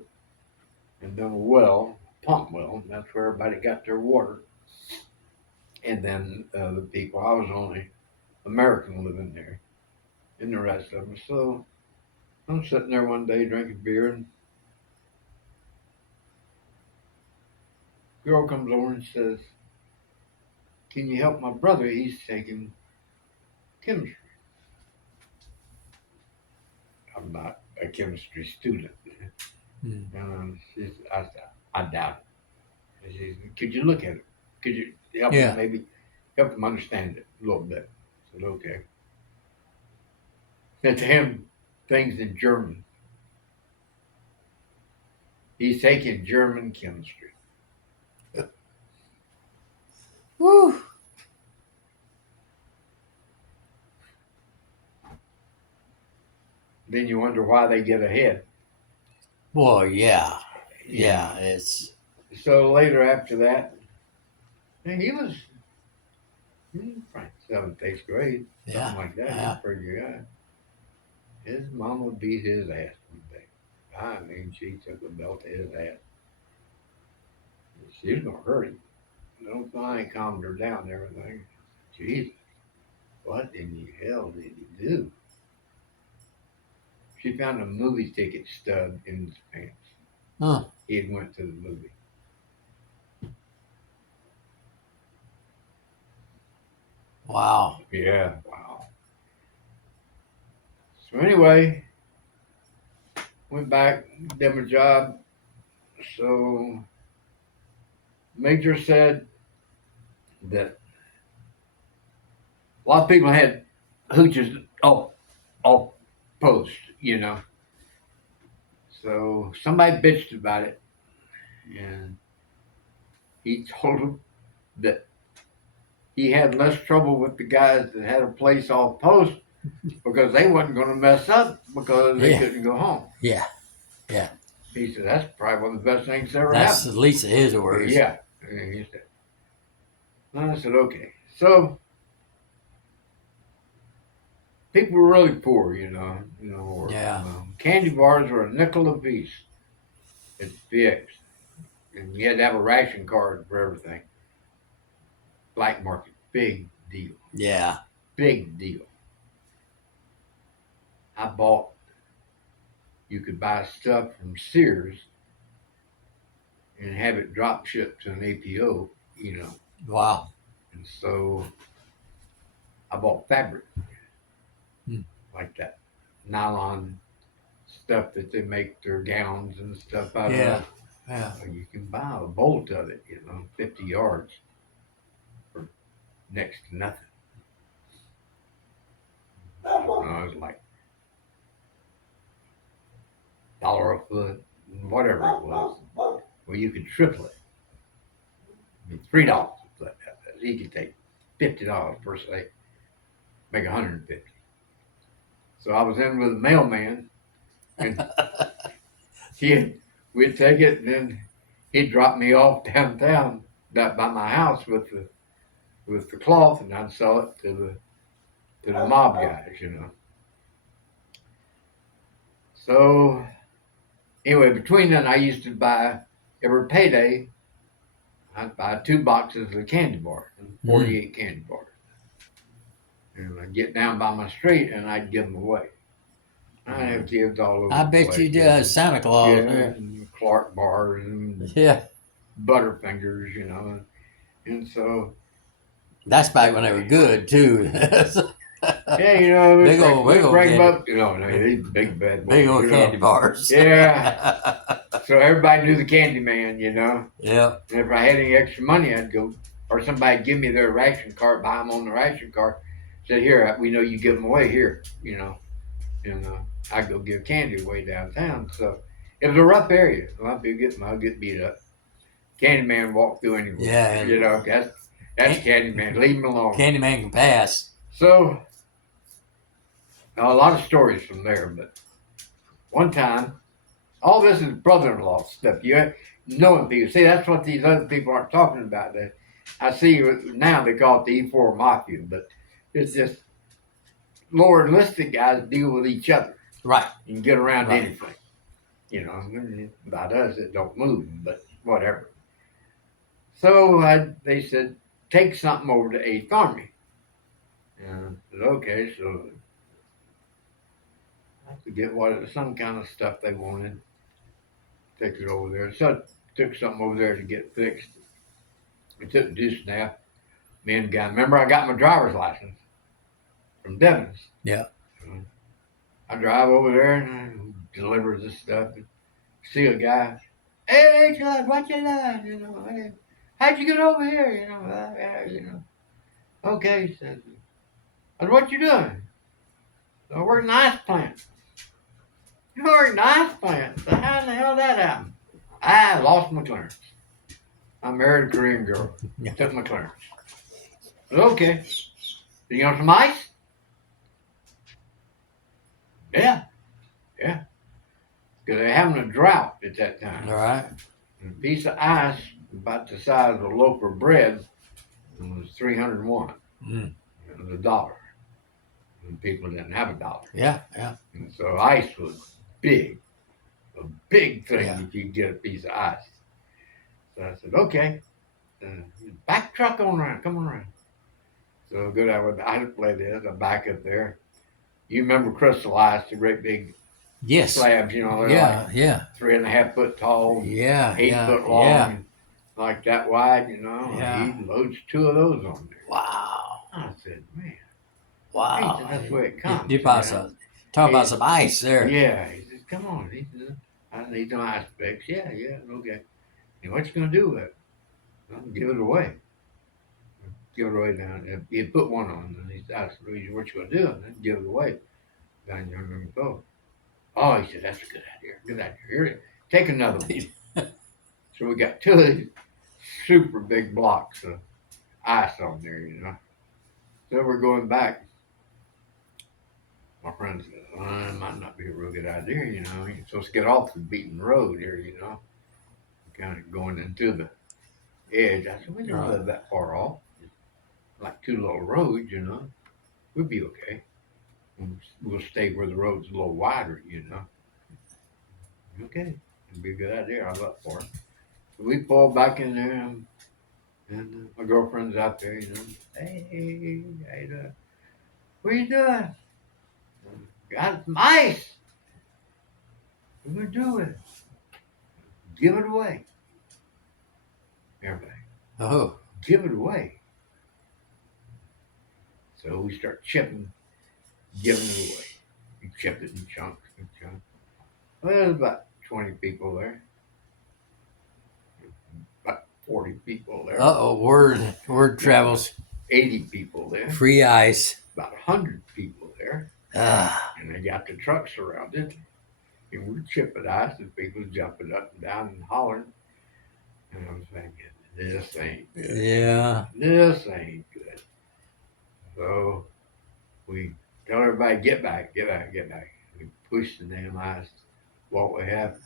and then a well, pump well. And that's where everybody got their water. And then the people, I was the only American living there, and the rest of them. So I'm sitting there one day drinking beer, and a girl comes over and says, "Can you help my brother? He's taking chemistry." I'm not a chemistry student. I said, "I doubt it." And she said, "Could you look at it? Could you help him maybe help him understand it a little bit?" I said, "Okay." Said to him things in German. He's taking German chemistry. Woo. Then you wonder why they get ahead. Well, yeah. It's so later after that, and he was like 7th, 8th grade, something like that. He's a pretty good guy. His mama beat his ass one day. I mean, she took a belt to his ass. She was gonna hurt him. No, I ain't calmed her down and everything. Jesus, what in the hell did he do? She found a movie ticket stub in his pants. Huh. He had went to the movie. Wow. Yeah, wow. So anyway, went back, did my job. So Major said that a lot of people had hooches off post, So somebody bitched about it, and he told them that he had less trouble with the guys that had a place off post because they wasn't going to mess up because they couldn't go home. Yeah. He said that's probably one of the best things that ever That's happened. at least his words. Yeah. And he said, and I said, okay. So people were really poor, or, Yeah. candy bars were a nickel a piece at fixed, and you had to have a ration card for everything. Black market, big deal, Yeah. big deal. I bought. You could buy stuff from Sears and have it drop shipped to an APO. Wow. And so I bought fabric Hmm. like that, nylon stuff that they make their gowns and stuff out Yeah. of. Yeah. You can buy a bolt of it, 50 yards for next to nothing. I don't know, it was like $1 a foot, whatever it was. Well, you could triple it. I mean, $3 a foot. He could take $50 per se, make 150. So I was in with a mailman, and he we'd take it, and then he'd drop me off downtown, by my house with the cloth, and I'd sell it to the mob guys. So anyway, between then, I used to buy every payday. I'd buy 2 boxes of candy bars, 48 candy bars, and I'd get down by my street and I'd give them away. I have kids all over I the bet place. you did, Santa Claus. Yeah, Yeah. and Clark bars and Yeah. Butterfingers, and so That's back when they were good too. yeah, Big old bring them candy. up, these big bad boys, Big old candy bars. Yeah. So everybody knew the candy man. Yeah. And if I had any extra money, I'd go, or somebody give me their ration card, buy them on the ration card. Say, here, we know you give them away here. And I'd go give candy away downtown. So it was a rough area. A lot of people I'll get beat up. Candyman walk through anyway. Yeah. That's Candyman. Leave him alone. Candyman can pass. So a lot of stories from there, but one time, all this is brother-in-law stuff. You knowing people. See, that's what these other people aren't talking about. That I see now they call it the E4 Mafia, but it's just lower enlisted guys deal with each other. Right. And get around anything. About us, it don't move, but whatever. So they said, take something over to 8th Army. And I said, okay, so I forget what it was, some kind of stuff they wanted. Take it over there. So I took something over there to get fixed. We took due snap. Me and the guy, remember I got my driver's license from Devon's. Yeah. I drive over there and I deliver this stuff and see a guy. Hey, John, what you doing? Hey, how'd you get over here? Okay, he says. I said, what you doing? So I work in the ice plant. You work in the ice plant? So how in the hell that happened? I lost my clearance. I married a Korean girl. Took my clearance. I said, okay. So you want some ice? Yeah. Because they're having a drought at that time. All right. And a piece of ice about the size of a loaf of bread was 301. Mm. It was $1. And people didn't have $1. Yeah. And so ice was big. A big thing if you could get a piece of ice. So I said, okay. Back truck on around. Come on around. So I go down with the ice plate is. I back up there. You remember crystal ice, the great big slabs, they're like 3.5 foot tall, 8 foot long, like that wide, He loads 2 of those on there. Wow. I said, man. Wow. That's the way it comes. You talk about some ice there. Yeah. He says, come on. He says, I need some ice picks. Yeah, okay. And what you going to do with it? I'll give it away. Give it away down. He put one on, and he asked me, what you going to do? And then give it away. Down there on the boat. Oh, he said, that's a good idea. Good idea. Here, take another one. So we got 2 of these super big blocks of ice on there, So we're going back. My friend said, well, it might not be a real good idea, You're supposed to get off the beaten road here, Kind of going into the edge. I said, we don't live that far off. Like 2 little roads, We'll be okay. We'll stay where the road's a little wider, you know. Okay, it'd be a good idea. I'm up for it. So we pull back in there, and my girlfriend's out there, you know. Hey, what are you doing? Got some ice. What are we doing? Give it away. Everybody, Oh, give it away. So we start chipping, giving it away. We chipped it in chunks and chunks. Well, there's about 20 people there. About 40 people there. word travels. 80 people there. Free ice. About 100 people there. Ah, And they got the truck surrounded. And we're chipping ice and people jumping up and down and hollering. And I was thinking, this ain't good. yeah. This ain't good. So we tell everybody, get back, get back, get back. We push the damn ice, what we have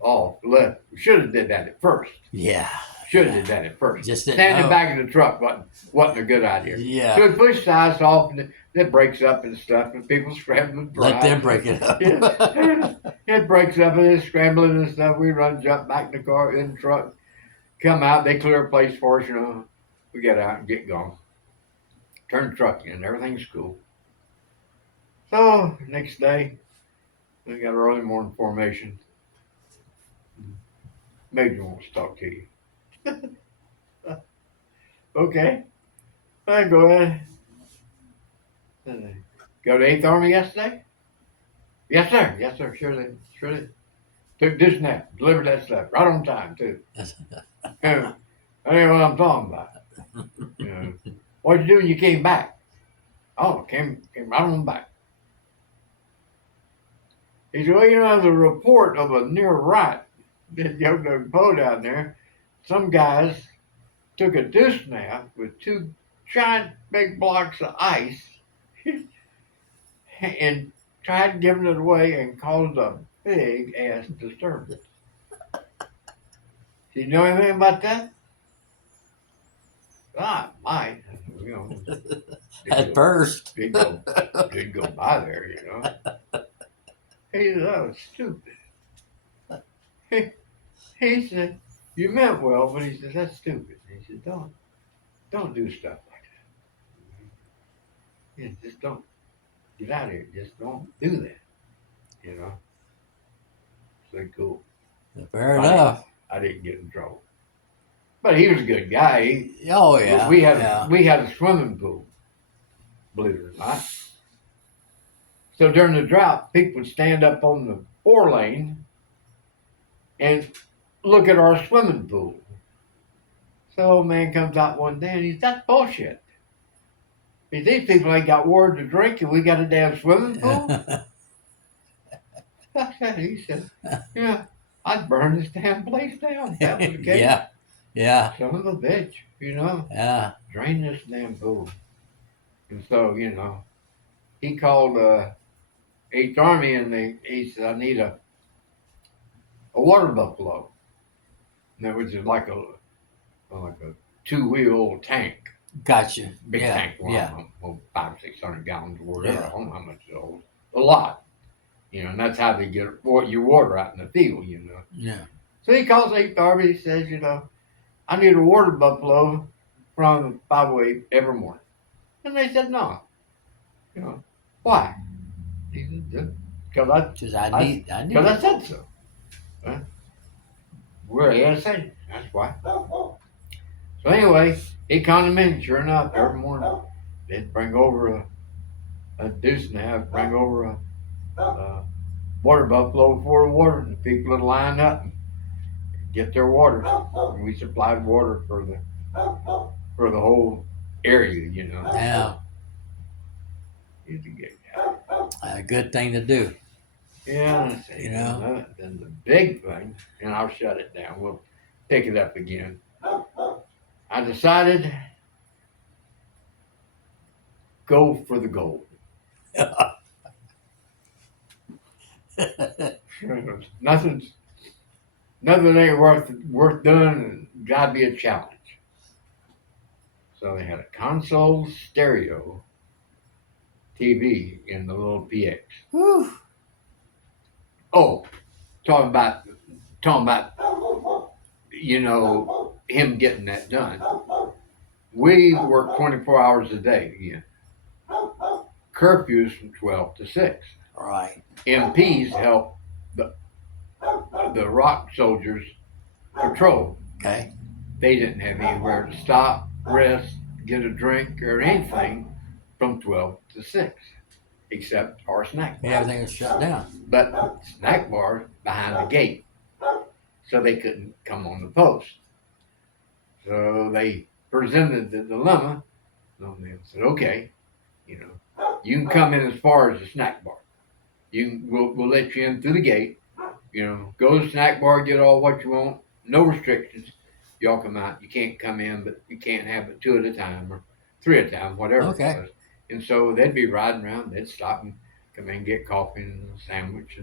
off left. We should have did that at first. Yeah. Should have did that at first. Just didn't Standing know. back in the truck wasn't a good idea. Yeah. So we push the ice off and it breaks up and stuff and people scrambling. Let them break it up. It breaks up and it's scrambling and stuff. We run, jump back in the car, in the truck, come out, they clear a place for us, you know. We get out and get going. Turn the truck in, everything's cool. So next day, we got early morning formation. Major wants to talk to you. Okay. I go ahead. Go to 8th Army yesterday? Yes, sir. Yes, sir. Sure did. Sure did. Took this nap. Delivered that stuff. Right on time, too. That ain't what I'm talking about. You know, what'd you do when you came back? Oh, came right on back. He said, well, you know, there's a report of a near riot that yoked a boat down there. Some guys took a dish nap with 2 giant big blocks of ice and tried giving it away and caused a big ass disturbance. Do you know anything about that? I might. You know, At first. did go by there, you know. He said, that was stupid. He said, you meant well, but he said, that's stupid. He said, don't do stuff like that. Yeah, just don't. Get out of here. Just don't do that. You know? So cool. Fair enough. I didn't get in trouble. But he was a good guy. Oh yeah. We had a swimming pool, believe it or not. So during the drought, people would stand up on the 4-lane and look at our swimming pool. So old man comes out one day and he's, that's bullshit. These people ain't got water to drink and we got a damn swimming pool? He said, yeah, I'd burn this damn place down. That was the case. Yeah. Son of a bitch, you know. Yeah. Drain this damn pool. And so, you know, he called 8th Army and he said, I need a water buffalo. And that was just like a 2-wheel tank. Gotcha. Big tank. Yeah. 500-600 gallons or whatever. Yeah. I don't know how much it holds. A lot. You know, and that's how they get your water out in the field, you know. Yeah. So he calls 8th Army. He says, you know, I need a water buffalo from 508 every morning. And they said, no. You know, why? He said, because I said so. Huh? We're ASA. That's why. So anyway, he conned them in. Sure enough, every morning they'd bring over a deuce and a half, bring over a water buffalo for the water, and the people would line up and get their water. And we supplied water for the whole area, you know. Yeah. He's a good guy. A good thing to do. Yeah, You know. Then the big thing, and I'll shut it down. We'll pick it up again. I decided go for the gold. Nothing ain't worth doing, and gotta be a challenge. So they had a console stereo TV in the little PX. Whew. Oh, talking about him getting that done. We work 24 hours a day again. Curfews from 12 to 6. Right. MPs help the rock soldiers patrol. Okay. They didn't have anywhere to stop, rest, get a drink, or anything from 12 to 6, except our snack bar. Everything was shut down. But snack bar behind the gate, so they couldn't come on the post. So they presented the dilemma. And they said, okay, you can come in as far as the snack bar. We'll let you in through the gate. Go to the snack bar, get all what you want. No restrictions. Y'all come out. You can't come in, but you can't have it 2 at a time or 3 at a time, whatever it was. And so they'd be riding around. They'd stop and come in and get coffee and a sandwich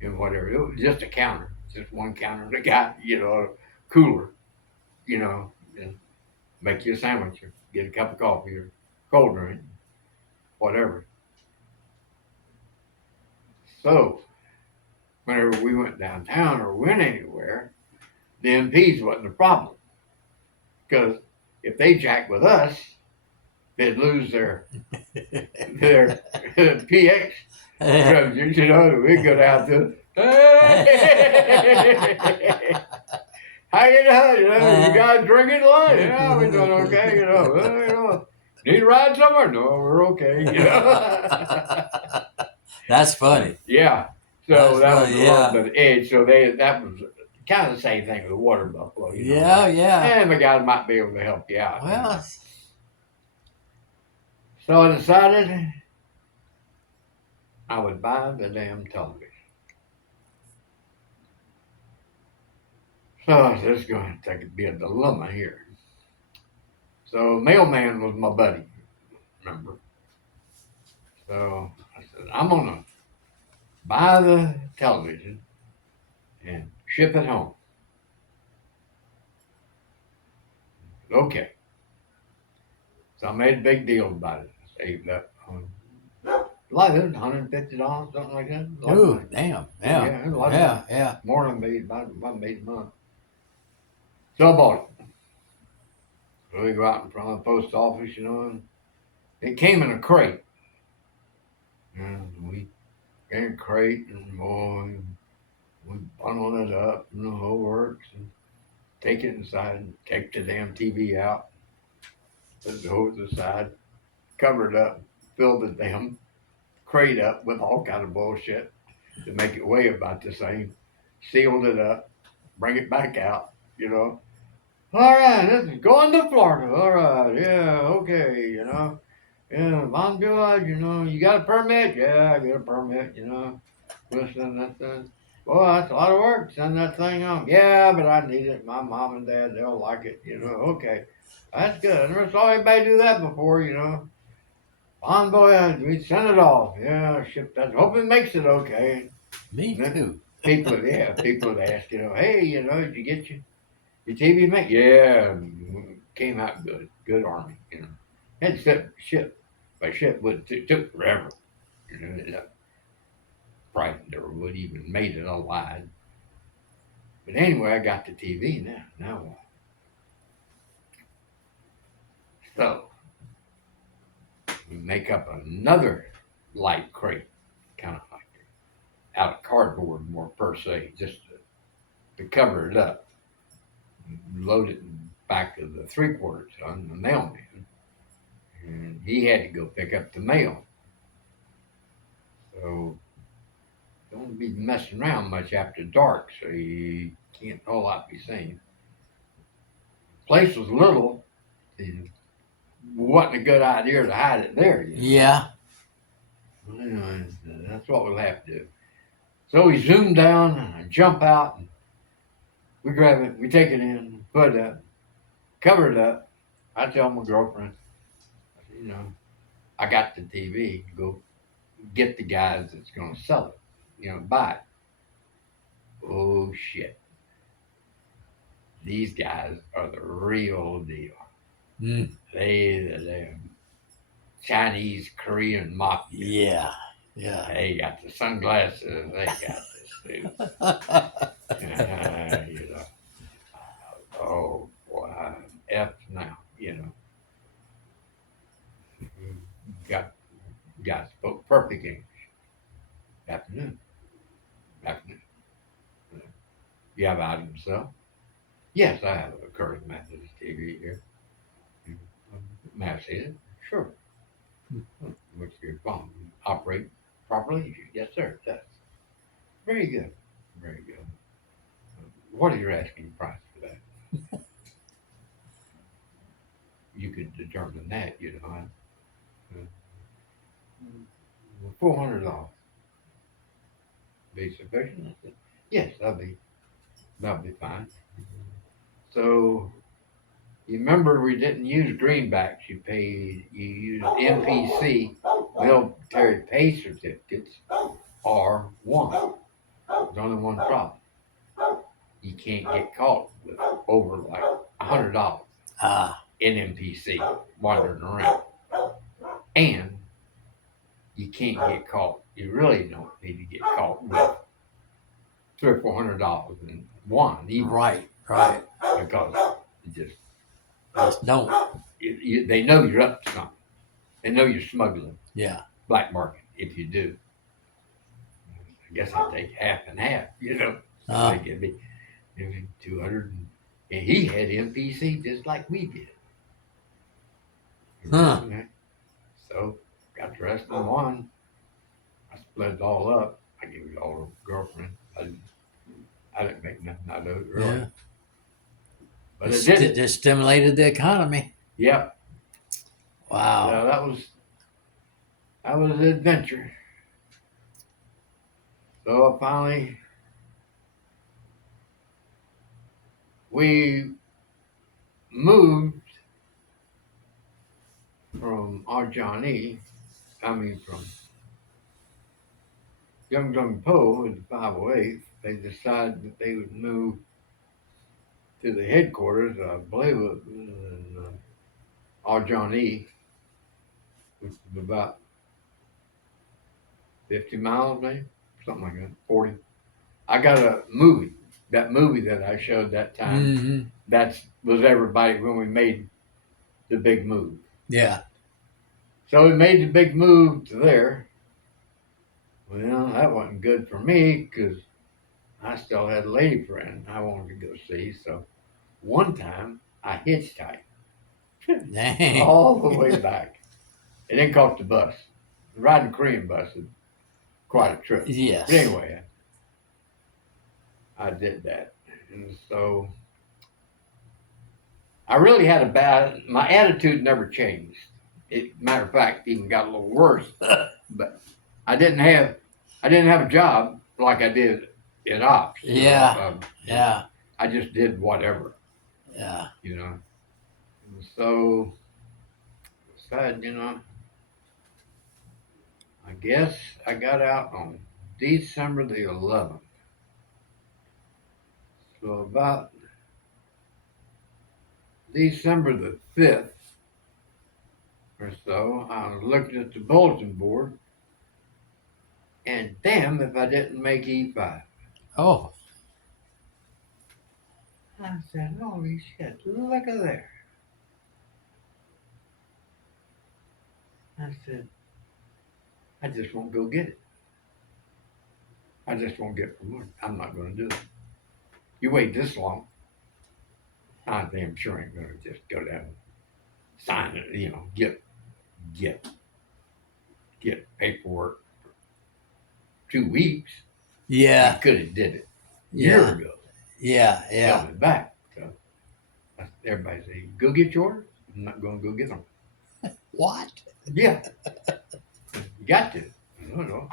and whatever. It was just a counter, just one counter. They got, a cooler, and make you a sandwich or get a cup of coffee or cold drink, whatever. So whenever we went downtown or went anywhere, the MPs wasn't a problem. Because if they jacked with us, they'd lose their PX privileges, we'd go down to, hey, how you doing? You guys drinking lunch? Yeah, we're doing okay, Need to ride somewhere? No, we're okay, That's funny. Yeah. So that was a little bit of edge. So that was kind of the same thing with the water buffalo. Yeah. And the guys might be able to help you out. Well. So I decided I would buy the damn television. So this is going to be a dilemma here. So mailman was my buddy, remember? So I said, I'm going to buy the television and ship it home. Okay. So I made a big deal about it. Saved up like $150, something like that. Ooh, damn. Yeah. Yeah. More than about a month. So I bought it. So we go out in front of the post office, and it came in a crate. And we got a crate and we bundle it up and the whole works and take it inside and take the damn TV out. Put it over to the side, cover it up, fill the damn crate up with all kind of bullshit to make it weigh about the same. Sealed it up, bring it back out, All right, this is going to Florida. All right, yeah, okay, Yeah, I'm good, You got a permit? Yeah, I got a permit, Listen, that's well, that's a lot of work. Send that thing on. Yeah, but I need it. My mom and dad, they'll like it, Okay, that's good. I never saw anybody do that before, Envoy, we send it off. Yeah, ship that. Hope it makes it okay. Me too. People would ask, hey, did you get your TV made? Yeah, came out good. Good Army, Had to ship by ship, but it took forever. Probably never would even made it all wide. But anyway, I got the TV now. Now what? So we make up another light crate, kind of like out of cardboard more per se, just to cover it up. Load it in the back of the 3/4 ton, the mailman. And he had to go pick up the mail. So don't be messing around much after dark, so you can't a whole lot be seen. Place was little. It wasn't a good idea to hide it there. Yeah. Well, that's what we'll have to do. So we zoom down and jump out and we grab it, we take it in, put it up, cover it up. I tell my girlfriend, I got the TV, go get the guys that's going to sell it, buy it. Oh shit. These guys are the real deal. Mm. They Chinese, Korean mafia. Yeah. Yeah. They got the sunglasses. They got the suits. You know. Oh boy, I'm F now. You know. Got spoke perfect English. Afternoon. Afternoon. You have item sell? Yes, I have a Curtis Methodist TV here. May I see it? Sure. What's your phone? Operate properly? Yes, sir. It does. Very good. Very good. What is your asking price for that? You could determine that, you know. $400 be sufficient? I said, yes, that'll be fine. So you remember we didn't use greenbacks. You used MPC military pay certificates or one. There's only one problem. You can't get caught with over like $100 in MPC wandering around. And you can't get caught. You really don't need to get caught with $300 or $400 in one. Even. Right. Because it just don't. They know you're up to something. They know you're smuggling. Yeah. Black market. If you do, I guess I take half and half. You know, so they give me 200. And he had MPC just like we did. Okay. So got the rest of one. I split it all up. I gave it all to a girlfriend. I didn't make nothing out of it, really. Yeah. But it did. It just stimulated the economy. Yep. Wow. So that was an adventure. So finally, we moved from our Johnny, from Young Po at the 508. They decided that they would move to the headquarters, I believe it was in our Johnny, which is about 50 miles, maybe, something like that, 40. I got that movie that I showed that time. Mm-hmm. That was everybody when we made the big move. Yeah. So we made the big move to there. Well, that wasn't good for me because I still had a lady friend I wanted to go see. So one time I hitchhiked all the way back. It didn't cost the bus. Riding a Korean bus is quite a trip. Yes. But anyway, I did that. And so I really had my attitude never changed. Matter of fact, even got a little worse. But I didn't have a job like I did in ops. Yeah. Yeah. I just did whatever. Yeah. You know. And so decided, I guess I got out on December the 11th. So about December the 5th or so, I was looking at the bulletin board, and damn if I didn't make E5. Oh. I said, holy shit, look at there. I said, I just won't go get it. I just won't get promoted. I'm not going to do it. You wait this long, I damn sure ain't going to just go down and sign it, get paperwork for 2 weeks. Yeah. I could have did it a year ago. Yeah. Got it back. So everybody say, go get yours. I'm not going to go get them. What? Yeah. You got to. I don't know.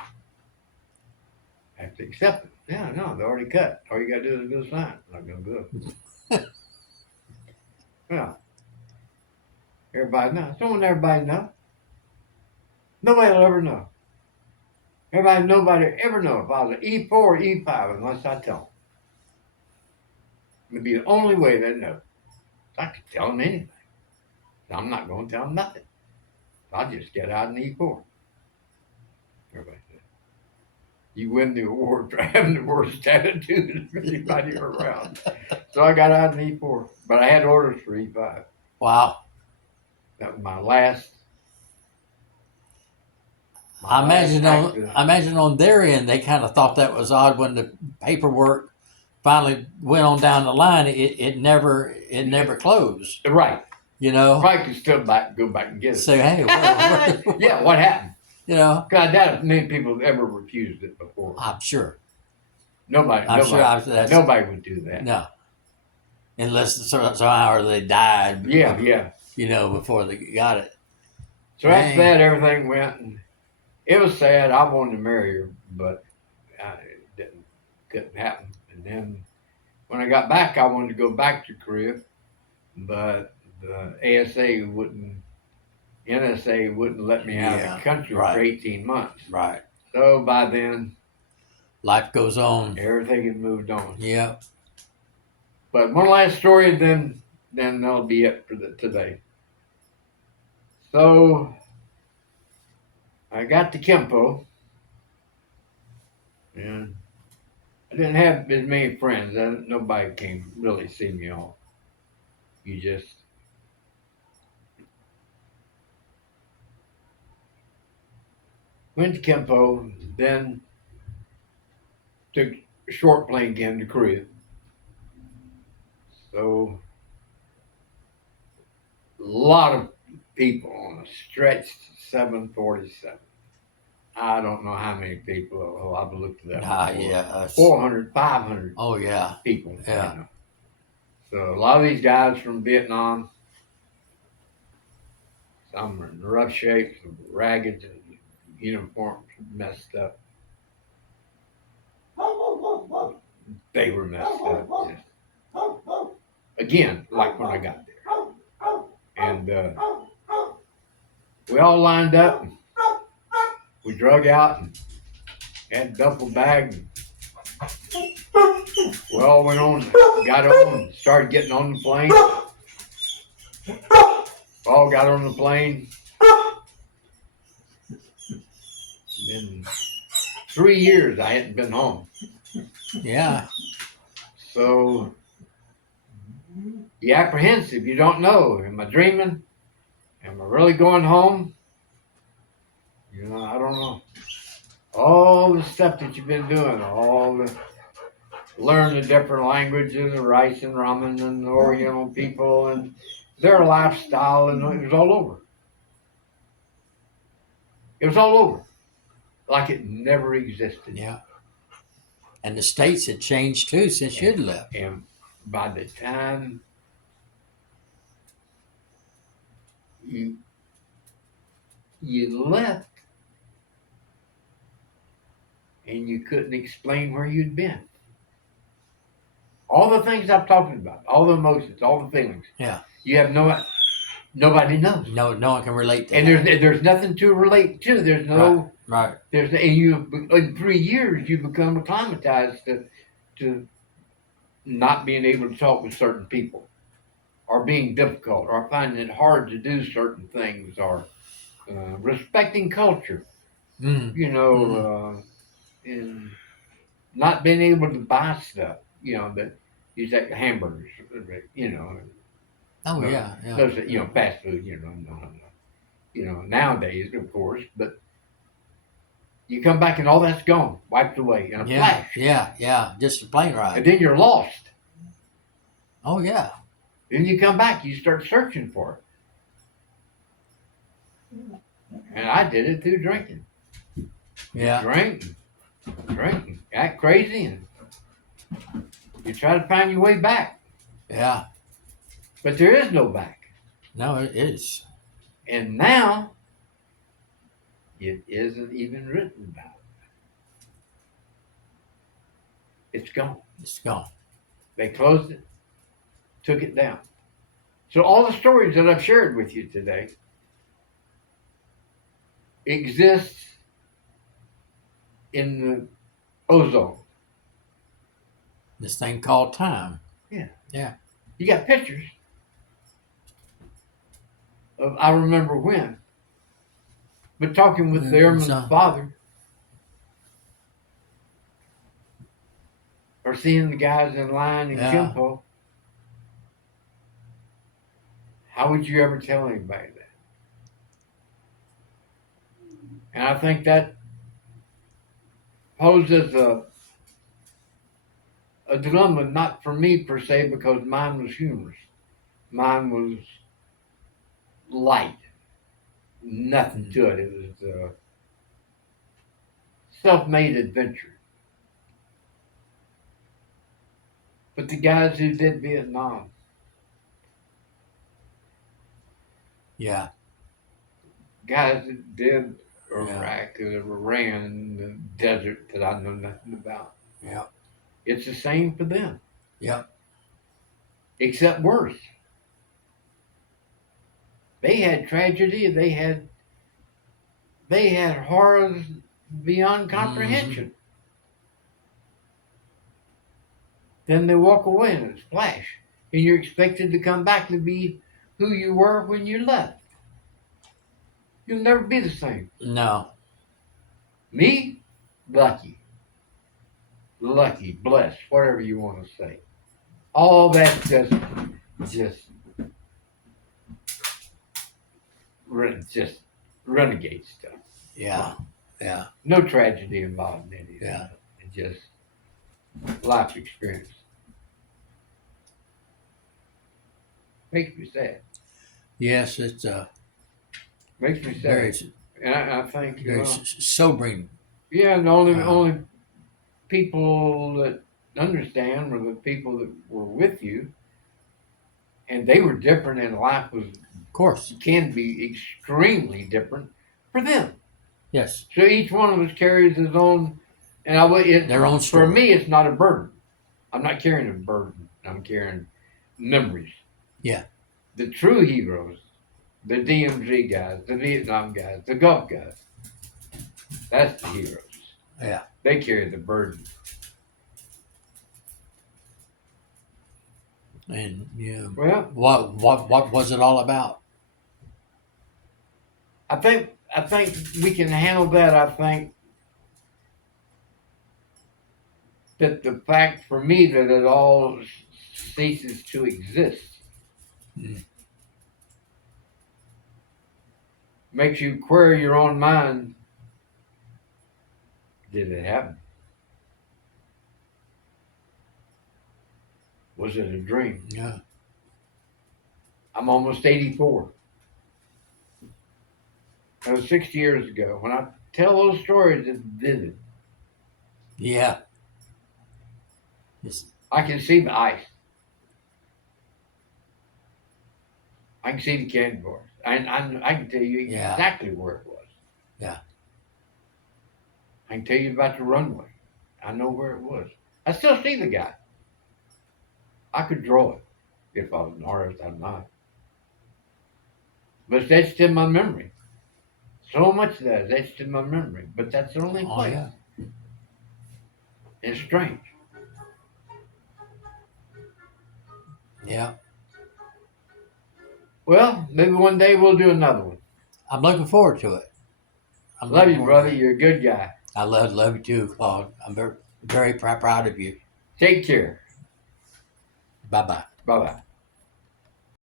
Have to accept it. Yeah, no, they're already cut. All you got to do is go sign. I'm not going to go. Yeah. Everybody knows. Don't want everybody to know. Nobody will ever know. Nobody ever know if I was an E4 or E5 unless I tell them. It'd be the only way they know. I could tell them anything. So I'm not going to tell them nothing. I'll just get out and eat pork. Everybody said, you win the award for having the worst attitude of anybody around. So I got out and eat pork. But I had orders for E5. Wow. That was my last. I imagine on their end they kind of thought that was odd when the paperwork finally went on down the line. It never closed. Right. You know. Probably could still go back and get it. Say, hey, yeah, what happened? You know. Because I doubt if many people have ever refused it before. I'm sure. Nobody would do that. No. Unless somehow they died. Yeah. You know, before they got it. So after that, everything went, and it was sad. I wanted to marry her, but it couldn't happen. And then when I got back, I wanted to go back to Korea, but the NSA wouldn't let me out of the country for 18 months. Right. So by then, life goes on. Everything had moved on. Yeah. But one last story, then that'll be it for today. So I got to Kempo, and I didn't have as many friends. Nobody came really see me off. You just went to Kempo, then took a short plane again to Korea. So a lot of people on a stretched 747. I don't know how many people. I've looked at that. Yeah. 400, 500. Oh, yeah. People. Yeah. You know. So a lot of these guys from Vietnam, some are in rough shape, some ragged, uniforms messed up. They were messed up. Just, again, like when I got there. And we all lined up. And we drug out and had a duffel bag. And we all went on, got on, started getting on the plane. All got on the plane. Been 3 years I hadn't been home. Yeah. So you're apprehensive. You don't know. Am I dreaming? Am I really going home? I don't know. All the stuff that you've been doing, learn the different languages, the rice and ramen and the Oriental people and their lifestyle, and it was all over. It was all over. Like it never existed. Yeah. And the states had changed too since you'd left. And by the time you left, and you couldn't explain where you'd been. All the things I'm talking about, all the emotions, all the feelings. Yeah. You have nobody knows. No one can relate to and that. And there's nothing to relate to. There's no. Right. And in 3 years, you become acclimatized to not being able to talk with certain people, or being difficult, or finding it hard to do certain things, or respecting culture. And not being able to buy stuff. That use like hamburgers. Oh yeah. Those fast food. Nowadays, of course, but. You come back and all that's gone, wiped away in a flash. Yeah. Just a plane ride. And then you're lost. Oh, yeah. Then you come back, you start searching for it. And I did it through drinking. Yeah. Drinking. Act crazy, and you try to find your way back. Yeah. But there is no back. No, it is. And now, it isn't even written about. It's gone. It's gone. They closed it, took it down. So all the stories that I've shared with you today exist in the ozone. This thing called time. Yeah. Yeah. You got pictures of I remember when. But talking with the airman's father, or seeing the guys in line in Kimpo, how would you ever tell anybody that? And I think that poses a dilemma, not for me per se, because mine was humorous. Mine was light. Nothing to it. It was a self-made adventure. But the guys who did Vietnam, guys that did Iraq, that ran the desert that I know nothing about. It's the same for them. Except worse. They had tragedy. They had horrors beyond comprehension. Then they walk away and it's flash, and you're expected to come back to be who you were when you left. You'll never be the same. No. Me, lucky, blessed, whatever you want to say. All that's just renegade stuff. Yeah. No tragedy involved in it. It's just life experience. Makes me sad. Yes, it's makes me sad. Very, and I think very sobering. Yeah, and the only people that understand were the people that were with you, and they were different, and life was, of course, can be extremely different for them. Yes. So each one of us carries his own, and their own story. For me, it's not a burden. I'm not carrying a burden. I'm carrying memories. Yeah. The true heroes, the DMZ guys, the Vietnam guys, the Gulf guys, that's the heroes. Yeah. They carry the burden. And well, what was it all about? I think we can handle that. I think that the fact for me that it all ceases to exist makes you query your own mind. Did it happen? Was it a dream? Yeah. I'm almost 84. That was 60 years ago. When I tell those stories, it's vivid. Yeah. Yes. I can see the ice. I can see the candy bars. I can tell you exactly where it was. Yeah. I can tell you about the runway. I know where it was. I still see the guy. I could draw it if I was an artist. I'm not. But it's etched in my memory. So much of that is etched in my memory. But that's the only place. Yeah. It's strange. Yeah. Well, maybe one day we'll do another one. I'm looking forward to it. Love you, brother. You're a good guy. I love you too, Claude. I'm very, very proud of you. Take care. Bye-bye. Bye-bye.